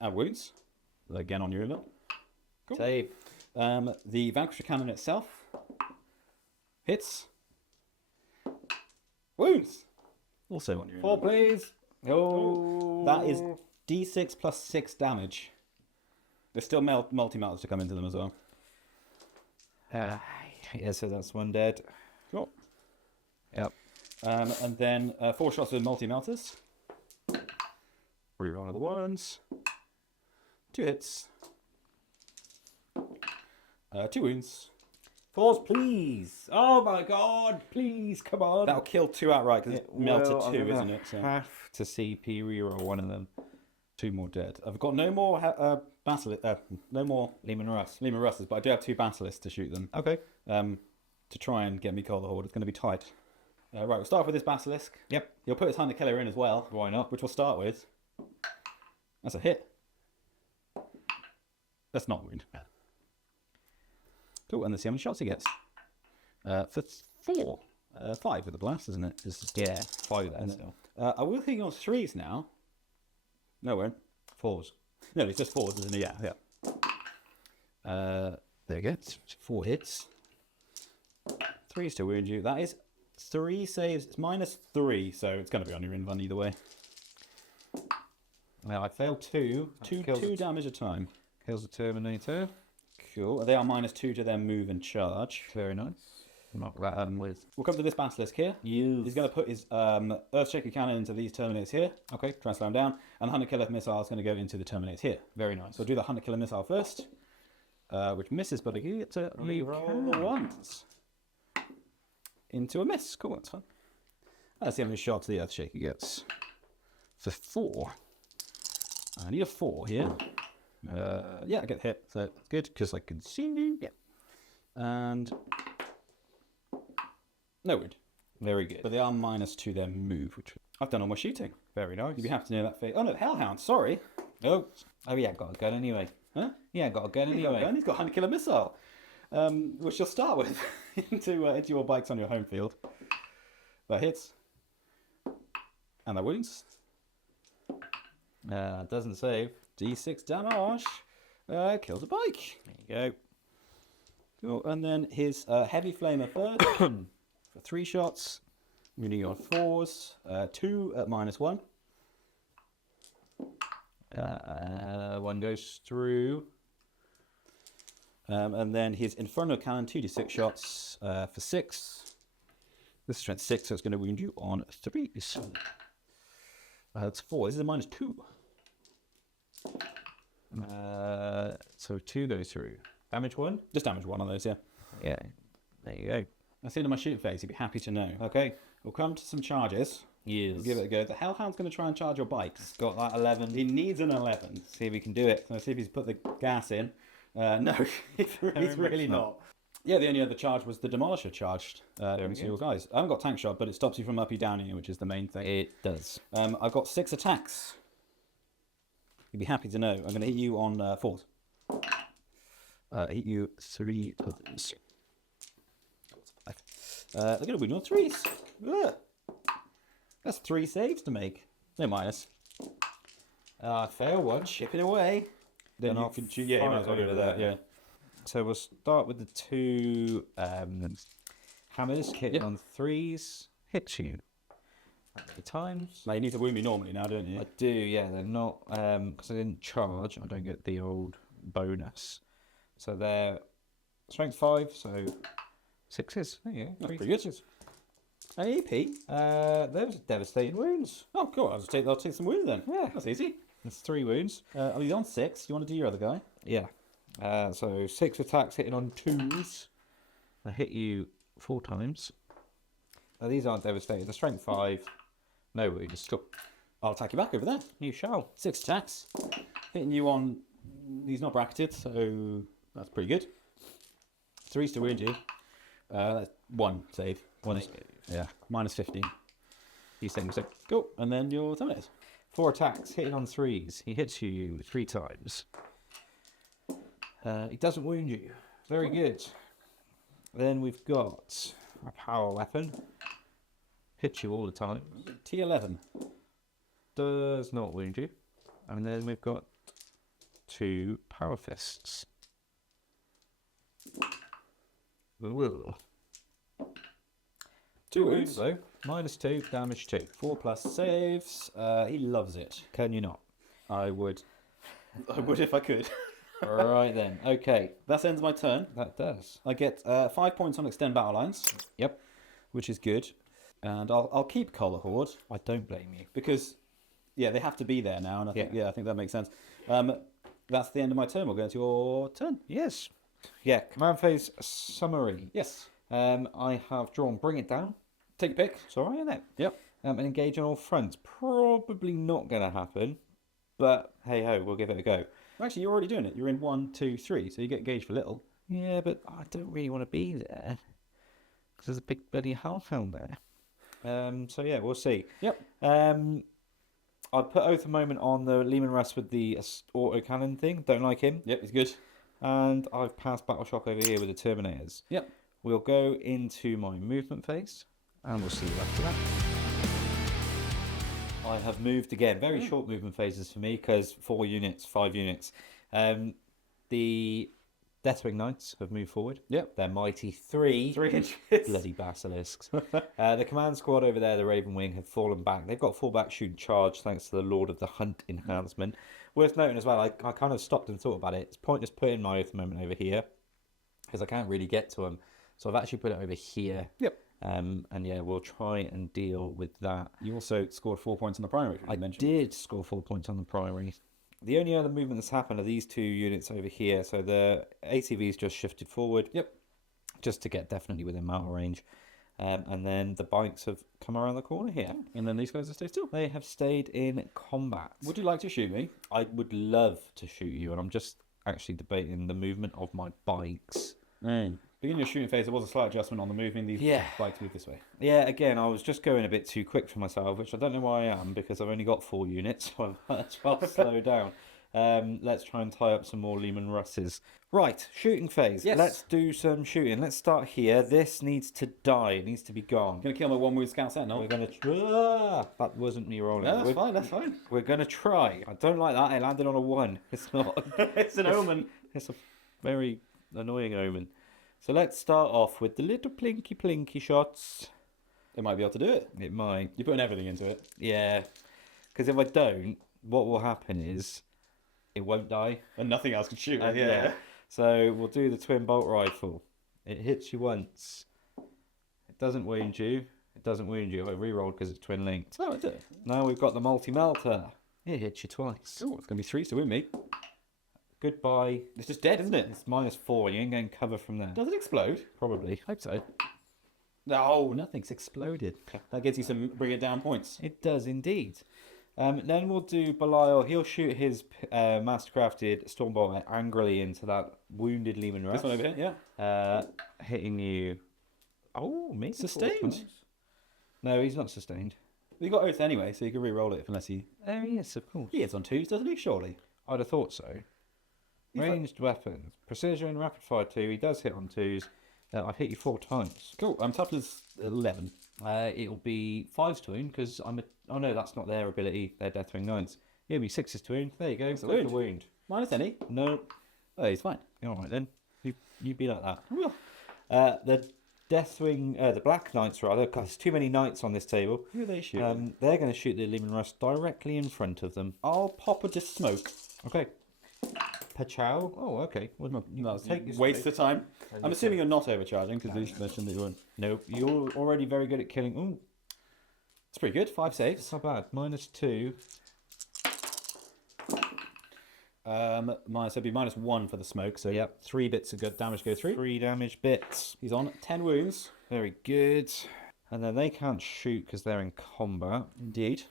And wounds. Again on your invuln. Cool. Save. The Vanquisher cannon itself. Hits. Wounds. Also on your 4, invuln. please. Oh. That is D6 plus 6 damage. There's still multi-melters to come into them as well. Yeah, so that's 1 dead. Cool. Yep. And then 4 shots with multi-melters. Reroll the 1s. 2 hits. 2 wounds. 4s, please. Oh my god, please, come on. That'll kill 2 outright because it's melted 2, isn't it? So Have to CP reroll 1 of them. 2 more dead. I've got no more no more Lehman Russ. Lehman Russes, but I do have 2 basilisks to shoot them. Okay. To try and get me Call the Horde. It's going to be tight. Right, we'll start off with this basilisk. Yep. He'll put his Hunter Killer in as well. Why not? Which we'll start with. That's a hit. That's not a wound. Cool, and let's see how many shots he gets. For 4. 5 with the blast, isn't it? Yeah, 5 then still. I will hit you on 3s now. No, won't. 4s. No, it's just 4s, isn't it? Yeah. There you go. 4 hits. 3s to wound you. That is 3 saves. It's -3, so it's going to be on your invuln either way. Now I failed 2. 2 damage a time. Kills the Terminator. Cool. They are -2 to their move and charge. Very nice. Knock that with. We'll come to this basilisk here. He's going to put his Earthshaker cannon into these Terminators here. Okay. Try and slow him down. And the Hunter Killer missile is going to go into the Terminators here. Very nice. So we'll do the Hunter Killer missile first, which misses, but you get to reroll the 1s. Into a miss. Cool, that's fine. Let's see how many shots the Earthshaker gets. For 4. I need a 4 here. Yeah, I get hit, so it's good because I can see you. Yeah. And no wound. Very good. But they are -2 their move, which I've done all my shooting. Very nice. You'd be happy to know that fate. Oh no, Hellhound, sorry. Oh yeah, got a gun anyway. Huh? Yeah, got a gun He's anyway. got a gun. He's got Hunter Killer missile, which you'll start with into your bikes on your home field. That hits. And that wounds. Doesn't save. D6 damage. Kills a bike. There you go. Cool. And then his heavy flamer first for 3 shots. Moving on 4s. 2 at -1. One goes through. And then his Inferno Cannon, 2d6 shots for 6. This is strength 6, so it's going to wound you on 3s. That's 4. This is a -2. So 2 goes through. Damage 1? Just damage 1 on those, yeah. Yeah. There you go. That's the end of my shooting phase. You'd be happy to know. Okay. We'll come to some charges. Yes. We'll give it a go. The Hellhound's going to try and charge your bikes. Got that 11. He needs an 11. See if we can do it. So see if he's put the gas in. No, he's really not. Yeah, the only other charge was the Demolisher charged into your guys. I haven't got tank shot, but it stops you from uppy downing, which is the main thing. It does. I've got 6 attacks. You'd be happy to know. I'm going to hit you on 4s. Hit you 3 others. They're going to win on 3s. Ugh. That's 3 saves to make. No minus. Fail one. Chip it away. Then you can shoot. Yeah, you might as well go to that. Yeah. So we'll start with the 2 hammers hit on 3s. Hit you 3 times. Now you need to wound me normally now, don't you? I do, yeah. They're not because I didn't charge. I don't get the old bonus. So they're strength 5. So 6s. There you go. That's 3 pretty good. 6s. An EP. Those are devastating wounds. Oh, cool. I'll take some wounds then. Yeah. That's easy. That's 3 wounds. Are you on 6? You want to do your other guy? Yeah. So 6 attacks hitting on 2s. I hit you 4 times. Now these aren't devastating. The strength 5. No wounds. Cool. I'll attack you back over there. You shall. 6 attacks. Hitting you on... He's not bracketed, so that's pretty good. 3's to wound you. That's 1 save. 1 save. Yeah. -15. These things are Cool. And then your terminators. 4 attacks hitting on 3s. He hits you 3 times. He doesn't wound you. Very good. Then we've got a power weapon. Hits you all the time. T11. Does not wound you. And then we've got 2 power fists. Whoa. 2 wounds. Though. -2, damage 2. 4+ saves. He loves it. Can you not? I would if I could. Right then. Okay. That ends my turn. That does. I get 5 points on extend battle lines. Yep. Which is good. And I'll keep Collar Horde I don't blame you. because they have to be there now, and I think Yeah. I think that makes sense. That's the end of my turn. We'll go into your turn. Yes. Yeah. Command phase summary. Yes. I have drawn Bring It Down. Take a pick. It's all right, isn't it? Yep. And engage on all fronts. Probably not going to happen, but hey ho, we'll give it a go. Actually, you're already doing it. You're in 1, 2, 3, so you get engaged for little. Yeah, but I don't really want to be there because there's a big bloody hellhound there. So yeah, we'll see. Yep. I put Oath a moment on the Lehman Russ with the auto cannon thing. Don't like him. Yep, he's good. And I've passed Battle Shock over here with the Terminators. Yep. We'll go into my movement phase, and we'll see you after that. I have moved again. Very short movement phases for me, because 4 units, 5 units. The Deathwing Knights have moved forward. Yep. They're mighty 3 inches. bloody basilisks. The command squad over there, the Raven Wing, have fallen back. They've got fallback shoot charge thanks to the Lord of the Hunt enhancement. Worth noting as well, I kind of stopped and thought about it. It's pointless putting my Oath moment over here because I can't really get to them. So I've actually put it over here. Yep. And yeah, we'll try and deal with that. You also scored 4 points on the primary, which I you mentioned. did score 4 points on the primary. The only other movement that's happened are these 2 units over here. So the ATV's just shifted forward. Yep. Just to get definitely within battle range. And then the bikes have come around the corner here. And then these guys have stayed still. They have stayed in combat. Would you like to shoot me? I would love to shoot you, and I'm just actually debating the movement of my bikes. Beginning your shooting phase, there was a slight adjustment on the moving. These bikes move this way. Yeah, again, I was just going a bit too quick for myself, which I don't know why I am, because I've only got 4 units, so I might as well slow down. Let's try and tie up some more Lehman Russes. Right, shooting phase. Yes. Let's do some shooting. Let's start here. This needs to die. It needs to be gone. Gonna kill my one wound scout sentinel. We're going to... that wasn't me rolling. No, that's fine, that's fine. We're going to try. I don't like that. I landed on a 1. It's not... It's an omen. It's a very annoying omen. So let's start off with the little plinky shots. It might be able to do it. It might. You're putting everything into it. Yeah. Because if I don't, what will happen is it won't die. And nothing else can shoot it. Yeah. So we'll do the twin bolt rifle. It hits you once. It doesn't wound you. It doesn't wound you. I re-rolled because it's twin linked. Oh, it did. Now we've got the multi-melter. It hits you twice. Oh, it's going to be 3s to win me. Goodbye. It's just dead, isn't it? It's -4. You ain't getting cover from there. Does it explode? Probably. Hope so. No, nothing's exploded. That gives you some bring it down points. It does indeed. Then we'll do Belial. He'll shoot his mastercrafted Stormbolt angrily into that wounded Lehman Russ. This one over here, yeah. Hitting you. Oh, maybe Sustained. No, he's not sustained. You got oath anyway, so you can re-roll it unless he. Oh yes, of course. He hits on 2s, doesn't he? Surely. I'd have thought so. Ranged weapons, precision, rapid fire 2. He does hit on 2s. I've hit you 4 times. Cool. Toughness 11. It'll be 5s to wound because I'm a. Oh no, that's not their ability. They're Deathwing 9s. It'll be 6s to wound. There you go. a wound. Wound. Minus any. No. Oh, he's fine. All right then. You be like that. Well, The Deathwing, the Black Knights rather. 'Cause there's too many knights on this table. who are they shooting? They're going to shoot the Lehman Russ directly in front of them. I'll pop a just smoke. Okay. Pachow. Oh, okay. Well, No, take your waste space. of time. I'm assuming you're not overcharging because you mentioned that you weren't. Nope. You're already very good at killing. Oh, It's pretty good. 5 saves. it's not bad. -2. It'd be -1 for the smoke. So Yep. 3 bits of good damage go through. 3 damage bits. He's on 10 wounds. Very good. And then they can't shoot because they're in combat. Indeed.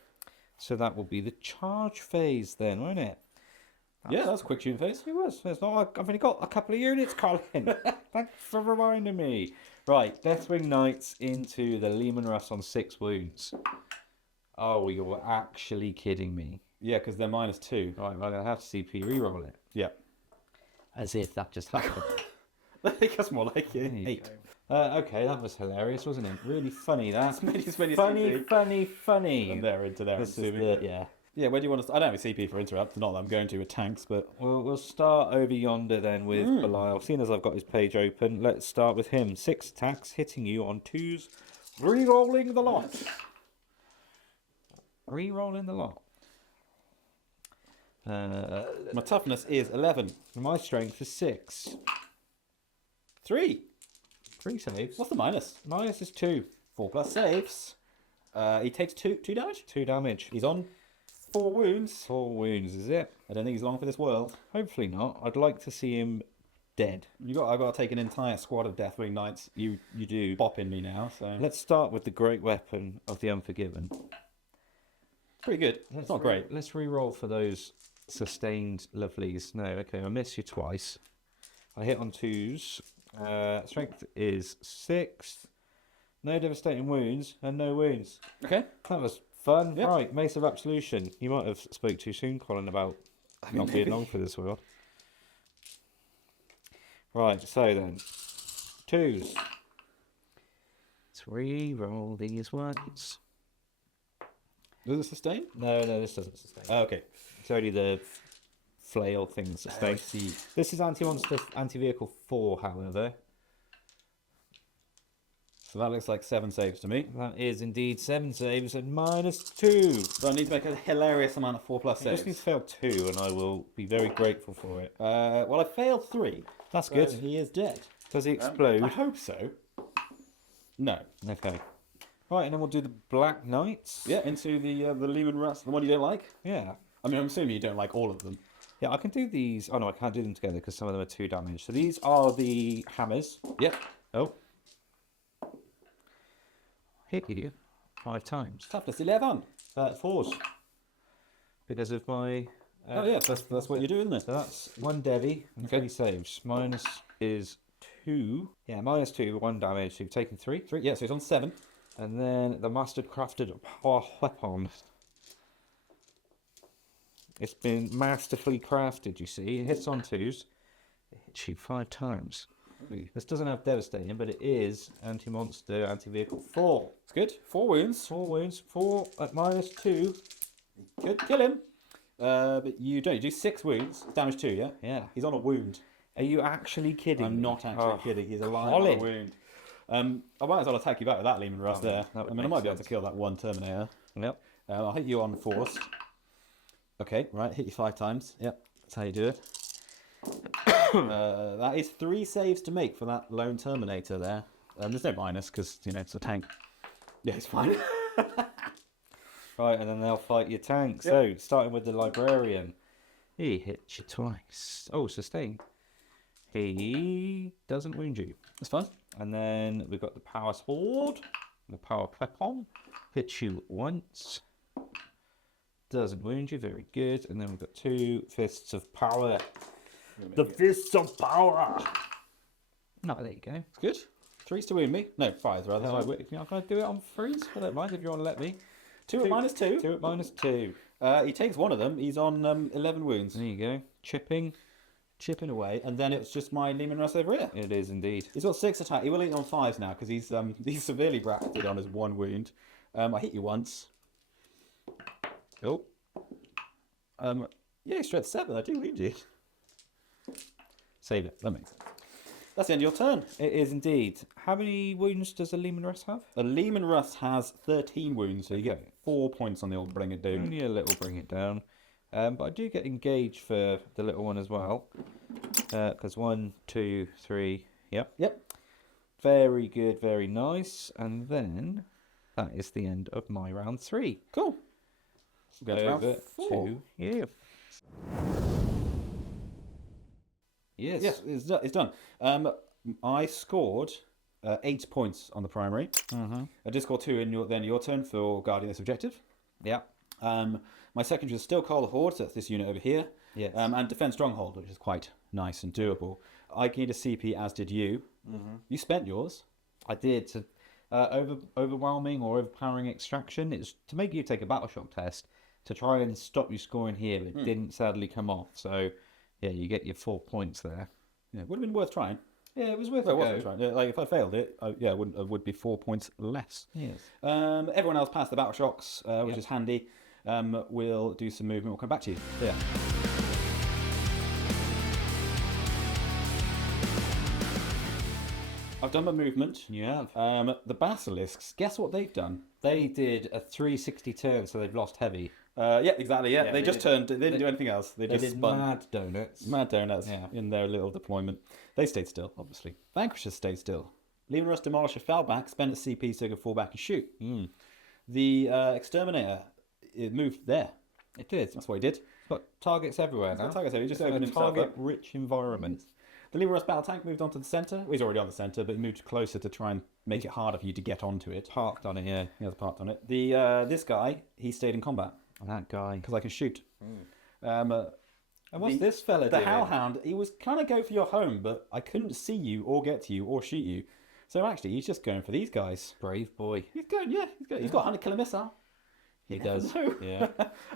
So that will be the charge phase then, won't it? Yeah, that's a quick shooting phase. It was. There's not. I've only got a couple of units, Colin. Thanks for reminding me. Right, Deathwing Knights into the Lehman Russ on 6 wounds. Oh, you're actually kidding me. Yeah, because they're -2. Right, well, I have to CP reroll it. Yeah. As if that just happened. I think that's more like it. There you 8. Okay, that was hilarious, wasn't it? Really funny, that. As many Funny. And they're into there. This is the, yeah. Yeah, where do you want to? I don't have a CP for interrupt. Not that I'm going to with tanks, but We'll start over yonder then with Belial. Seeing as I've got his page open, let's start with him. 6 attacks, hitting you on 2s, re-rolling the lot. Re-rolling the lot. my toughness is 11. My strength is 6. 3. 3 saves. What's the minus? Minus is 2. 4 plus saves. He takes 2 damage. 2 damage. He's on 4 wounds. 4 wounds, is it? I don't think he's long for this world. Hopefully not. I'd like to see him dead. I've got to take an entire squad of Deathwing Knights. You do. Bopping me now, so Let's start with the great weapon of the Unforgiven. pretty good. It's not great. Let's re-roll for those sustained lovelies. No, okay, I miss you twice. I hit on 2s. Strength is 6. No devastating wounds and no wounds. Okay. That was fun. Yep. Right, Mace of Absolution. You might have spoke too soon, Colin, about not being long for this world. Right, so then. 2s. Let's re-roll these ones. Does it sustain? No, this doesn't sustain. Oh, okay. It's only the flail thing sustain. see. This is anti-monster, anti-vehicle 4, however. So that looks like 7 saves to me. That is indeed 7 saves and -2. So I need to make a hilarious amount of 4 plus I saves. just need to fail 2 and I will be very grateful for it. Well, I failed 3. That's So good. he is dead. Does he I explode? hope so. No. Okay. Right, and then we'll do the Black Knights. Yeah, into the Lehman Russ, the one you don't like. Yeah. I mean, I'm assuming you don't like all of them. Yeah, I can do these. Oh no, I can't do them together because some of them are 2 damage. So these are the hammers. Yep. Oh. Hit you 5 times. Toughness 11. 4s. Because of my... Oh yeah, that's what you do, isn't it? So that's 1 Devi and Okay. 3 saves. Minus is 2. Yeah, -2, 1 damage. So you've taken 3. 3. Yeah, so he's on 7. And then the mastered crafted power weapon. It's been masterfully crafted, you see. It hits on 2s. It hits you 5 times. This doesn't have devastating, but it is anti-monster, anti-vehicle 4. It's good. 4 wounds. 4 wounds, 4 at -2. Could kill him. But you don't. You do 6 wounds. Damage 2, yeah? Yeah. He's on a wound. Are you actually kidding? I'm me? not actually kidding. He's alive Colin. on a wound. I might as well attack you back with that Lehman Russ there. that would I make might be able to sense. kill that one Terminator. Yep. I'll hit you on force. Okay, right. Hit you 5 times. Yep. That's how you do it. That is 3 saves to make for that lone Terminator there. There's no minus because, you know, it's a tank. Yeah, it's fine. Right, and then they'll fight your tank. Yep. So, starting with the Librarian. He hits you twice. Oh, sustain. He doesn't wound you. That's fine. And then we've got the Power Sword. The Power Weapon. Hits you once. Doesn't wound you. Very good. And then we've got 2 Fists of Power. The Fists of Power! No, there you go. It's good. 3's to wound me. No, 5's rather. I'm going to do it on 3s. I don't mind if you want to let me. 2 at -2. 2 at -2. He takes one of them. He's on 11 wounds. There you go. Chipping. Chipping away. And then it's just my Lehman Russ over here. It is indeed. He's got 6 attack. He will eat on 5s now because he's severely bracketed on his 1 wound. I hit you once. Oh. Yeah, strength 7. I do wound you. Save it. That makes sense. That's the end of your turn. It is indeed. How many wounds does a Lehman Russ have? A Lehman Russ has 13 wounds, so you get 4 points on the old bring it down. Only a little bring it down. But I do get engaged for the little one as well. Because 1, 2, 3. Yep. Yep. Very good, very nice. And then that is the end of my round 3. Cool. Go to round Over 4. to you. Yes. Yes, it's done. I scored 8 points on the primary. I did score 2 in your turn for guarding this objective. Yeah. My secondary is still Call the Horde, so that's this unit over here. Yes. And Defend Stronghold, which is quite nice and doable. I gained a CP, as did you. You spent yours. I did. Overwhelming or overpowering extraction. It's to make you take a battle shock test to try and stop you scoring here. It didn't sadly come off. So, yeah, you get your 4 points there. Yeah, would have been worth trying. Yeah, it was worth Well, a it was go. worth trying. Yeah, like if I failed it, it would be 4 points less. Yes. Everyone else passed the battle shocks, which is handy. We'll do some movement. We'll come back to you. Yeah. I've done my movement. You have. The basilisks, guess what they've done? They did a 360 turn, so they've lost heavy. Yeah, exactly. Yeah, Yeah, they they just did- turned. They didn't do anything else. They They just did spun. mad donuts. Mad donuts Yeah. in their little deployment. They stayed still, obviously. Vanquishers stayed still. Lehman Russ Demolisher fell back, spent its CP so it could fall back and shoot. The Exterminator, it moved there. It did. That's what he did. It's got targets everywhere now. got targets everywhere. He just It's opened a himself up. target-rich environment. The Lehman Russ Battle Tank moved onto the centre. Well, he's already on the centre, but he moved closer to try and make it harder for you to get onto it. Parked on it, yeah. He has parked on it. This guy, he stayed in combat That guy. because I can shoot. And what's this fella The doing? Hellhound, he was kind of go for your home, but I couldn't see you or get to you or shoot you. So actually, he's just going for these guys. Brave boy. He's good, yeah. He's got a 100 killer missile. He does. Yeah.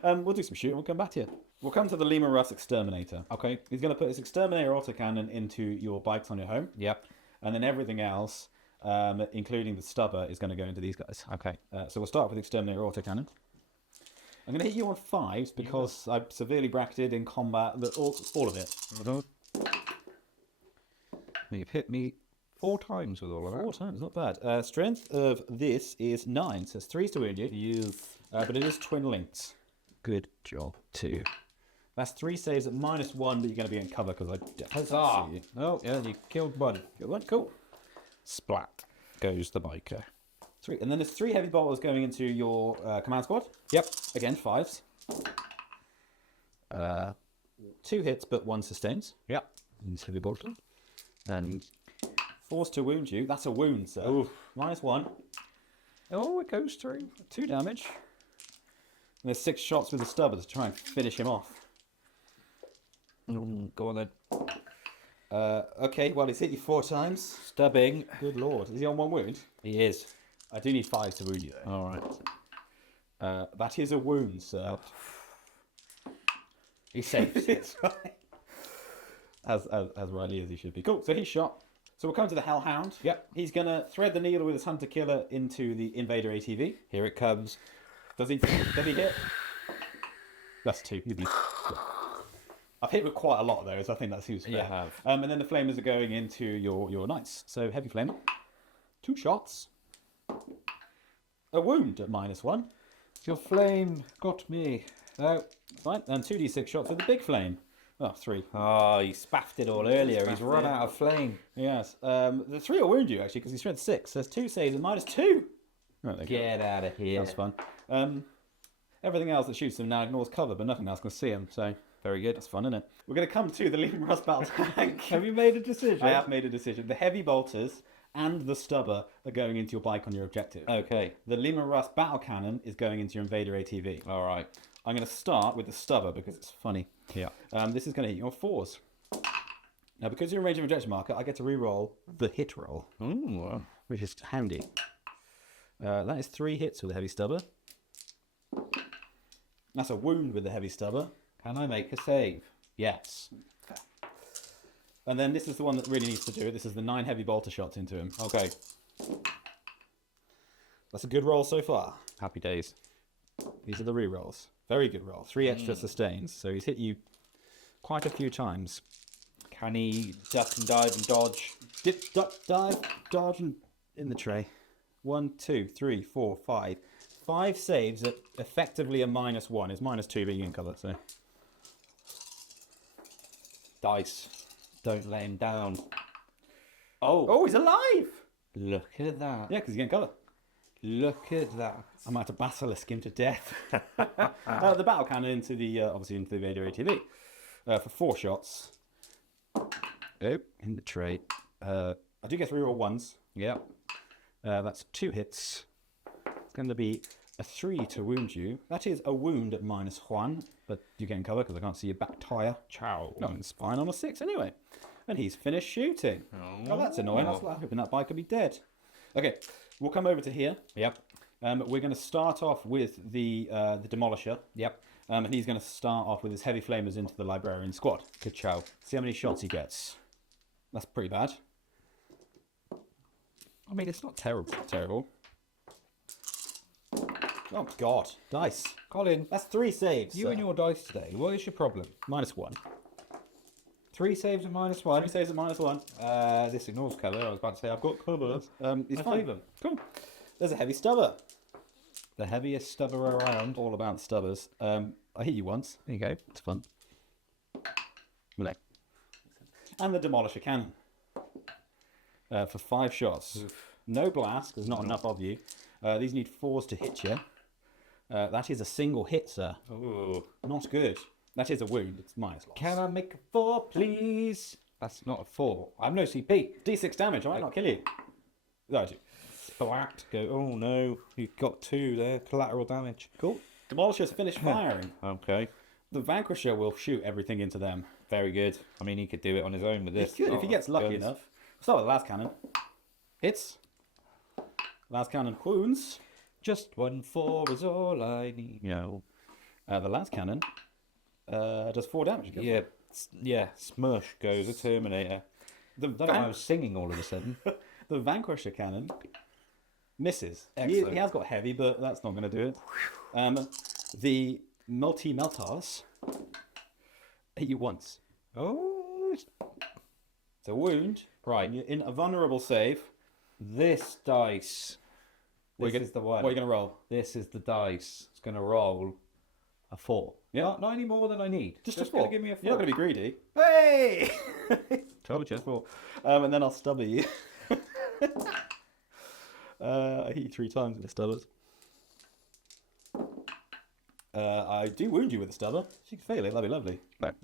We'll do some shooting. We'll come back to you. We'll come to the Lehman Russ Exterminator. Okay. He's going to put his Exterminator autocannon into your bikes on your home. Yep. And then everything else, including the stubber, is going to go into these guys. Okay. So we'll start with Exterminator autocannon. I'm going to hit you on 5s because I'm severely bracketed in combat. All of it. You've hit me 4 times with all of that. 4 times, not bad. Strength of this is 9, so it's 3s to wound you. You've But it is twin linked. good job too. That's 3 saves at -1, but you're going to be in cover because I definitely Huzzah! see you. Oh, yeah, you killed one. Good one, cool. Splat goes the biker. 3. And then there's 3 heavy bolters going into your command squad. Yep. Again, 5s. 2 hits, but 1 sustains. Yep. He's heavy bolter. And 4s to wound you. That's a wound, sir. Oof. -1. oh, it goes through. 2 damage. And there's 6 shots with the stubber to try and finish him off. Go on then. Okay, well, he's hit you 4 times. Stubbing. Good lord. Is he on 1 wound? He is. I do need 5 to wound you, though. All right. That is a wound, sir. He's safe. It's right. As rightly as he should be. Cool. So he's shot. So we'll come to the Hellhound. Yep. He's gonna thread the needle with his hunter killer into the Invader ATV. Here it comes. Does he hit? That's 2. I've hit with quite a lot though, so I think that seems fair. You have. And then the flamers are going into your knights. So heavy flamer. 2 shots. A wound at -1. Your flame got me. No, fine. And 2d6 shots with the big flame. Oh, 3. Oh, he spaffed it all earlier. He's run out of flame. Yes. The 3 will wound you actually because he shred 6. There's 2 saves and -2. Right, there you go. Get out of here. That's fun. Everything else that shoots him now ignores cover, but nothing else can see him. So Very good. that's fun, isn't it? We're going to come to the Lehman Russ battle tank. Have you made a decision? I have made a decision. The heavy bolters and the stubber are going into your bike on your objective. Okay. The Lehman Russ battle cannon is going into your Invader ATV. All right. I'm going to start with the stubber because it's funny. Yeah. This is going to hit you on 4s. Now, because you're a range of objection marker, I get to re-roll the hit roll, Ooh. which is handy. That is 3 hits with the heavy stubber. That's a wound with the heavy stubber. Can I make a save? Yes. And then this is the one that really needs to do it. This is the 9 heavy bolter shots into him. Okay. That's a good roll so far. Happy days. These are the re-rolls. Very good roll. 3 extra sustains. So he's hit you quite a few times. Can he duck and dive and dodge? Dip, duck, dive, dodge, and in the tray. 1, 2, 3, 4, 5. 5 saves at effectively a -1. It's -2 being in cover, so. Dice. Don't let him down. Oh, he's alive! Look at that. Yeah, because he's getting cover. Look at that. I might have to basilisk him to death. The battle cannon into the, obviously into the Invader ATV. For 4 shots. Oh, in the tray. I do get 3 roll 1s. Yep. That's 2 hits. It's going to be a 3 to wound you. That is a wound at -1, but you're getting cover because I can't see your back tyre. Ciao. Nothing's fine on a 6 anyway. And he's finished shooting. Oh, that's annoying. I was hoping that bike would be dead. Okay, we'll come over to here. Yep. We're going to start off with the Demolisher. Yep. And he's going to start off with his heavy flamers into the Librarian squad. Ka-chow. See how many shots he gets. That's pretty bad. I mean, it's not terrible. Terrible. Oh, God. Dice. Colin, That's 3 saves. you and your dice today. What is your problem? -1. 3 saves and -1. 3 saves at -1. This ignores cover. I was about to say I've got cover. He's I fine. save him. Cool. There's a heavy stubber. The heaviest stubber around. All about stubbers. I hit you once. There you go. It's fun. And the Demolisher cannon. For 5 shots. No blast, there's not enough of you. These need 4s to hit you. That is a single hit, sir. Ooh. Not good. That is a wound. It's minus loss. Can I make a 4, please? That's not a 4. I have no CP. D6 damage, I might not kill you. No, I do. Splat. Go. Oh no, you've got 2 there. Collateral damage. Cool. Demolisher's finished firing. Okay. The Vanquisher will shoot everything into them. Very good. I mean, he could do it on his own with this. He could, if he gets lucky Guns. enough. Start with the last cannon. Hits. Last cannon wounds. Just 1 4 is all I need. No. The last cannon does 4 damage. Yeah. Yeah. Smush goes the Terminator. The, I don't know why I was singing all of a sudden. the Vanquisher cannon misses. He Excellent. has got heavy, but that's not going to do it. The multi-meltars hit you once. Oh. It's a wound. Right. You're in a vulnerable save. This dice. This is the one. What are you going to roll? This is the dice. It's going to roll a 4. Yeah. Not any more than I need. Just a Just 4. gonna give me a 4. You're not going to be greedy. Hey! Told you. 4. And then I'll stubber you. I hit you 3 times with the stubbers. I do wound you with the stubber. So you can fail it. That'd be lovely. Right.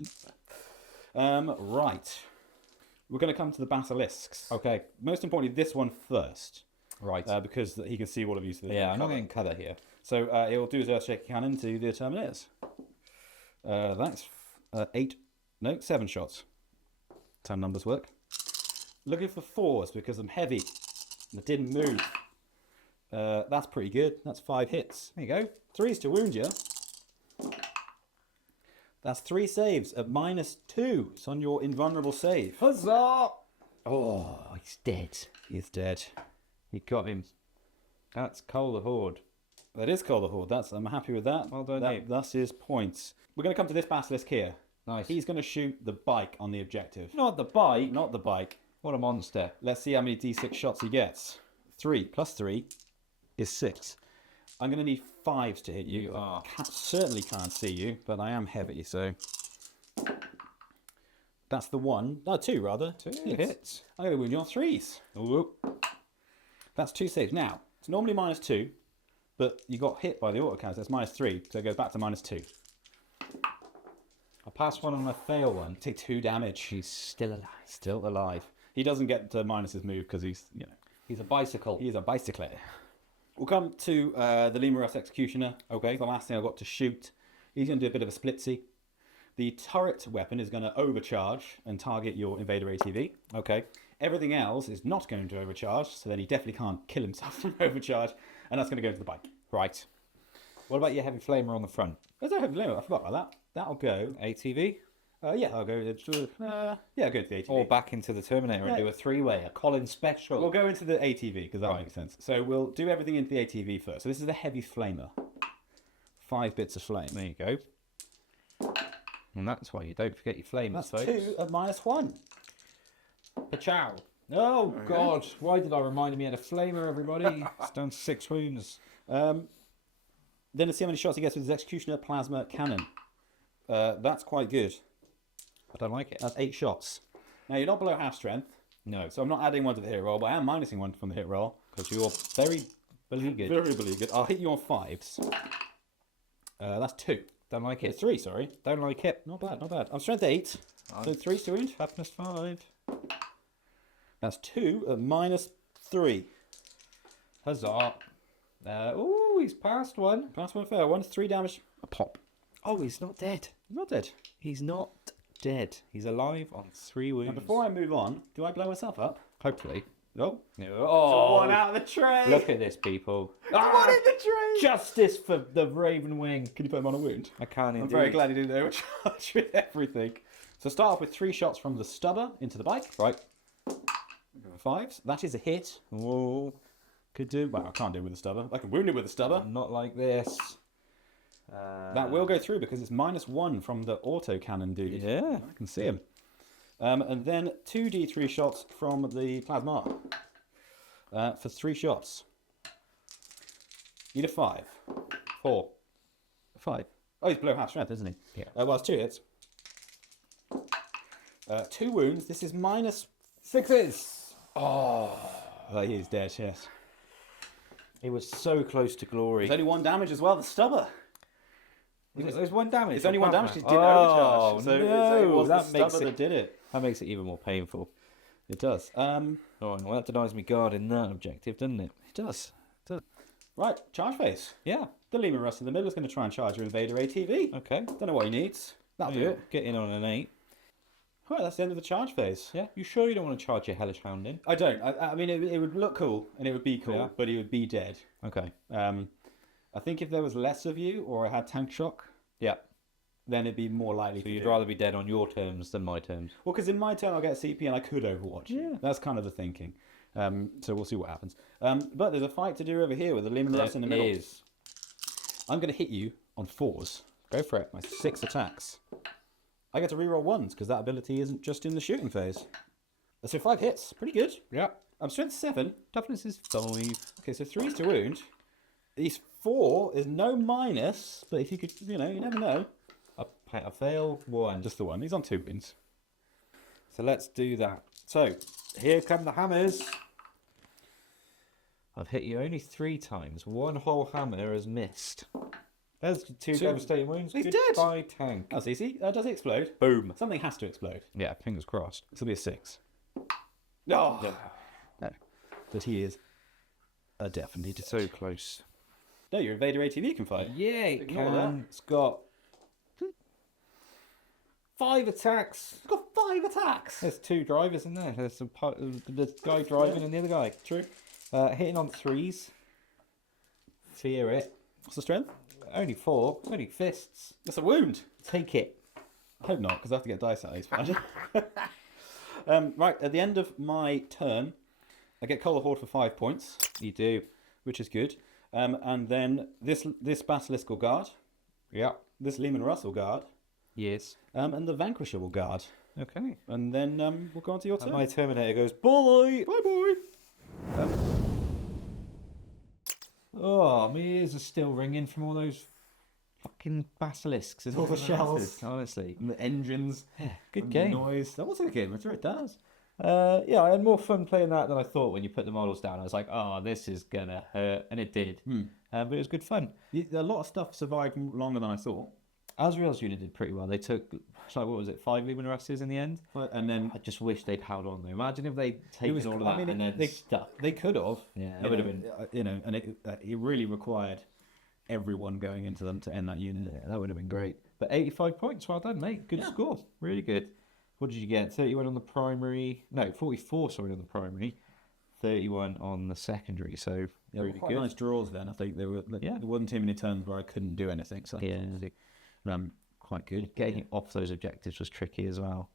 We're going to come to the basilisks. Okay. Most importantly, this one first. Right. Because he can see all of you. So Yeah, I'm not getting cover here. So it will do his Earthshaker Cannon to the Terminators. That's 7 shots. That's how numbers work. Looking for 4s because I'm heavy. And I didn't move. That's pretty good. That's 5 hits. There you go. 3s to wound you. That's 3 saves at -2. It's on your invulnerable save. Huzzah! Oh, he's dead. He's dead. You got him. That's Cole the Horde. That is Cole the Horde. I'm happy with that. Well done, that, mate. That's his points. We're going to come to this basilisk here. Nice. He's going to shoot the bike on the objective. Not the bike. Not the bike. What a monster. Let's see how many d6 shots he gets. 3 plus 3 is 6. I'm going to need 5s to hit you. You are. Certainly can't see you, but I am heavy, so... That's the 1. No, 2 rather. 2 hits. hits. I'm going to wound you on 3s. Whoop. That's 2 saves. Now, it's normally -2, but you got hit by the autocannon, so it's -3, so it goes back to -2. I pass one and I fail one. Take 2 damage. He's still alive. Still alive. He doesn't get to minus his move because he's, He's a bicycle. he's a bicycle. We'll come to the Lemurus Executioner. Okay, the last thing I've got to shoot. He's going to do a bit of a splitsy. The turret weapon is going to overcharge and target your Invader ATV. Okay. Everything else is not going to overcharge, so then he definitely can't kill himself from overcharge, and that's going to go to the bike. Right. What about your heavy flamer on the front? There's no heavy limit. I forgot about that. That'll go. ATV? Yeah, I'll go. Yeah, I'll go to the ATV. Or back into the Terminator and Yeah. do a 3-way, a Colin special. We'll go into the ATV because that Right. makes sense. So we'll do everything into the ATV first. So this is the heavy flamer. 5 bits of flame. There you go. And that's why you don't forget your flames, That's folks. 2 at -1. Pachow. Oh, God. Why did I remind me of the flamer, everybody? It's done 6 wounds. Then let's see how many shots he gets with his Executioner Plasma Cannon. That's quite good. I don't like it. That's 8 shots. Now you're not below half strength, No, so I'm not adding 1 to the hit roll, but I am minusing 1 from the hit roll. because you're very beleaguered. Very beleaguered. I'll hit you on 5s. That's 2. Don't like It's it. 3, sorry. Don't like it. Not bad, not bad. I'm strength 8. So 3 to wound. Toughness 5. That's 2 at -3. Huzzah. Oh, he's passed one. Pass 1 fail. 1 is 3 damage. A pop. Oh, he's not dead. He's not dead. He's not dead. He's alive on 3 wounds. Now before I move on, do I blow myself up? Hopefully. No. Oh, One out of the tray. look at this, people. One in the tray. Justice for the Raven Wing. Can you put him on a wound? I can indeed. I'm very glad he didn't overcharge with everything. So start off with 3 shots from the stubber into the bike. Right. 5s. That is a hit. Whoa. Could do. Well, I can't do it with the stubber. I can wound it with the stubber. Not like this. That will go through because it's -1 from the auto cannon dude. Yeah. I can see him. And then 2d3 shots from the plasma. For 3 shots. Need a 5. 4. 5. Oh, he's below half strength, isn't he? Yeah. Well, it's 2 hits. 2 wounds. This is -6s. He is dead, yes. He was so close to glory. There's only 1 damage as well. The stubber. There's 1 damage. It's only 1 damage. It didn't Oh, overcharge. So no. it was That the makes stubber it- that did it. That makes it even more painful. It does. Oh, well, that denies me guarding that objective, doesn't it? It does. Right, charge phase. Yeah. The Lemur Rust in the middle is going to try and charge your Invader ATV. Okay. Don't know what he needs. That'll do it. Get in on an 8. Right, that's the end of the charge phase. Yeah. You sure you don't want to charge your Hellish Hound in? I don't. I mean, it would look cool and it would be cool, Yeah. but he would be dead. Okay. I think if there was less of you or I had tank shock, Yeah. then it'd be more likely So to you'd do it. rather be dead on your terms than my terms. Well, because in my turn I'll get CP and I could Overwatch. Yeah. That's kind of the thinking. So we'll see what happens. But there's a fight to do over here with the Lemur Rust in the middle. Is. I'm going to hit you on 4s. Go for it. My 6 attacks. I get to reroll 1s because that ability isn't just in the shooting phase. So 5 hits. Pretty good. Yeah. I'm strength 7. Toughness is 5. Okay, so 3's to wound. These 4 is no minus, but if you could, you never know. I fail 1. Just the 1. He's on 2 wins. So let's do that. So, here come the hammers. I've hit you only 3 times. 1 whole hammer has missed. There's 2 devastating wounds. He's dead. Goodbye, tank. That's easy. Does it explode? Boom. Something has to explode. Yeah, fingers crossed. This will be a 6. No. But he is a definitely. So close. No, your Invader ATV can fight. Yeah, it Ignore can. that. It's got 5 attacks. It's got 5 attacks. There's 2 drivers in there. There's the guy driving and the other guy. True. Hitting on 3s. Fear it. What's the strength? Only 4. Only fists. That's a wound. Take it. Hope not, because I have to get dice out of these. Right, at the end of my turn, I get Color Horde for 5 points. You do. Which is good. And then this Basilisk will guard. Yeah. This Lehman Russ will guard. Yes. And the Vanquisher will guard. Okay. And then we'll go on to your turn. And my Terminator goes, bye! Bye, boy! Oh, my ears are still ringing from all those fucking basilisks. All the shells. Honestly. And the engines. Yeah, good and game. The noise. That was a good game. It does. Yeah, I had more fun playing that than I thought when you put the models down. I was like, oh, this is going to hurt. And it did. But it was good fun. A lot of stuff survived longer than I thought. Azrael's unit did pretty well. They took, like, what was it, 5 Lehman Russes in the end? And then I just wish they'd held on there. Imagine if they'd taken all of that and then stuck. They could have. Yeah, that would have been. And it really required everyone going into them to end that unit. Yeah, that would have been great. But 85 points, well done, mate. Good score. Really good. What did you get? 31 on the primary. No, 44, sorry, on the primary. 31 on the secondary. So, really quite good. nice draws then. I think there wasn't too many turns where I couldn't do anything. So Yeah. quite good. Getting off those objectives was tricky as well.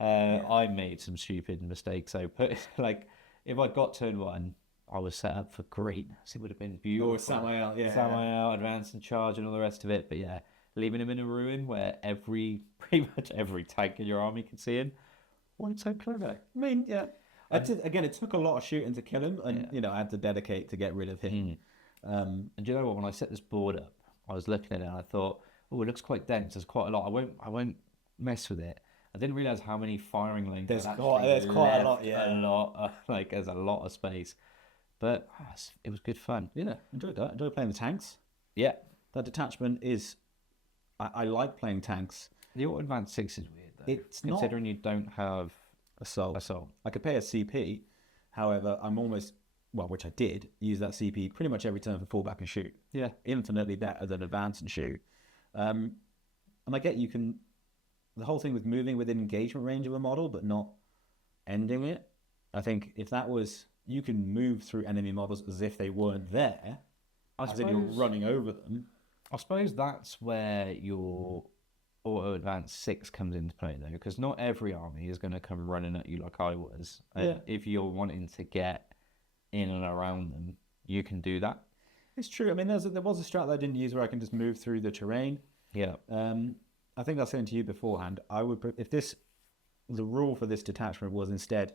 I made some stupid mistakes. So, like, if I got turn 1, I was set up for greatness. It would have been beautiful. Samurai out, Samurai out, advance and charge and all the rest of it. But yeah, leaving him in a ruin where pretty much every tank in your army can see him. Why so clever? I mean, yeah. Again, it took a lot of shooting to kill him, and I had to dedicate to get rid of him. And do you know what? When I set this board up, I was looking at it and I thought, oh, it looks quite dense. There's quite a lot. I won't mess with it. I didn't realize how many firing lanes. There's quite a lot. Yeah, a lot. Like there's a lot of space, but it was good fun. Yeah, enjoyed that. Enjoyed playing the tanks. Yeah, that detachment is. I like playing tanks. The auto advance 6 is weird though. It's considering you don't have assault. I could pay a CP, however, I'm almost which I did use that CP pretty much every turn for fallback and shoot. Yeah, infinitely better than advance and shoot. And I get you can. The whole thing with moving within engagement range of a model, but not ending it. I think if that was, you can move through enemy models as if they weren't there, as if you're running over them. I suppose that's where your auto advance 6 comes into play though, because not every army is going to come running at you like I was. If you're wanting to get in and around them, you can do that. It's true. I mean, there was a strat that I didn't use where I can just move through the terrain. Yeah. I think I was saying to you beforehand, the rule for this detachment was instead,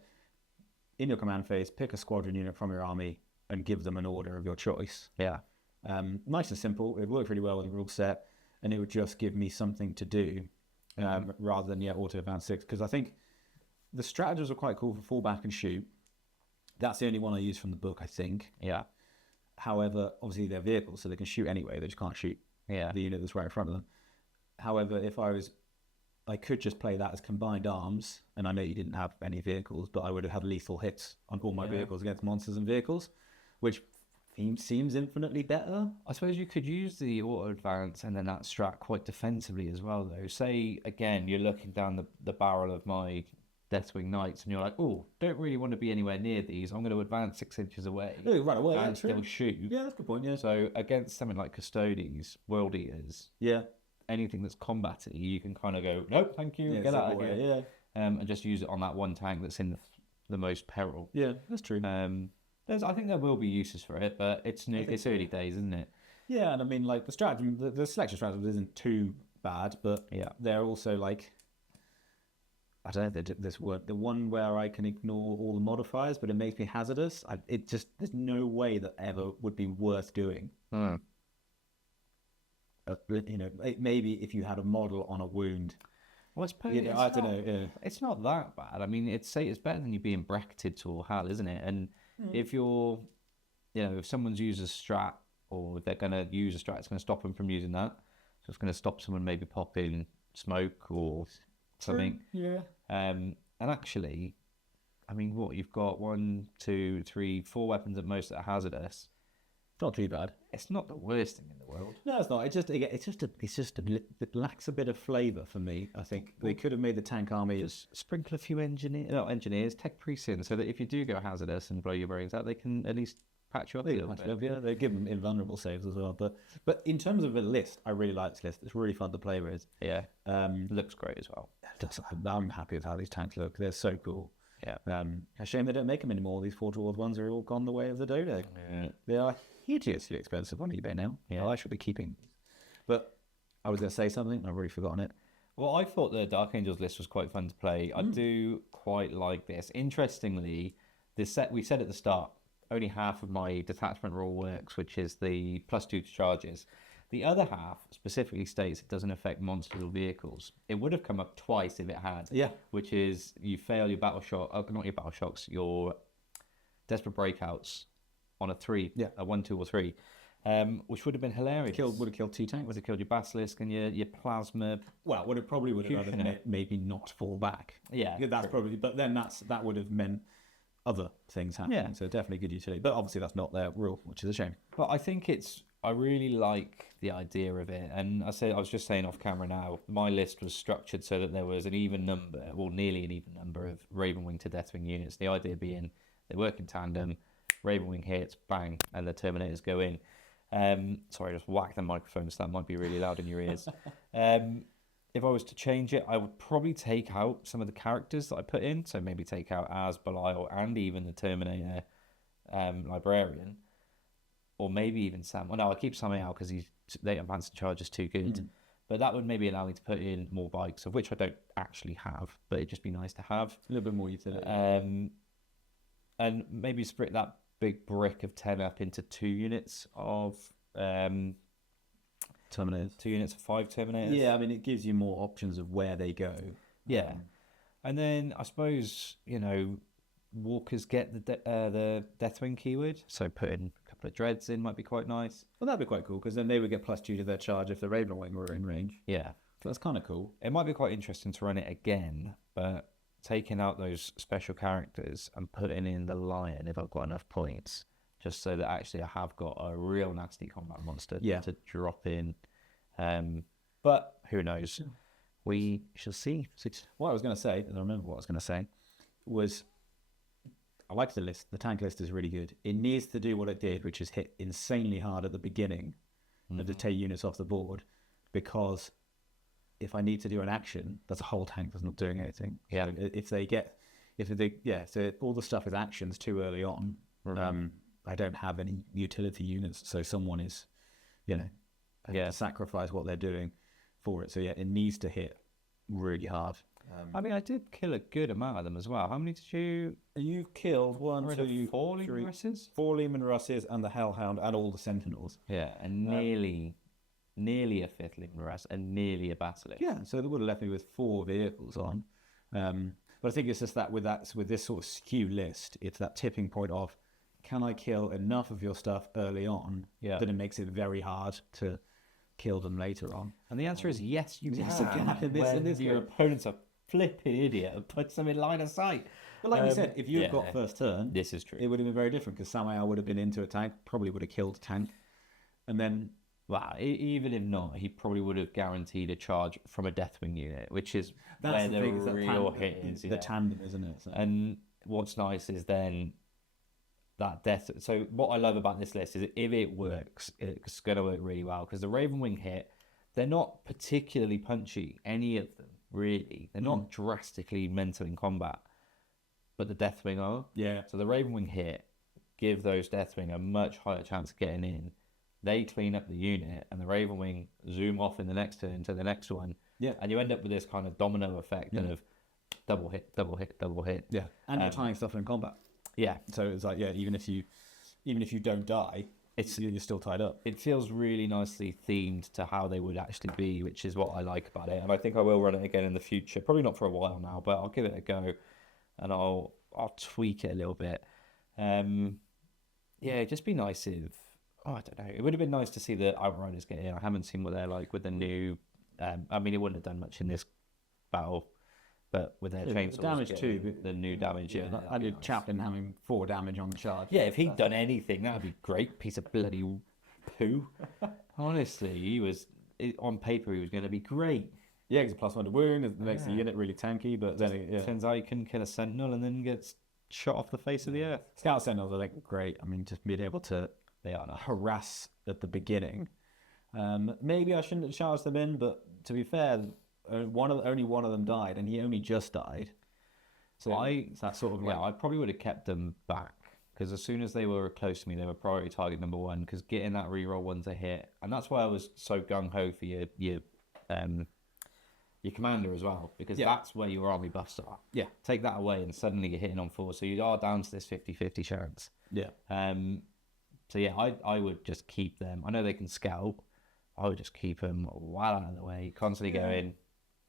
in your command phase, pick a squadron unit from your army and give them an order of your choice. Yeah. Nice and simple. It worked really well with the rule set, and it would just give me something to do rather than auto advance 6. Because I think the stratagems were quite cool for fallback and shoot. That's the only one I used from the book, I think. Yeah. However, obviously they're vehicles, so they can shoot anyway. They just can't shoot the unit that's right in front of them. However, if I could just play that as combined arms, and I know you didn't have any vehicles, but I would have had lethal hits on all my vehicles against monsters and vehicles, which seems infinitely better. I suppose you could use the auto advance and then that strat quite defensively as well, though. Say, again, you're looking down the barrel of my Deathwing Knights, and you're like, oh, don't really want to be anywhere near these. I'm going to advance 6 inches away. Oh, run away, and still shoot. Yeah, that's a good point, yeah. So against something like Custodes, World Eaters, anything that's combat-y, you can kind of go, nope, thank you, get out of here. Yeah. And just use it on that one tank that's in the most peril. Yeah, that's true. I think there will be uses for it, but it's early days, isn't it? Yeah, and I mean, like, the stratagem, the selection stratagem isn't too bad, but they're also, like, I don't know, this word, the one where I can ignore all the modifiers, but it makes me hazardous. There's no way that ever would be worth doing. Maybe if you had a model on a wound. Well, I suppose I don't know. Yeah. It's not that bad. I mean, it's better than you being bracketed to all hell, isn't it? And if you're, if someone's used a strat, or if they're going to use a strat, it's going to stop them from using that. So it's going to stop someone maybe popping smoke or something. Yeah. And actually, I mean, you've got 1, 2, 3, 4 weapons at most that are hazardous. Not too bad. It's not the worst thing in the world. No, it's not. It lacks a bit of flavour for me. I think they could have made the tank army just sprinkle a few tech priests in, so that if you do go hazardous and blow your brains out, they can at least patch you up a little bit. Yeah, they give them invulnerable saves as well. But in terms of a list, I really like this list. It's really fun to play with. Yeah, looks great as well. I'm happy with how these tanks look. They're so cool. Yeah. A shame they don't make them anymore. These 4 towards ones are all gone the way of the dodo. Yeah. They are hideously expensive on eBay now. Yeah. I should be keeping. But I was going to say something. I've already forgotten it. Well, I thought the Dark Angels list was quite fun to play. I do quite like this. Interestingly, this set we said at the start, only half of my detachment rule works, which is the +2 to charges. The other half specifically states it doesn't affect monsters or vehicles. It would have come up twice if it had. Yeah. Which is you fail your battle shock, not your battle shocks, your desperate breakouts on a 3, Yeah. a 1, 2, or 3, which would have been hilarious. Would have killed 2 tanks. Would have killed your basilisk and your plasma. Well, would have probably would have Huge, maybe not fall back. Yeah, that's probably. But then that would have meant other things happening. Yeah. So definitely good utility. But obviously that's not their rule, which is a shame. But I think I really like the idea of it. And I was just saying off camera now, my list was structured so that there was an even number, well, nearly an even number of Ravenwing to Deathwing units. The idea being they work in tandem, Ravenwing hits, bang, and the Terminators go in. Sorry, I just whacked the microphone, so that might be really loud in your ears. If I was to change it, I would probably take out some of the characters that I put in. So maybe take out Az, Belial, and even the Terminator Librarian. Or maybe even Sam. Well, no, I'll keep Sam out because they advanced charge is too good. But that would maybe allow me to put in more bikes, of which I don't actually have, but it'd just be nice to have. A little bit more utility. And maybe split that big brick of 10 up into 2 units of Terminators. 2 units of 5 Terminators. Yeah, I mean, it gives you more options of where they go. Yeah. And then I suppose, walkers get the Deathwing keyword, so putting a couple of dreads in might be quite nice. Well, that'd be quite cool, because then they would get +2 to their charge if the Ravenwing were in range. Yeah. So that's kind of cool. It might be quite interesting to run it again, but taking out those special characters and putting in the Lion if I've got enough points, just so that actually I have got a real nasty combat monster to drop in. But who knows? We shall see. What I was going to say, and I remember what I was going to say, was I like the list. The tank list is really good. It needs to do what it did, which is hit insanely hard at the beginning and to take units off the board, because if I need to do an action, that's a whole tank that's not doing anything. Yeah. So all the stuff is actions too early on. I don't have any utility units, so someone is, to sacrifice what they're doing for it. So yeah, it needs to hit really hard. I mean, I did kill a good amount of them as well. How many did you? You killed 4 Leman Russes? 4 Leman Russes and the Hellhound and all the Sentinels. Yeah, and nearly a 5th Leman Russ and nearly a Basilisk. Yeah, so they would have left me with 4 vehicles on. But I think it's just that with this sort of skew list, it's that tipping point of, can I kill enough of your stuff early on that it makes it very hard to kill them later on? And the answer is yes, you Yes, can. in this Your opponent's a flipping idiot and puts them in line of sight. But like we said, if you had got first turn, this is true. It would have been very different, because Samael would have been into a tank, probably would have killed a tank, and then even if not, he probably would have guaranteed a charge from a Deathwing unit, which is that's where the thing, real hit is. The tandem, isn't it? So. And what's nice is then that death. So what I love about this list is if it works, it's going to work really well, because the Ravenwing hit, they're not particularly punchy, any of them, really. They're not drastically mental in combat, but the Deathwing are. Yeah. So the Ravenwing hit give those Deathwing a much higher chance of getting in. They clean up the unit, and the Ravenwing zoom off in the next turn to the next one. Yeah. And you end up with this kind of domino effect of double hit, double hit, double hit. Yeah. And you're tying stuff in combat. Yeah. So it's like, even if you don't die, you're still tied up. It feels really nicely themed to how they would actually be, which is what I like about it. And I think I will run it again in the future. Probably not for a while now, but I'll give it a go, and I'll tweak it a little bit. It'd just be nice if, I don't know. It would have been nice to see the Outriders get in. I haven't seen what they're like with the new. I mean, it wouldn't have done much in this battle, but with their chainsaws, damage too. The new damage. I did Chaplain having 4 damage on the charge. Yeah, if he'd done anything, that'd be great. Piece of bloody poo. Honestly, he was on paper. He was going to be great. Yeah, he's a +1 to wound. It makes the unit really tanky, but then turns out he can kill a sentinel and then gets shot off the face of the earth. Scout Sentinels, I think, great. I mean, just being able to harass at the beginning. Maybe I shouldn't have charged them in, but to be fair, only one of them died, and he only just died. So that sort of I probably would have kept them back, because as soon as they were close to me, they were priority target number one, because getting that reroll one's a hit. And that's why I was so gung-ho for your commander as well, because that's where your army buffs are. Yeah. Take that away and suddenly you're hitting on 4, so you are down to this 50-50 chance. Yeah. So yeah, I would just keep them. I know they can scout. I would just keep them well out of the way, constantly going,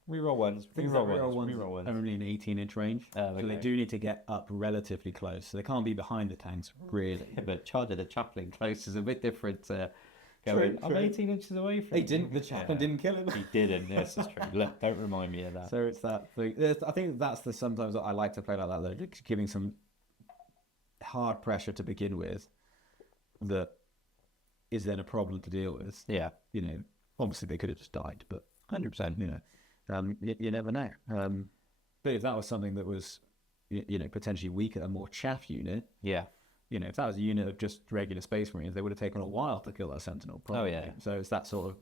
reroll ones, reroll ones. Only an 18-inch range. So they do need to get up relatively close. So they can't be behind the tanks, really. Yeah, but charging the chaplain close is a bit different to going, I'm 18 inches away from the chaplain didn't kill him. He didn't, yes, that's true. Look, don't remind me of that. So it's that thing. I think that's sometimes I like to play like that, though, giving some hard pressure to begin with that is then a problem to deal with. Yeah. You know, obviously they could have just died, but 100%. You know, you never know. But if that was something that was, potentially weaker, a more chaff unit. Yeah. If that was a unit of just regular Space Marines, they would have taken a while to kill that Sentinel. Probably. Oh, yeah. So it's that sort of,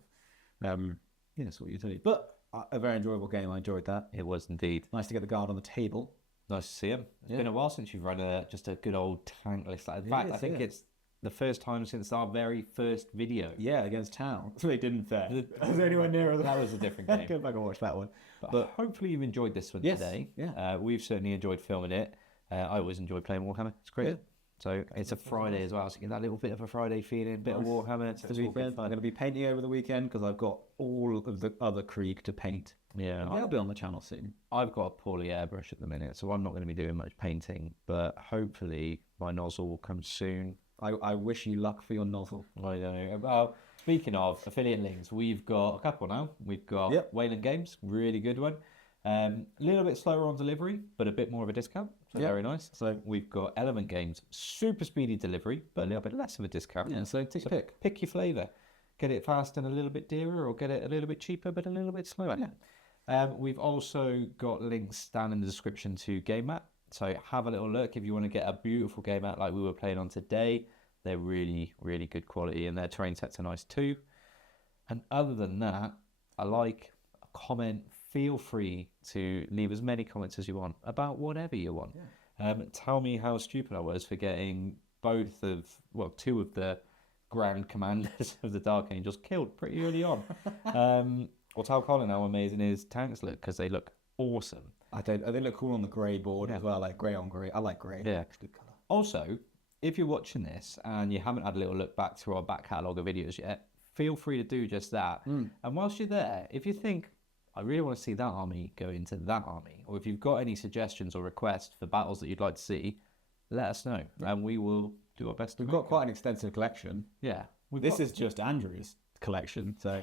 sort of utility. But a very enjoyable game. I enjoyed that. It was indeed. Nice to get the guard on the table. Nice to see him. It's been a while since you've run just a good old tank list. In fact, I think it's the first time since our very first video. Yeah, against Town. So they didn't fare. Was anywhere near that was a different game. Go back and watch that one. But hopefully you've enjoyed this one today. Yeah. We've certainly enjoyed filming it. I always enjoy playing Warhammer. It's great. Yeah. So it's a Friday as well, so you get that little bit of a Friday feeling, bit of Warhammer. It's the weekend. I'm going to be painting over the weekend because I've got all of the other Krieg to paint. Yeah, I'll be on the channel soon. I've got a poorly airbrush at the minute, so I'm not going to be doing much painting, but hopefully my nozzle will come soon. I wish you luck for your nozzle. I know. Well, speaking of affiliate links, we've got a couple now. We've got Wayland Games, really good one. A little bit slower on delivery, but a bit more of a discount. So very nice. So we've got Element Games, super speedy delivery, but a little bit less of a discount. Yeah, so pick your flavour. Get it fast and a little bit dearer, or get it a little bit cheaper but a little bit slower. Yeah. We've also got links down in the description to Game Mat. So have a little look if you want to get a beautiful game mat like we were playing on today. They're really, really good quality, and their terrain sets are nice too. And other than that, I like a comment. Feel free to leave as many comments as you want about whatever you want. Yeah. Tell me how stupid I was for getting two of the Grand Commanders of the Dark Angels killed pretty early on. Or tell Colin how amazing his tanks look, because they look awesome. They look cool on the grey board as well, like grey on grey. I like grey. Yeah. It's a good colour. Also, if you're watching this and you haven't had a little look back through our back catalogue of videos yet, feel free to do just that. And whilst you're there, if you think, I really want to see that army go into that army, or if you've got any suggestions or requests for battles that you'd like to see, let us know, and we will do our best. We've got quite an extensive collection. Yeah. This is just Andrew's collection, so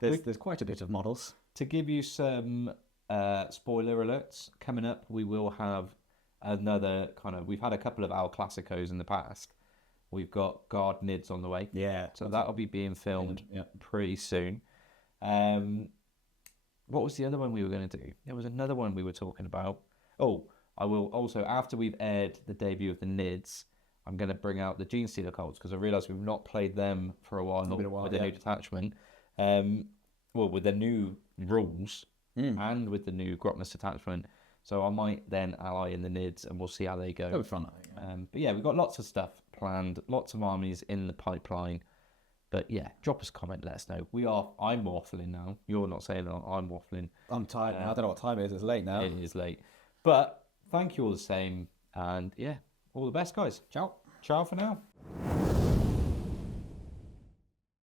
there's quite a bit of models. To give you some spoiler alerts, coming up we will have another we've had a couple of Al Classicos in the past. We've got Guard Nids on the way. Yeah. So that'll be being filmed pretty soon. What was the other one we were going to do? There was another one we were talking about. Oh, I will also, after we've aired the debut of the Nids, I'm going to bring out the Gene Stealer Colts, because I realise we've not played them for a while with the new detachment. With the new rules and with the new Grotmas detachment. So I might then ally in the Nids and we'll see how they go. That'll be fun. But yeah, we've got lots of stuff planned, lots of armies in the pipeline. But yeah, drop us a comment, let us know. I'm waffling now. You're not saying that, I'm waffling. I'm tired now. I don't know what time it is. It's late now. It is late. But thank you all the same. And yeah, all the best, guys. Ciao. Ciao for now.